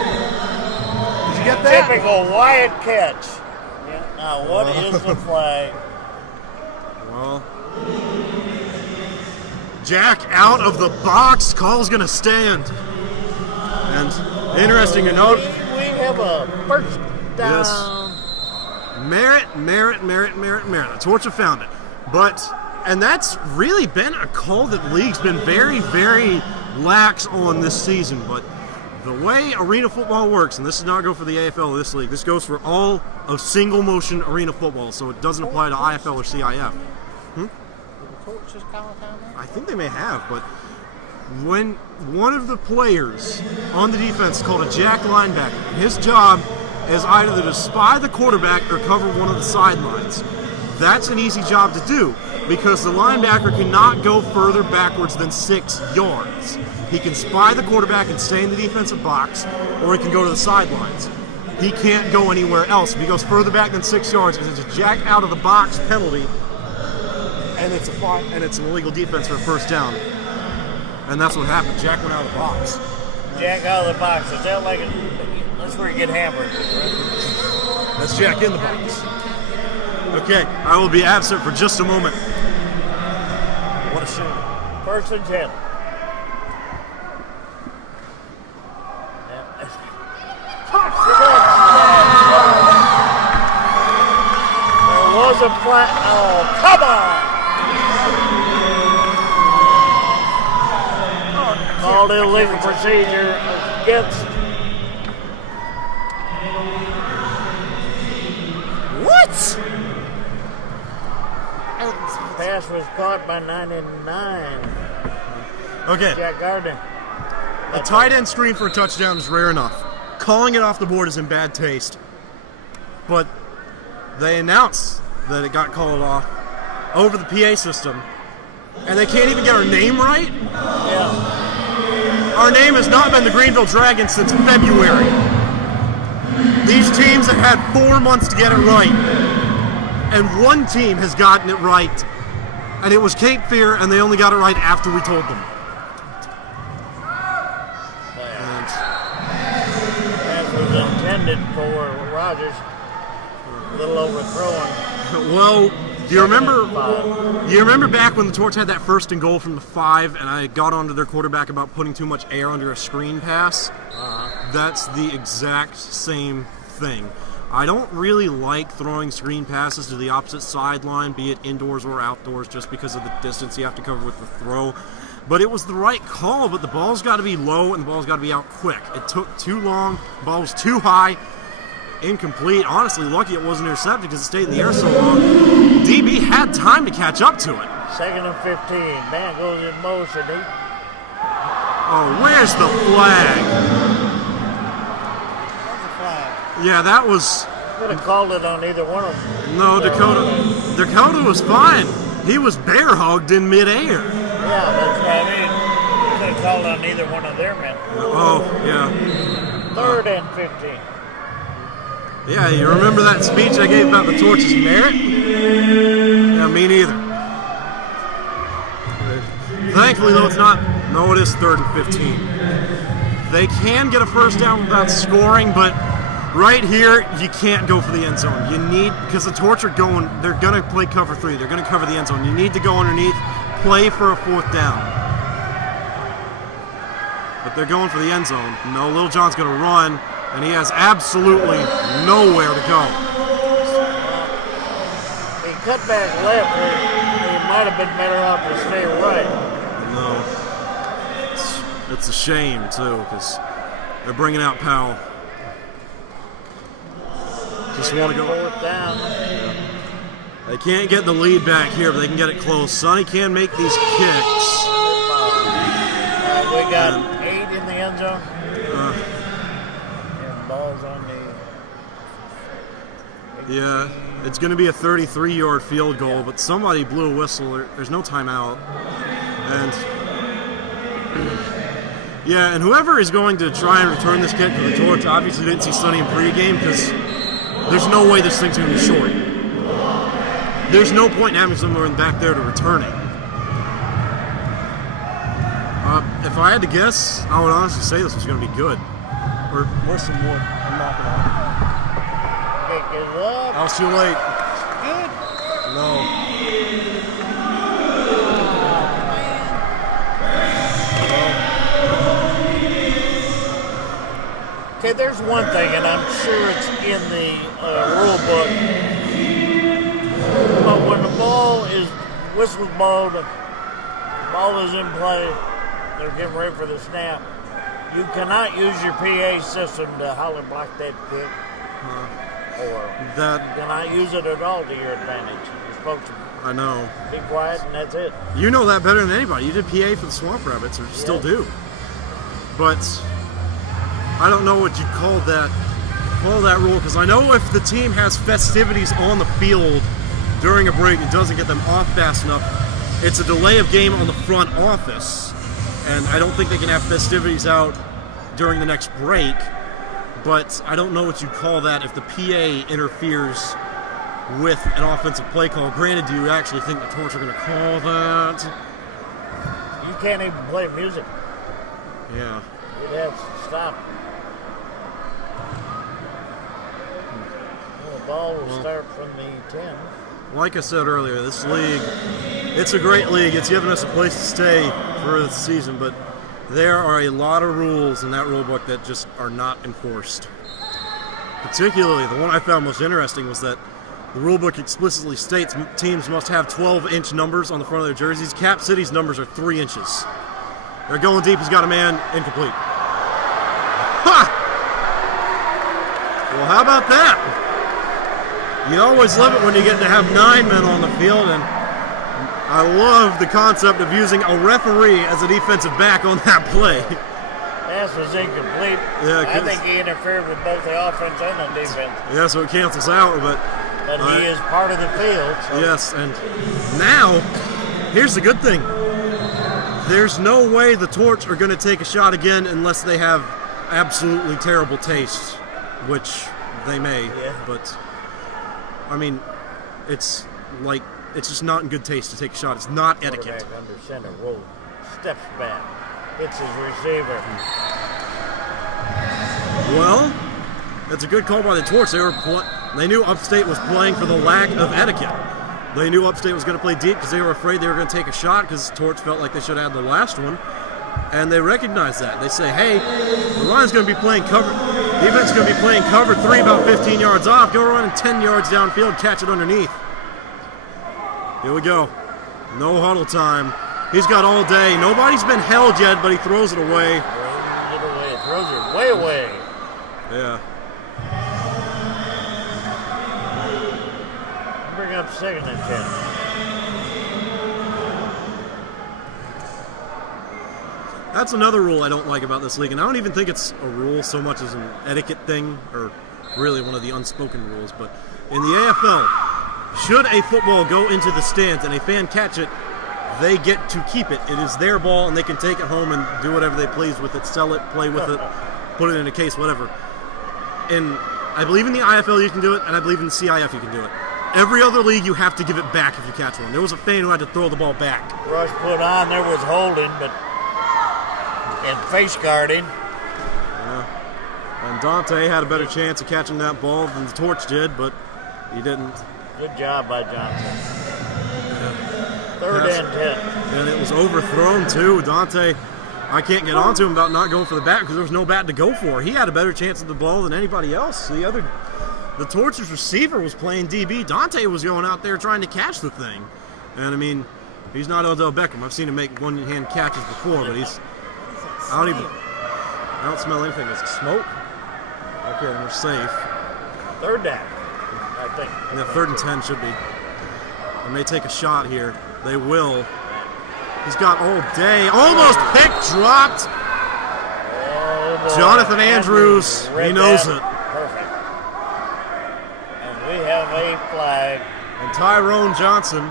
Did you get that? Typical Wyatt catch. Yeah. Now, what is the flag? Well, Jack out of the box. Call's going to stand. And interesting to note, we have a first down. Yes. Merit. The Torch have found it. And that's really been a call that the league's been very, very lax on this season. But the way arena football works, and this does not go for the AFL or this league, this goes for all of single motion arena football, so it doesn't apply to IFL or CIF. Did the Torch just call a timeout? I think they may have, but when one of the players on the defense is called a jack linebacker, his job is either to spy the quarterback or cover one of the sidelines. That's an easy job to do because the linebacker cannot go further backwards than 6 yards. He can spy the quarterback and stay in the defensive box, or he can go to the sidelines. he can't go anywhere else. If he goes further back than 6 yards, it's a jack out of the box penalty, and it's an illegal defense for a first down. And that's what happened. Jack went out of the box. Jack out of the box. Is that like that's where you get hamburgers, right? That's Jack in the box. Okay, I will be absent for just a moment. What a shame. 1st and 10. There was a flat. Oh, come on! Called illegal procedure against. What? Pass was caught by 99. Okay. Jack Gardner. A tight end screen for a touchdown is rare enough. Calling it off the board is in bad taste. But they announced that it got called off over the PA system. And they can't even get our name right? Yeah. Our name has not been the Greenville Dragons since February. These teams have had 4 months to get it right. And one team has gotten it right. And it was Cape Fear, and they only got it right after we told them. That was intended for Rogers. A little overthrowing. Well, do you remember back when the Torch had that 1st and goal from the 5, and I got onto their quarterback about putting too much air under a screen pass? That's the exact same thing. I don't really like throwing screen passes to the opposite sideline, be it indoors or outdoors, just because of the distance you have to cover with the throw. But it was the right call, but the ball's got to be low and the ball's got to be out quick. It took too long, the ball was too high, incomplete. Honestly, lucky it wasn't intercepted because it stayed in the air so long. DB had time to catch up to it. 2nd and 15. Man goes in motion. Oh, where's the flag? Yeah, that was... Could have called it on either one of them. No, Dakota was fine. He was bear hugged in midair. Yeah, that's what I mean. Could have called on either one of their men. Oh, yeah. 3rd and 15. Yeah, you remember that speech I gave about the Torch's merit? Yeah, me neither. Thankfully, though, it's not. No, it is 3rd and 15. They can get a first down without scoring, but right here, you can't go for the end zone. You need, because the Torch are going, they're going to play cover 3. They're going to cover the end zone. You need to go underneath, play for a 4th down. But they're going for the end zone. No, Little John's going to run, and he has absolutely nowhere to go. He cut back left. He might have been better off to stay right. No. It's a shame, too, because they're bringing out Powell. Just want to go. 4th down. They can't get the lead back here, but they can get it close. Sonny can make these kicks. We got 8 in the end zone. And balls on the... Yeah, it's going to be a 33-yard field goal, but somebody blew a whistle. There's no timeout. And... yeah, and whoever is going to try and return this kick to the Torch obviously didn't see Sonny in pregame, because there's no way this thing's going to be short. There's no point in having someone back there to return it. If I had to guess, I would honestly say this was going to be good. Or worse than wood. I'm not going to. Pick it up. I was too late. Good. No. Okay, there's one thing, and I'm sure it's in the rule book. But when the ball is whistle's blowed, the ball is in play, they're getting ready for the snap. You cannot use your PA system to holler block that kick, or you cannot use it at all to your advantage. You're supposed to I know. be quiet, and that's it. You know that better than anybody. You did PA for the Swamp Rabbits, or still do. But I don't know what you'd call that rule, because I know if the team has festivities on the field during a break and doesn't get them off fast enough, it's a delay of game on the front office. And I don't think they can have festivities out during the next break. but I don't know what you call that if the PA interferes with an offensive play call. Granted, do you actually think the Torch are going to call that? You can't even play music. Yeah. You'd have to stop. Well, the ball will start from the 10. Like I said earlier, this league, it's a great league. It's given us a place to stay for the season, but there are a lot of rules in that rule book that just are not enforced. Particularly, the one I found most interesting was that the rule book explicitly states teams must have 12-inch numbers on the front of their jerseys. Cap City's numbers are 3 inches. They're going deep. He's got a man. Incomplete. Ha! Well, how about that? You always love it when you get to have 9 men on the field, and I love the concept of using a referee as a defensive back on that play. Pass was incomplete. Yeah, I think he interfered with both the offense and the defense. Yeah, so it cancels out, but he is part of the field. So. Yes, and now, here's the good thing. There's no way the Torch are going to take a shot again unless they have absolutely terrible taste, which they may, but I mean, it's just not in good taste to take a shot. It's not etiquette. Under center, roll, steps back, hits his receiver. Well, that's a good call by the Torch. They knew Upstate was playing for the lack of etiquette. They knew Upstate was going to play deep because they were afraid they were going to take a shot because Torch felt like they should have had the last one. And they recognize that. They say, hey, the line's going to be playing cover. The defense is going to be playing cover 3 about 15 yards off. Go running 10 yards downfield, catch it underneath. Here we go. No huddle time. He's got all day. Nobody's been held yet, but he throws it away. Throws it way away. Yeah. Bring up 2nd and 10. That's another rule I don't like about this league, and I don't even think it's a rule so much as an etiquette thing, or really one of the unspoken rules, but in the AFL, should a football go into the stands and a fan catch it, they get to keep it. It is their ball, and they can take it home and do whatever they please with it, sell it, play with it, put it in a case, whatever. And I believe in the IFL you can do it, and I believe in the CIF you can do it. Every other league, you have to give it back if you catch one. There was a fan who had to throw the ball back. Rush put on, there was holding, but and face guarding. Yeah. And Dante had a better chance of catching that ball than the Torch did, but he didn't. Good job by Johnson. Yeah. 3rd and 10. And it was overthrown, too. Dante, I can't get onto him about not going for the bat because there was no bat to go for. He had a better chance of the ball than anybody else. The Torch's receiver was playing DB. Dante was going out there trying to catch the thing. And, I mean, he's not Odell Beckham. I've seen him make one-hand catches before, but I don't smell anything. Is it smoke? Okay, then we're safe. 3rd down, I think. Yeah, 3rd and 10 should be. They may take a shot here. They will. He's got all day. Almost picked, dropped. Jonathan Andrews, he knows it. Perfect. And we have a flag. And Tyrone Johnson,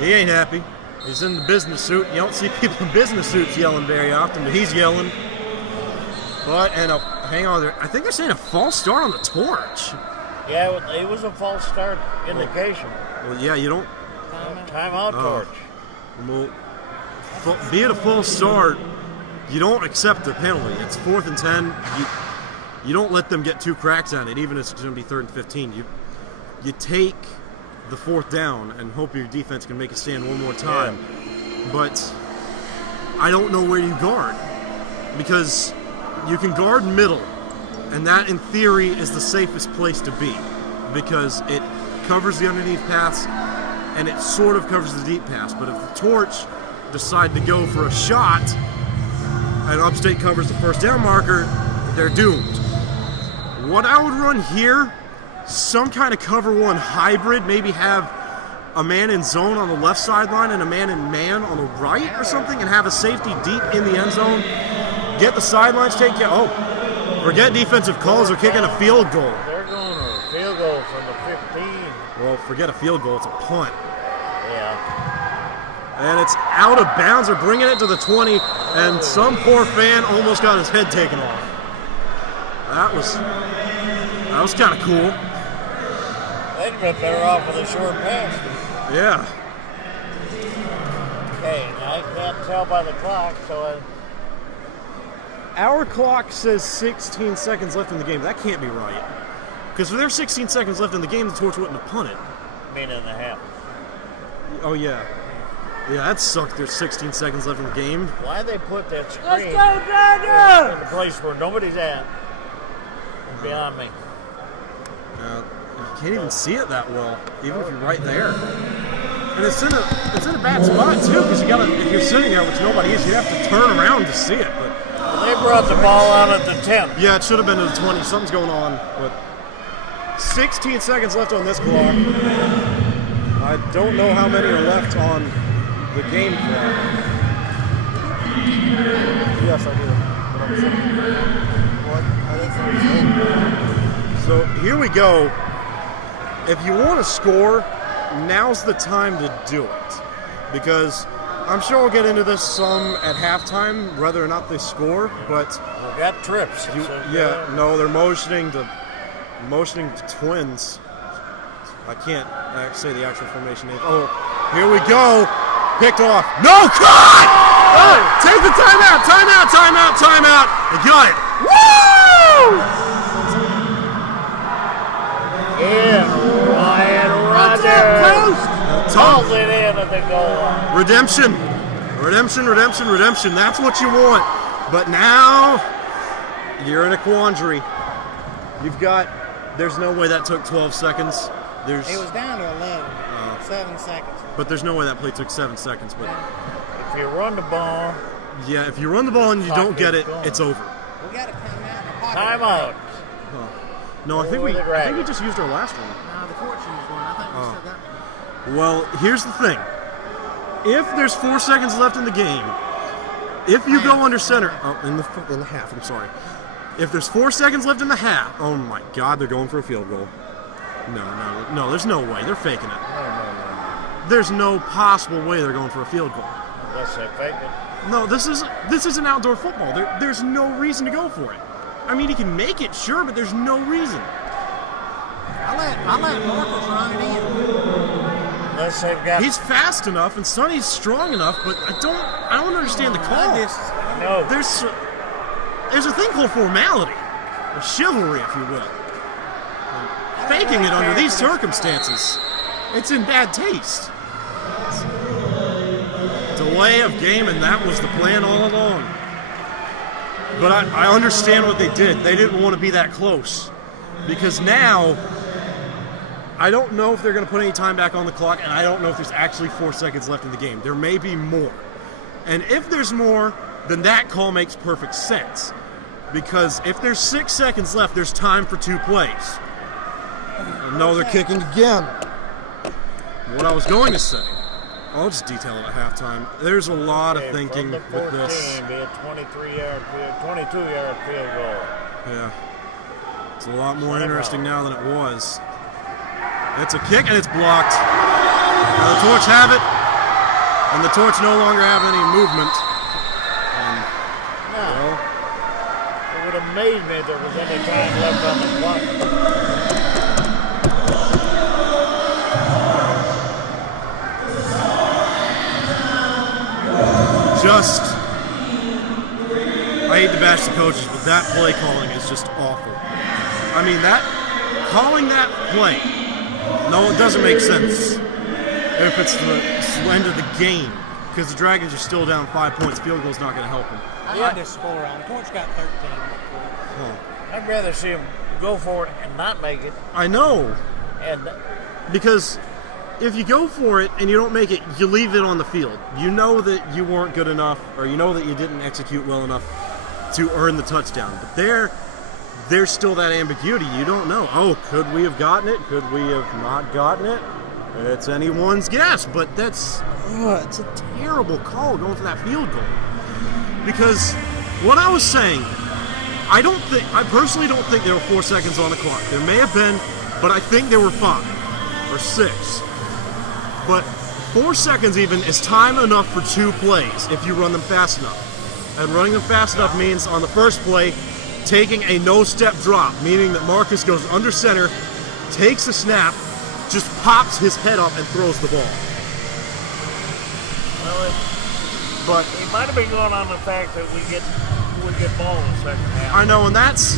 he ain't happy. He's in the business suit. You don't see people in business suits yelling very often, but he's yelling. Hang on there. I think they're saying a false start on the Torch. Yeah, it was a false start indication. Well, yeah, you don't. Timeout Torch. Well, be it a false start, you don't accept the penalty. It's 4th and 10. You don't let them get 2 cracks on it, even if it's going to be 3rd and 15. You take the 4th down and hope your defense can make a stand one more time. Yeah. But I don't know where you guard, because you can guard middle, and that in theory is the safest place to be because it covers the underneath pass and it sort of covers the deep pass. But if the Torch decide to go for a shot and Upstate covers the 1st down marker, they're doomed. What I would run here, some kind of cover 1 hybrid, maybe have a man in zone on the left sideline and a man in man on the right or something, and have a safety deep in the end zone. Get the sidelines taken care of. Oh, forget defensive calls or kicking a field goal. They're going to a field goal from the 15. Well, forget a field goal, it's a punt. Yeah. And it's out of bounds. They're bringing it to the 20, and some poor fan almost got his head taken off. That was kind of cool. They'd have been better off with a short pass. Yeah. Okay, I can't tell by the clock, so Our clock says 16 seconds left in the game. That can't be right. Because if there's 16 seconds left in the game, the Torch wouldn't have punted. minute and a half. Oh, yeah. Yeah, that sucked. There's 16 seconds left in the game. Why they put that screen Let's go, Dragon! in the place where nobody's at? It's beyond me. You can't even see it that well, even if you're right there. And it's in a bad spot too, because if you're sitting there, which nobody is, you have to turn around to see it. But They brought the ball out at the 10. yeah, it should have been to the 20. Something's going on. But 16 seconds left on this clock. I don't know how many are left on the game clock. Yes, I do. What? So here we go. If you want to score, now's the time to do it. Because I'm sure we'll get into this some at halftime, whether or not they score, but We got trips. no, they're motioning to Twins. I can't say the actual formation name. Oh, here we go. Picked off. No, cut! Oh, take the timeout. You got it. Woo! Yeah, Ryan Rodgers calls it in at the goal line. Redemption. That's what you want. But now you're in a quandary. There's no way that took 12 seconds. It was down to 11. 7 seconds. But there's no way that play took 7 seconds. But If you run the ball, yeah, if you run the ball and you don't get it, it's over. We got to come out in the pocket. timeout. No, I think we just used our last one. No, the Torch used one. I think we still got one. Well, here's the thing. If there's 4 seconds left in the game, if you go under center, in the half, I'm sorry. If there's 4 seconds left in the half, oh my God, they're going for a field goal. No, there's no way. They're faking it. No. There's no possible way they're going for a field goal. Unless they fake it. No, this is an outdoor football. There's no reason to go for it. I mean, he can make it, sure, but there's no reason. I let Marcus run it in. Unless they've got. He's fast enough and Sonny's strong enough, but I don't understand the call. No. There's a thing called formality, or chivalry, if you will. And faking it under these circumstances, it's in bad taste. Delay of game, and that was the plan all along. But I understand what they did. They didn't want to be that close. Because now, I don't know if they're going to put any time back on the clock, and I don't know if there's actually 4 seconds left in the game. There may be more. And if there's more, then that call makes perfect sense. Because if there's 6 seconds left, there's time for 2 plays. And no, they're kicking again. What I was going to say, I'll just detail it at halftime. There's a lot of thinking from the 14, with this. Be a 22-yard field goal. Yeah. It's a lot more interesting now than it was. It's a kick and it's blocked. Now the Torch have it, and the Torch no longer have any movement. And, well, It would have made me if there was any time left on the clock. I hate to bash the coaches, but that play calling is just awful. I mean, calling that play, no, it doesn't make sense if it's the end of the game, because the Dragons are still down 5 points. Field goal's not going to help them. I had this score on. Torch got 13. I'd rather see him go for it and not make it. I know, And because if you go for it and you don't make it, you leave it on the field. You know that you weren't good enough, or you know that you didn't execute well enough to earn the touchdown. But there's still that ambiguity. You don't know. Oh, could we have gotten it? Could we have not gotten it? It's anyone's guess, but it's a terrible call going for that field goal. Because what I was saying, I personally don't think there were 4 seconds on the clock. There may have been, but I think there were 5 or 6. But 4 seconds even is time enough for 2 plays if you run them fast enough. And running them fast enough means on the first play, taking a no-step drop, meaning that Marcus goes under center, takes the snap, just pops his head up and throws the ball. Well, it might have been going on the fact that we get ball in the second half. I know, and that's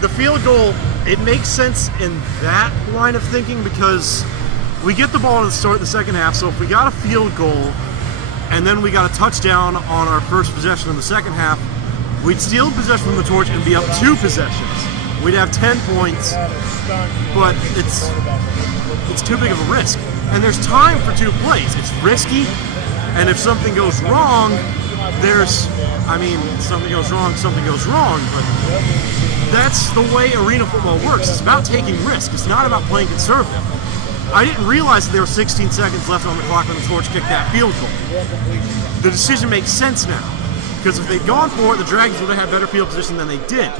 the field goal. It makes sense in that line of thinking because we get the ball to start the second half. So if we got a field goal and then we got a touchdown on our first possession in the second half, we'd steal possession from the Torch and be up 2 possessions. We'd have 10 points, but it's too big of a risk. And there's time for 2 plays. It's risky, and if something goes wrong, something goes wrong, but that's the way arena football works. It's about taking risks. It's not about playing conservative. I didn't realize that there were 16 seconds left on the clock when the Torch kicked that field goal. The decision makes sense now, because if they'd gone for it, the Dragons would have had better field position than they did.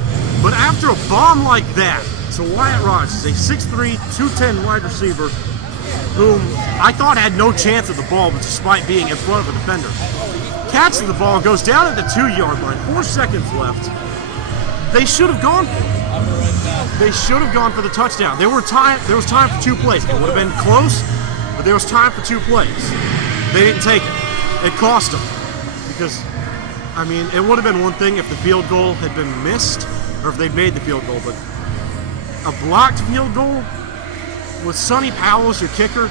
But after a bomb like that to Wyatt Rogers, a 6'3", 210 wide receiver, whom I thought had no chance at the ball, but despite being in front of a defender, catches the ball, goes down at the 2-yard line, 4 seconds left. They should have gone for it. They should have gone for the touchdown. There was time for 2 plays. It would have been close, but there was time for 2 plays. They didn't take it. It cost them. Because, it would have been one thing if the field goal had been missed, or if they'd made the field goal, but a blocked field goal with Sonny Powell as your kicker,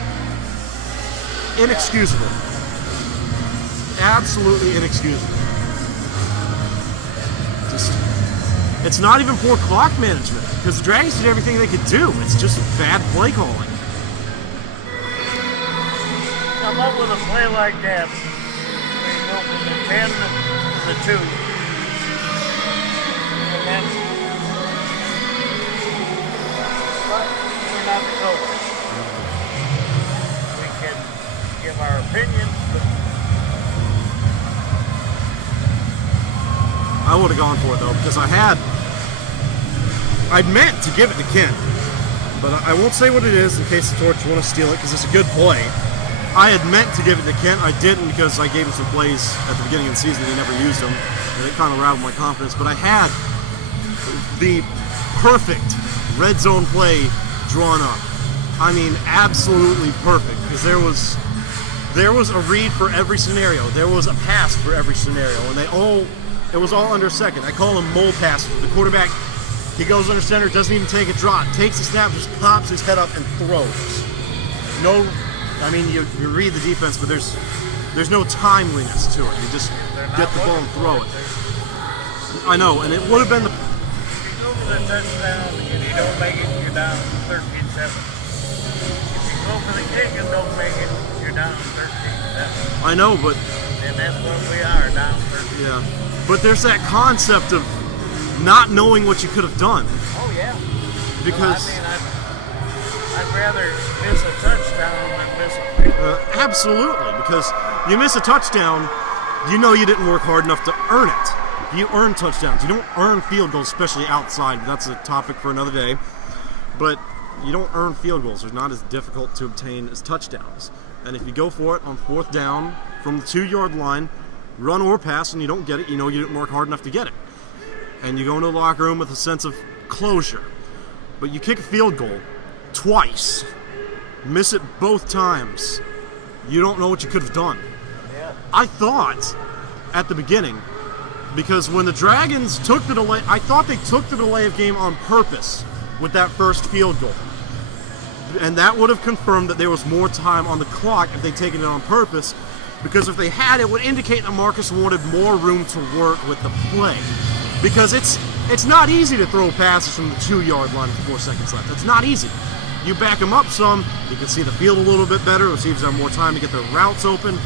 inexcusable. Absolutely inexcusable. It's not even poor clock management, because the Dragons did everything they could do. It's just bad play calling. Come up with a play like that. They go from the 10 to the 2. And then we're not the coach. We can give our opinion. I would have gone for it though, because I meant to give it to Kent, but I won't say what it is in case the Torch want to steal it, because it's a good play. I had meant to give it to Kent. I didn't, because I gave him some plays at the beginning of the season. He never used them, and it kind of rattled my confidence. But I had the perfect red zone play drawn up. Absolutely perfect, because there was a read for every scenario. There was a pass for every scenario, and it was all under a second. I call them mole passes. The quarterback, he goes under center, doesn't even take a drop, takes a snap, just pops his head up and throws. You read the defense, but there's no timeliness to it. You just get the ball and throw it. I know, and it would have been the... If you go for the touchdown and you don't make it, you're down 13-7. If you go for the kick and don't make it, you're down 13-7. I know, but... And that's what we are, down 13. Yeah. But there's that concept of not knowing what you could have done. Oh, yeah. Because... I'd rather miss a touchdown than miss a field goal. Absolutely, because you miss a touchdown, you know you didn't work hard enough to earn it. You earn touchdowns. You don't earn field goals, especially outside. That's a topic for another day. But you don't earn field goals. They're not as difficult to obtain as touchdowns. And if you go for it on 4th down from the 2-yard line, run or pass, and you don't get it, you know you didn't work hard enough to get it. And you go into the locker room with a sense of closure. But you kick a field goal twice, miss it both times, you don't know what you could have done. Yeah. I thought at the beginning, because when the Dragons took the delay, I thought they took the delay of game on purpose with that first field goal. And that would have confirmed that there was more time on the clock if they'd taken it on purpose, because if they had, it would indicate that Marcus wanted more room to work with the play. Because it's not easy to throw passes from the 2-yard line with 4 seconds left. It's not easy. You back them up some, you can see the field a little bit better, it seems to have more time to get their routes open.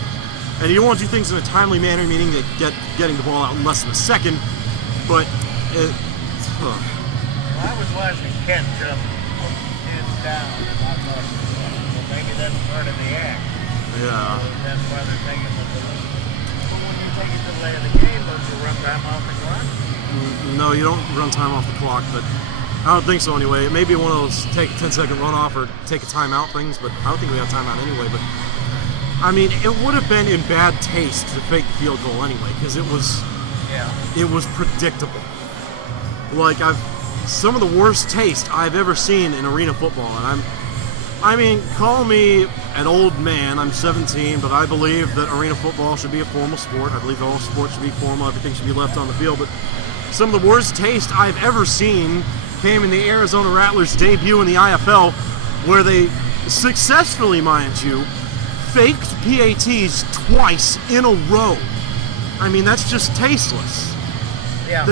And you don't want to do things in a timely manner, meaning that getting the ball out in less than a second. But I was watching Kent jump hands down. I thought, well, maybe that's part of the act. yeah. That's why they're taking the delay. But when you take a delay of the game, don't you run time off the clock? No, you don't run time off the clock, but I don't think so anyway. It may be one of those take a 10-second runoff or take a timeout things, but I don't think we have timeout anyway. But it would have been in bad taste to fake the field goal anyway, because it was predictable. like some of the worst taste I've ever seen in arena football. And call me an old man. I'm 17, but I believe that arena football should be a formal sport. I believe all sports should be formal. Everything should be left on the field. But some of the worst taste I've ever seen came in the Arizona Rattlers' debut in the IFL, where they successfully, mind you, faked PATs twice in a row. I mean, that's just tasteless. Yeah.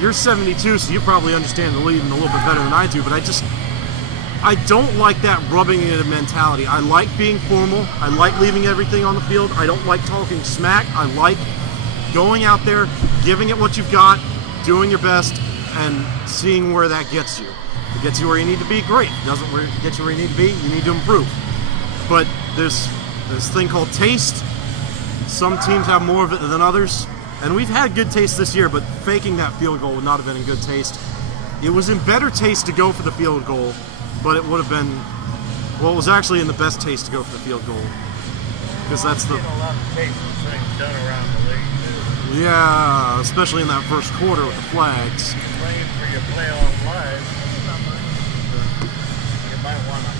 You're 72, so you probably understand the league a little bit better than I do, but I don't like that rubbing it in mentality. I like being formal. I like leaving everything on the field. I don't like talking smack. I like going out there, giving it what you've got, doing your best, and seeing where that gets you. If it gets you where you need to be, great. If it doesn't get you where you need to be, you need to improve. But this thing called taste, some teams have more of it than others. And we've had good taste this year, but faking that field goal would not have been in good taste. It was in better taste to go for the field goal, but it would have been, it was actually in the best taste to go for the field goal. Because that's the... I've seen a lot of tasteless things done around the league, too. Yeah, especially in that first quarter with the flags. Playing for your playoff lives, you might want to,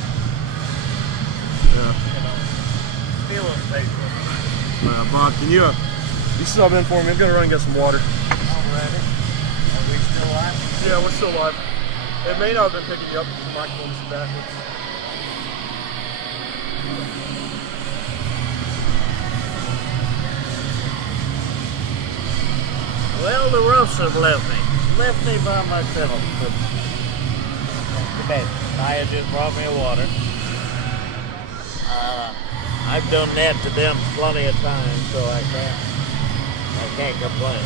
feel it tasteless. Bob, can you sub in for me? I'm going to run and get some water. Alrighty. Are we still live? Yeah, we're still live. It may not have been picking you up because the microphone's backwards. Well, the Roughs have left me. Left me by myself. But too bad. Maya just brought me a water. I've done that to them plenty of times, so I can't complain.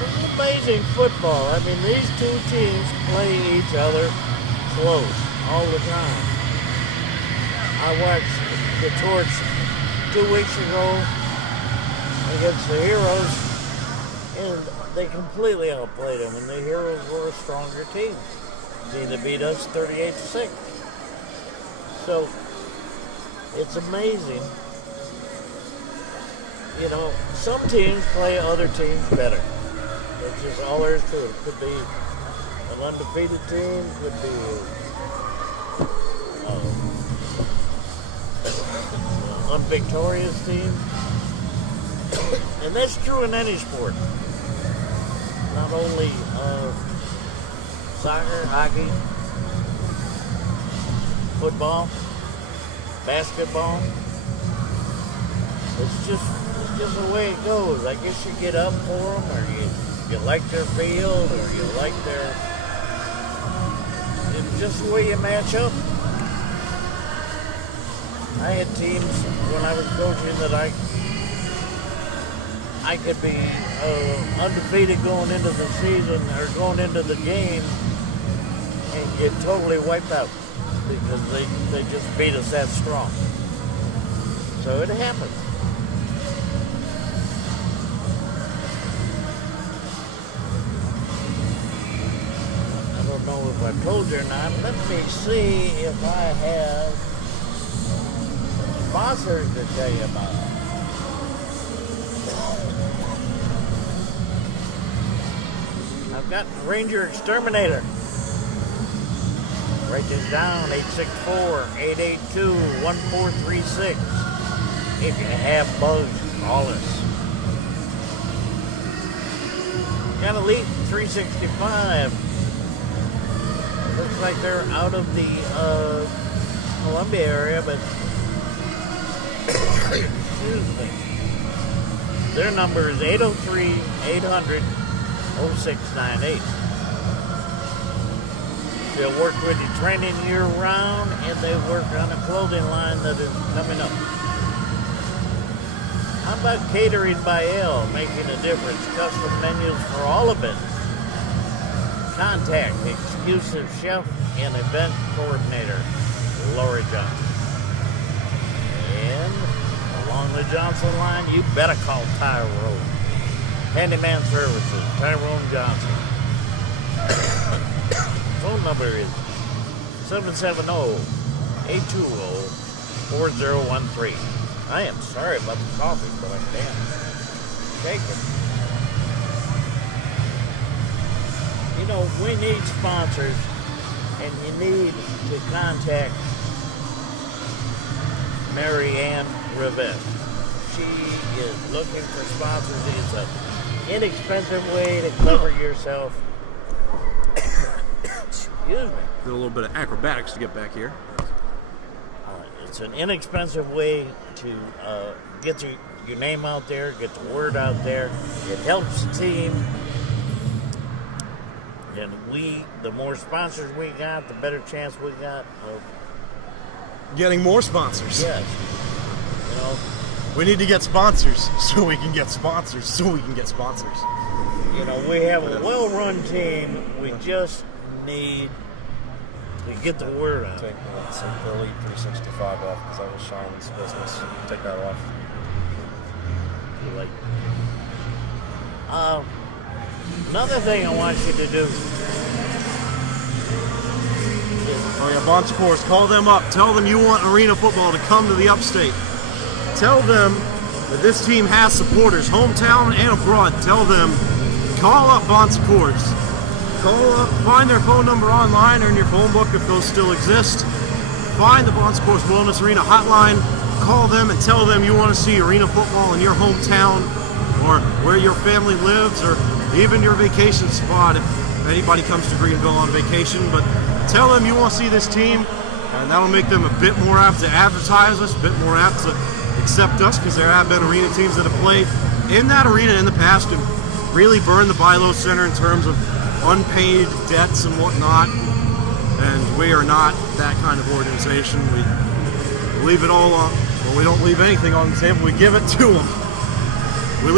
It's amazing football. I mean, these two teams play each other close all the time. I watched the Torch 2 weeks ago against the Heroes, and they completely outplayed them, and the Heroes were a stronger team. They beat us 38-6. So, it's amazing. Some teams play other teams better. That's just all there is to it. Could be an undefeated team, could be an unvictorious team. And that's true in any sport. Not only soccer, hockey, football, basketball. It's just the way it goes. I guess you get up for them, or you like their field, or you like their... It's just the way you match up. I had teams when I was coaching that I could be undefeated going into the season or going into the game and get totally wiped out because they just beat us that strong. So it happens. I don't know if I told you or not. Let me see if I have sponsors to tell you about. I've got Ranger Exterminator. Write this down, 864-882-1436. If you have bugs, call us. Got Elite 365. Looks like they're out of the Columbia area, but excuse me. Their number is 803-800-0698. They'll work with you training year-round, and they work on a clothing line that is coming up. How about Catering by L, making a difference? Custom menus for all events. Contact exclusive chef and event coordinator, Lori Johnson. And along the Johnson line, you better call Tyrone. Handyman Services, Tyrone Johnson. Phone number is 770-820-4013. I am sorry about the coffee, but I can. shaking. You know, we need sponsors, and you need to contact Mary Ann Rivette. She is looking for sponsors. It's an inexpensive way to cover yourself. Excuse me. Did a little bit of acrobatics to get back here. It's an inexpensive way to get your name out there, get the word out there. It helps the team. And the more sponsors we got, the better chance we got of Getting more sponsors. yes. You know, We need to get sponsors so we can get sponsors so we can get sponsors. we have a well-run team. We just need to get the word out. Take the Elite 365 off because that was Sean's business. Take that off. Like, another thing I want you to do. Oh yeah, Bon Secours, call them up. Tell them you want arena football to come to the Upstate. Tell them that this team has supporters, hometown and abroad. Tell them, call up Bon Secours. Call up, find their phone number online or in your phone book if those still exist. Find the Bon Secours Wellness Arena hotline. Call them and tell them you want to see arena football in your hometown or where your family lives or even your vacation spot if anybody comes to Greenville on vacation. But tell them you want to see this team, and that'll make them a bit more apt to advertise us, a bit more apt to accept us, because there have been arena teams that have played in that arena in the past and really burned the Bilo Center in terms of unpaid debts and whatnot. And we are not that kind of organization. We leave it all on. Well, we don't leave anything on the table. We give it to them. We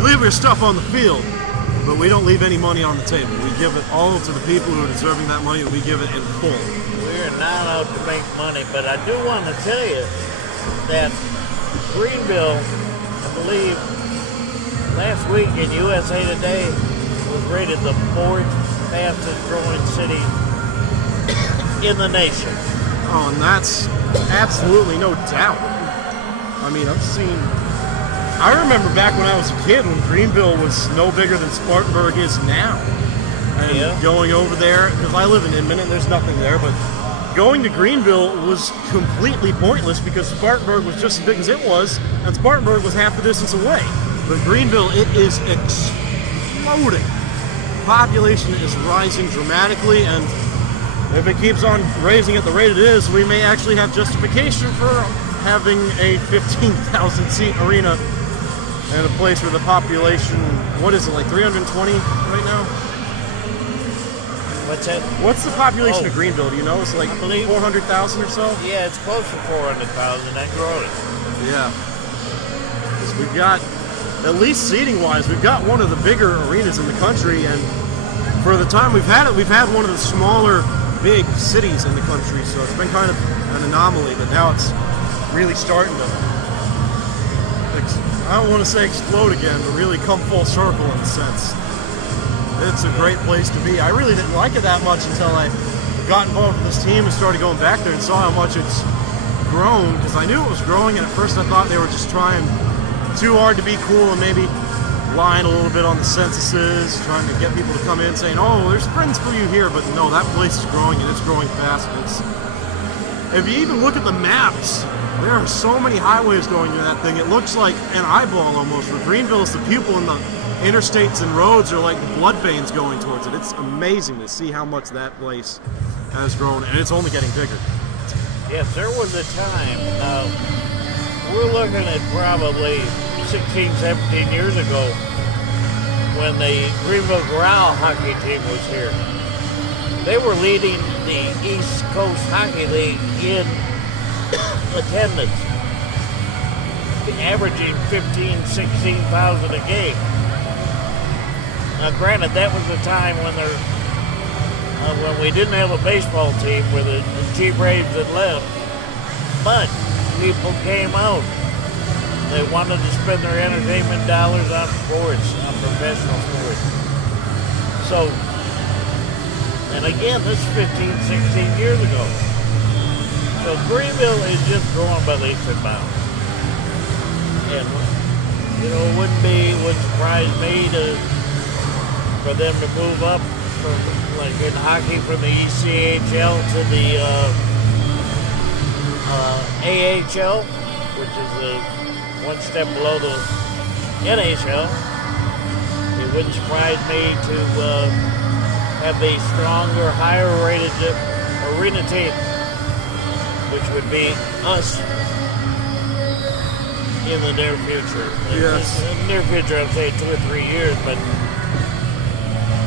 leave your stuff on the field, but we don't leave any money on the table. We give it all to the people who are deserving that money, and we give it in full. We're not out to make money, but I do want to tell you that Greenville, I believe, last week in USA Today was rated the 4th fastest growing city in the nation. Oh, and that's absolutely no doubt. I mean, I remember back when I was a kid when Greenville was no bigger than Spartanburg is now. And going over there, because I live in Inman and there's nothing there, but going to Greenville was completely pointless because Spartanburg was just as big as it was, and Spartanburg was half the distance away. But Greenville, it is exploding. Population is rising dramatically, and if it keeps on raising at the rate it is, we may actually have justification for having a 15,000 seat arena and a place where the population, what is it, like 320 right now? What's that? What's the population of Greenville? Do you know? It's like 400,000 or so? Yeah, it's close to 400,000. That growing. Yeah. 'Cause we've got, at least seating-wise, we've got one of the bigger arenas in the country, and for the time we've had it, we've had one of the smaller big cities in the country, so it's been kind of an anomaly, but now it's really starting to, I don't want to say explode again, but really come full circle in a sense. It's a great place to be. I really didn't like it that much until I got involved with this team and started going back there and saw how much it's grown, because I knew it was growing, and at first I thought they were just trying too hard to be cool and maybe lying a little bit on the censuses, trying to get people to come in saying, oh, there's friends for you here, but no, that place is growing and it's growing fast. And if you even look at the maps, there are so many highways going through that thing. It looks like an eyeball almost. For Greenville, it's the people in the interstates and roads are like the blood veins going towards it. It's amazing to see how much that place has grown, and it's only getting bigger. Yes, there was a time, we're looking at probably 16, 17 years ago when the Greenville Growl hockey team was here. They were leading the East Coast Hockey League in attendance, averaging 15,000, 16,000 a game. Now, granted, that was the time when we didn't have a baseball team, where the G-Braves had left, but people came out. They wanted to spend their entertainment dollars on sports, on professional sports. So, and again, this is 15, 16 years ago. So Greenville is just growing by leaps and bounds. And wouldn't surprise me for them to move up from, like in hockey, from the ECHL to the AHL, which is one step below the NHL. It wouldn't surprise me to have a stronger, higher-rated arena team, which would be us in the near future. Yes. In the near future, I'm saying 2 or 3 years, but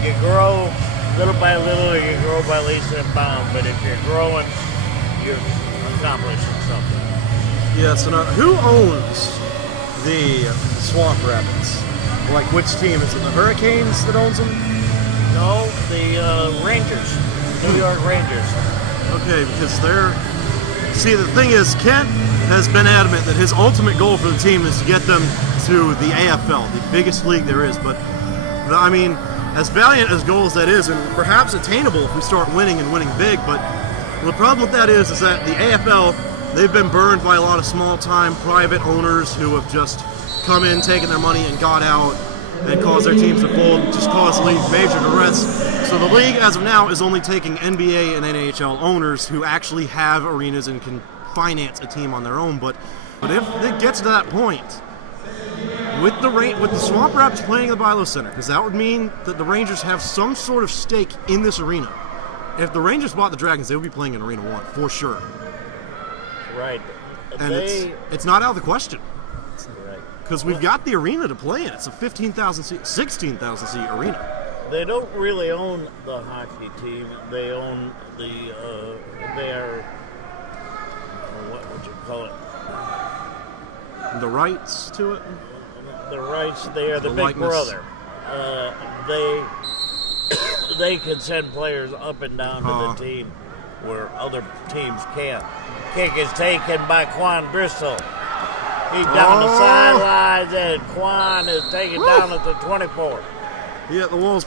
you grow little by little, or you grow by leaps and bounds. But if you're growing, you're accomplishing something. Yes, and who owns the Swamp Rapids? Like, which team? Is it the Hurricanes that owns them? No, the Rangers, New York Rangers. Okay, because they're... See, the thing is, Kent has been adamant that his ultimate goal for the team is to get them to the AFL, the biggest league there is. But, I mean, as valiant as goal as that is, and perhaps attainable if we start winning and winning big, but the problem with that is that the AFL, they've been burned by a lot of small-time private owners who have just come in, taken their money, and got out and caused their teams to fold, just caused the league major duress. So the league, as of now, is only taking NBA and NHL owners who actually have arenas and can finance a team on their own. But if it gets to that point, with the Swamp Rapids playing in the Bilo Center, because that would mean that the Rangers have some sort of stake in this arena. If the Rangers bought the Dragons, they would be playing in Arena 1, for sure. Right. And it's not out of the question. Right. Because we've got the arena to play in. It's a 15,000 seat, 16,000 seat arena. They don't really own the hockey team. They own their, what would you call it? The rights to it? The rights, they are the big likeness. brother. They can send players up and down to the team where other teams can't. Kick is taken by Quan Bristol. He's down the sidelines, and Quan is taken down at the 24. Yeah, the Wolves